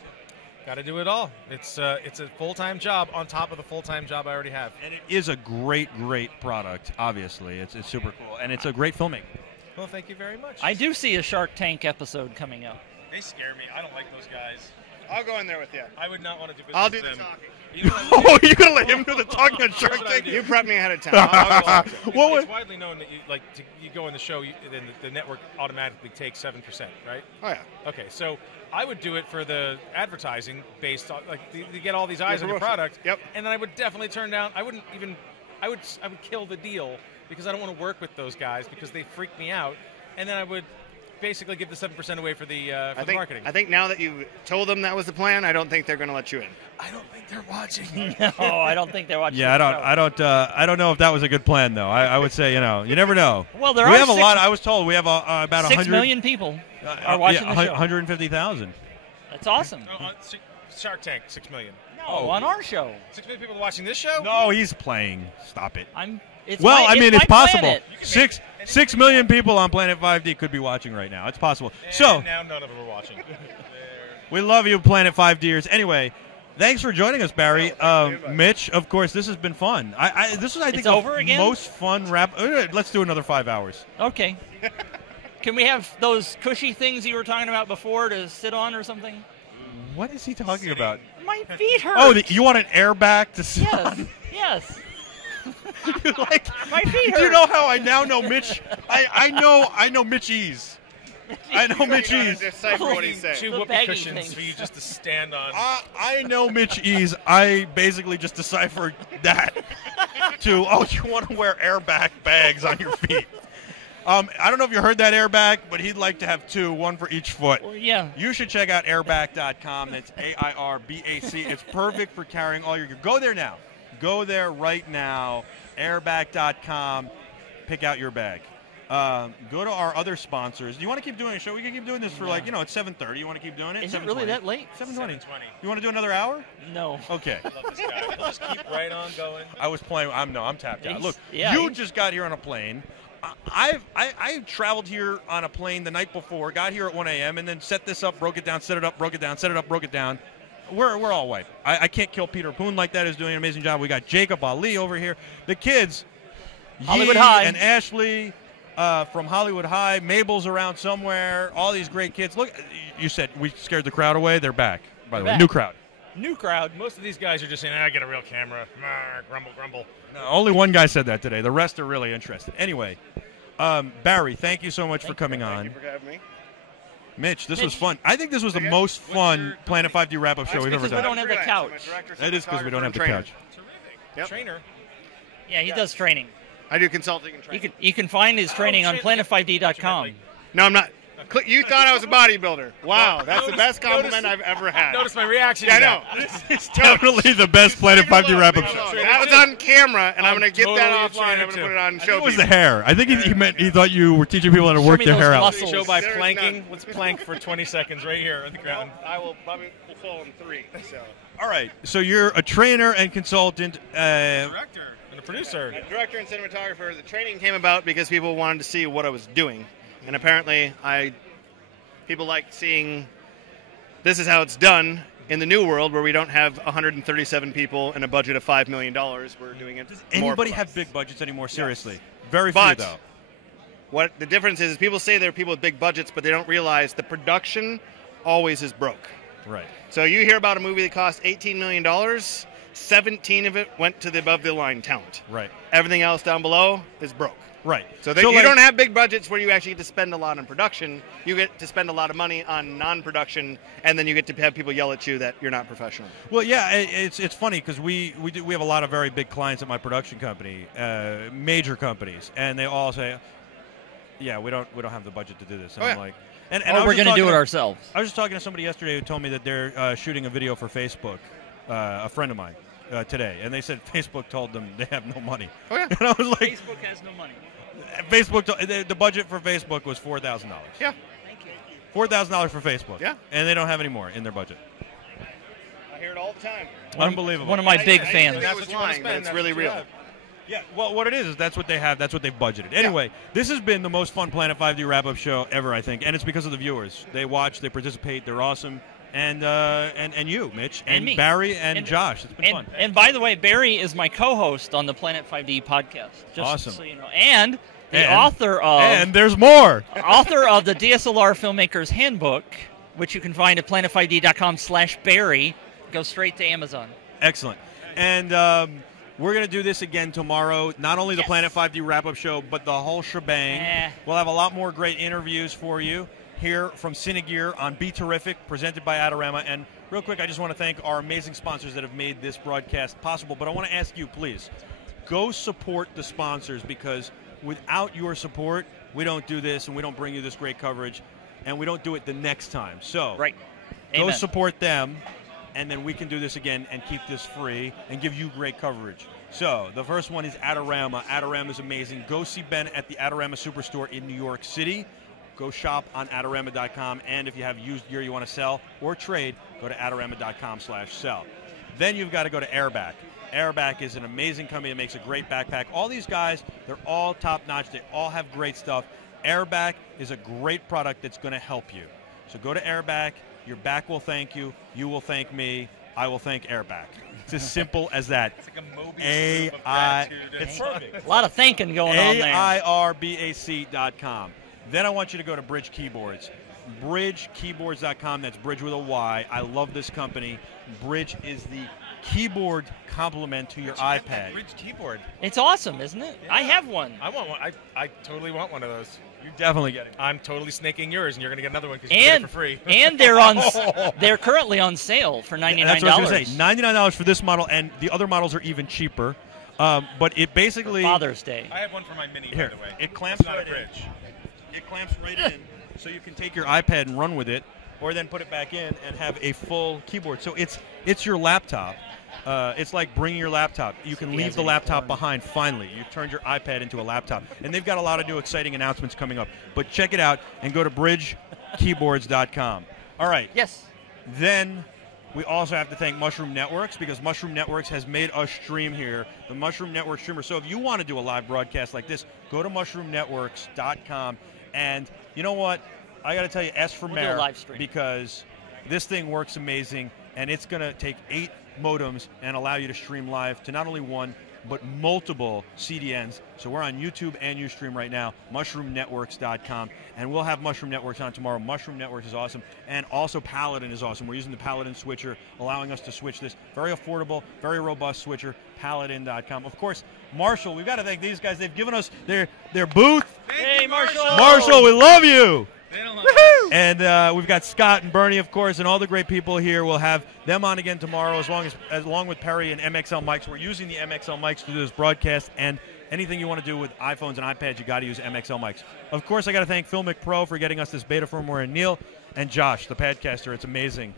Got to do it all. It's a full-time job on top of the full-time job I already have. And it is a great product. Obviously, it's super cool, and it's a great filmmaking. Well, thank you very much. I do see a Shark Tank episode coming up. They scare me. I don't like those guys. I'll go in there with you. I would not want to do business I'll do with the them. talking. Oh, you're gonna let him do the talking on Shark Tank? You prepped me ahead of time. It's widely known that you go on the show, then the network automatically takes 7%, right? Oh yeah. Okay, so I would do it for the advertising based on to get all these eyes on your product. Yep. And then I would definitely turn down. I would kill the deal because I don't want to work with those guys because they freak me out. And then I would basically give the 7% away for the marketing. I think now that you told them that was the plan, I don't think they're going to let you in. I don't think they're watching. No, I don't think they're watching. Yeah, I don't know if that was a good plan though. I would say you never know. Well, we have a lot. I was told we have about 6 100 million people are watching the show. 150,000. That's awesome. No, on Shark Tank, 6 million. No, on our show. 6 million people watching this show? No, he's playing. Stop it. It's possible. 6 million people on Planet 5D could be watching right now. It's possible. And now none of them are watching. We love you, Planet 5D'ers. Anyway, thanks for joining us, Barry. Mitch, of course, this has been fun. This is, I think, It's over again? most fun rap. Let's do another 5 hours. Okay. Can we have those cushy things you were talking about before to sit on or something? What is he talking about? My feet hurt. Oh, you want an airbag to sit on? Yes. My feet hurt. Do you know how I now know Mitch? I know Mitch Ease. I know Mitch Ease. Decipher what he's saying. 2 whoopee cushions for you just to stand on. I know Mitch Ease. I basically just deciphered that to, you want to wear airbag bags on your feet. I don't know if you heard that airbag, but he'd like to have 2, 1 for each foot. Well, yeah. You should check out airbag.com. That's AIRBAC. It's perfect for carrying all your gear. Go there now. Go there right now. Airbag.com. Pick out your bag. Go to our other sponsors. Do you want to keep doing a show? We can keep doing this for it's 7:30. You want to keep doing it? Is it really that late? 7:20. You want to do another hour? No. Okay. I love this guy. He'll just keep right on going. I was playing. I'm tapped out. Look, Yeah, you just got here on a plane. I traveled here on a plane the night before, got here at 1 a.m., and then set this up, broke it down, set it up, broke it down, set it up, broke it down. We're all wiped. I can't kill Peter Poon like that. Is doing an amazing job. We got Jacob Ali over here. The kids, Hollywood Yee High and Ashley from Hollywood High. Mabel's around somewhere. All these great kids. Look, you said we scared the crowd away. They're back. By the way, new crowd. New crowd. Most of these guys are just saying, "I get a real camera." Grumble, grumble. No, only one guy said that today. The rest are really interested. Anyway, Barry, thank you so much for coming on. Thank you for having me. Mitch, this was fun. I think this was the most fun Planet 5D wrap-up show we've ever done. We don't have the couch. That is because we don't have the couch. Yep. Trainer. Yeah, he does training. I do consulting and training. You can find his training on planet5d.com. No, I'm not. You thought I was a bodybuilder. Wow, that's the best compliment I've ever had. Notice my reaction. Yeah, I to know. that. It's definitely the best Planet 5D wrap-up show. That was on camera, and I'm going to get that totally offline. I'm going to put it on show. It was the hair. I think he thought you were teaching people how to work their hair out. Show by planking. Let's plank for 20 seconds right here on the ground. I will probably fall in 3. So. All right. So you're a trainer and consultant. Director and a producer. Director and cinematographer. The training came about because people wanted to see what I was doing, and apparently people like seeing this is how it's done in the new world where we don't have 137 people and a budget of $5 million. We're doing it. Does anybody have big budgets anymore? Seriously, yes. Very few though. What the difference is people say there are people with big budgets, but they don't realize the production always is broke. Right. So you hear about a movie that cost $18 million, 17 of it went to the above the line talent. Right. Everything else down below is broke. Right. So you don't have big budgets where you actually get to spend a lot on production. You get to spend a lot of money on non-production, and then you get to have people yell at you that you're not professional. Well, yeah, it's funny because we have a lot of very big clients at my production company, major companies, and they all say, "Yeah, we don't have the budget to do this." And I'm like, and we're going to do it ourselves. I was just talking to somebody yesterday who told me that they're shooting a video for Facebook, a friend of mine, today, and they said Facebook told them they have no money. Oh yeah. And I was like, Facebook has no money. Facebook, the budget for Facebook was $4,000. Yeah. Thank you. $4,000 for Facebook. Yeah. And they don't have any more in their budget. I hear it all the time. Unbelievable. One of my big fans. I was lying, but it's really real. Yeah, well, what it is that's what they have. That's what they've budgeted. Anyway, this has been the most fun Planet 5D wrap-up show ever, I think, and it's because of the viewers. They watch, they participate, they're awesome. And you, Mitch, and me. Barry, and Josh. It's been fun. And by the way, Barry is my co-host on the Planet 5D podcast. Just Awesome. So you know. And the author of... And there's more. Author of the DSLR Filmmaker's Handbook, which you can find at planet5d.com/Barry. Goes straight to Amazon. Excellent. And we're going to do this again tomorrow. Not only the Planet 5D wrap-up show, but the whole shebang. We'll have a lot more great interviews for you here from Cine Gear on Be Terrific, presented by Adorama. And real quick, I just want to thank our amazing sponsors that have made this broadcast possible. But I want to ask you, please, go support the sponsors, because without your support, we don't do this and we don't bring you this great coverage, and we don't do it the next time. So go Amen. support them, and then we can do this again and keep this free and give you great coverage. So the first one is Adorama. Adorama is amazing. Go see Ben at the Adorama Superstore in New York City. Go shop on Adorama.com, and if you have used gear you want to sell or trade, go to Adorama.com/sell. Then you've got to go to Airback. Airback is an amazing company that makes a great backpack. All these guys, they're all top-notch. They all have great stuff. Airback is a great product that's going to help you. So go to Airback. Your back will thank you. You will thank me. I will thank Airback. It's as simple as that. It's like a Mobius group of gratitude. It's perfect. A lot of thinking going on there. AIRBAC.com. Then I want you to go to Bridge Keyboards. BridgeKeyboards.com. That's Bridge with a Y. I love this company. Bridge is the keyboard complement to your iPad. Bridge keyboard. It's awesome, isn't it? Yeah. I have one. I want one. I totally want one of those. You're definitely getting it. I'm totally snaking yours, and you're going to get another one because you get it for free. And they're currently on sale for $99. That's what I was going to say. $99 for this model, and the other models are even cheaper. But it basically... For Father's Day. I have one for my Mini, Here, by the way. it clamps not right a bridge. It clamps right in, so you can take your iPad and run with it, or then put it back in and have a full keyboard. So it's your laptop. It's like bringing your laptop. You can leave the laptop behind, finally. You've turned your iPad into a laptop. And they've got a lot of new exciting announcements coming up. But check it out and go to bridgekeyboards.com. All right. Yes. Then we also have to thank Mushroom Networks, because Mushroom Networks has made us stream here, the Mushroom Network streamer. So if you want to do a live broadcast like this, go to mushroomnetworks.com. And you know what? I got to tell you, S for We'll do a Mayor, live stream. because this thing works amazing, and it's going to take 8 modems and allow you to stream live to not only 1, but multiple CDNs. So we're on YouTube and Ustream right now, mushroomnetworks.com, and we'll have Mushroom Networks on tomorrow. Mushroom Networks is awesome, and also Paladin is awesome. We're using the Paladin switcher, allowing us to switch this very affordable, very robust switcher, paladin.com. Of course, Marshall, we've got to thank these guys. They've given us their booth. Hey, Marshall! Marshall, we love you! And we've got Scott and Bernie, of course, and all the great people here. We'll have them on again tomorrow, along with Perry and MXL mics. We're using the MXL mics to do this broadcast, and anything you want to do with iPhones and iPads, you got to use MXL mics. Of course, I got to thank Filmic Pro for getting us this beta firmware, and Neil and Josh, the Padcaster. It's amazing.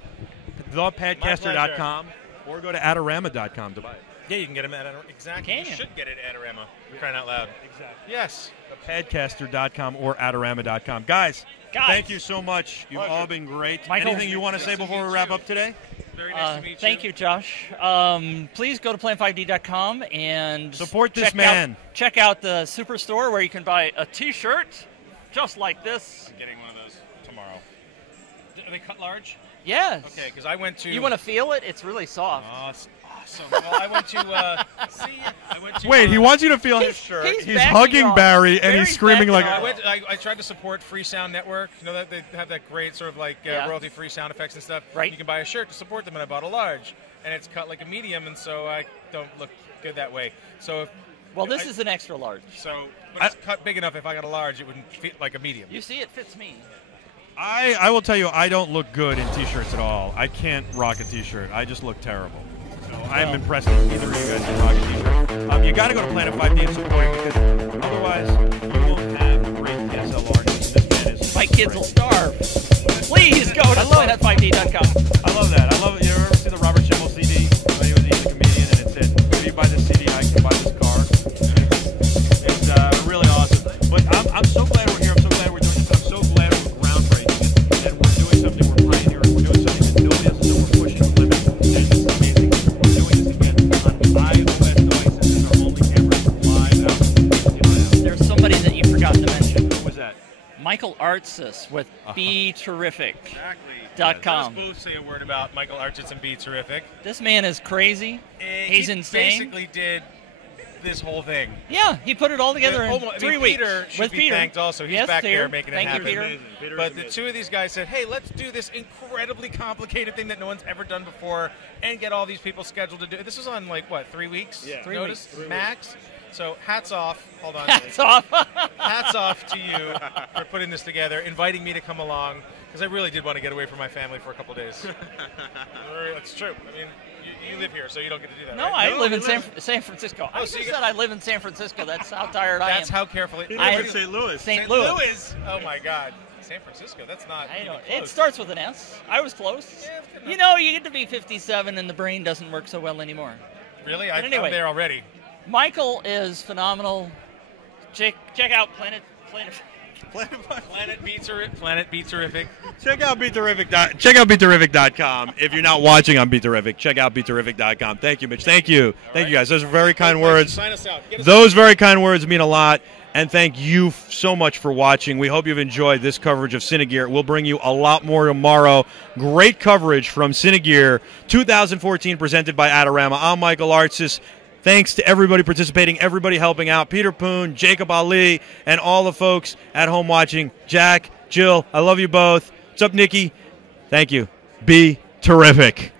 ThePadcaster.com, or go to Adorama.com to buy it. Yeah, you can get them at exactly. You should get it at Adorama. We're crying out loud. Exactly. Yes. Thepadcaster.com or Adorama.com. Guys, thank you so much. You've all been great. Michael, anything you want to say before we wrap up today? Very nice to meet you. Thank you, Josh. Please go to plan5d.com and support this man. Check out the Superstore where you can buy a T-shirt just like this. I'm getting one of those tomorrow. Are they cut large? Yes. Okay, because I went to. You want to feel it? It's really soft. Awesome. Well, I went to. Wait, he wants you to feel his shirt. He's hugging Barry and he's screaming like. I tried to support Free Sound Network. You know that they have that great sort of like royalty-free sound effects and stuff. Right. You can buy a shirt to support them, and I bought a large, and it's cut like a medium, and so I don't look good that way. So. This is an extra large. So, but it's cut big enough. If I got a large, it wouldn't fit like a medium. You see, it fits me. I will tell you, I don't look good in T-shirts at all. I can't rock a T-shirt. I just look terrible. So I am impressed that either of you guys can rock a T-shirt. You got to go to Planet 5D and support it, because otherwise you won't have a great PSL artist. This man is my kids will starve. Please go to planet5d.com. I love that. I love it. You ever see the Robert Schimmel CD? He was a comedian, and it said, "If you buy this CD, I can buy this car." It's really awesome. But I'm so glad we're here. I'm so glad we're doing this. I'm so glad we're groundbreaking, and we're doing something we're pioneering. We're doing something that nobody else has done. We're pushing the limits. And it's amazing. We're doing this again on iOS devices. These are only cameras live out. There's somebody that you forgot to mention. Who was that? Michael Artsis with BeTerrific.com. Let's both say a word about Michael Artsis and Be Terrific. This man is crazy. He's insane. He basically did this whole thing. Yeah, he put it all together in 3 weeks. Peter should with be Peter. thanked also. He's yes, back Peter. there making Thank it happen. You, Peter. But the two of these guys said, hey, let's do this incredibly complicated thing that no one's ever done before and get all these people scheduled to do it. This was on, like, what, 3 weeks? Yeah. 3 weeks. Max? So hats off. Hold on. Hats off. Hats off to you for putting this together, inviting me to come along, because I really did want to get away from my family for a couple days. That's true. I mean, you live here, so you don't get to do that. No, right? I live in San Francisco. I just said I live in San Francisco. That's how tired I am. That's how carefully. He lives in St. Louis. St. Louis. Oh my God. San Francisco. That's not. I know. Close. It starts with an S. I was close. Yeah, you know, you get to be 57 and the brain doesn't work so well anymore. Really? But I'm anyway, there already. Michael is phenomenal. Check out Planet Be Terrific. Check out BeTerrific.com. If you're not watching on BeTerrific, check out BeTerrific.com. Thank you, Mitch. Thank you. Thank you, guys. Those are very kind words. Sign us out. Those very kind words mean a lot. And thank you so much for watching. We hope you've enjoyed this coverage of Cine Gear. We'll bring you a lot more tomorrow. Great coverage from Cine Gear 2014 presented by Adorama. I'm Michael Artsis. Thanks to everybody participating, everybody helping out. Peter Poon, Jacob Ali, and all the folks at home watching. Jack, Jill, I love you both. What's up, Nikki? Thank you. Be terrific.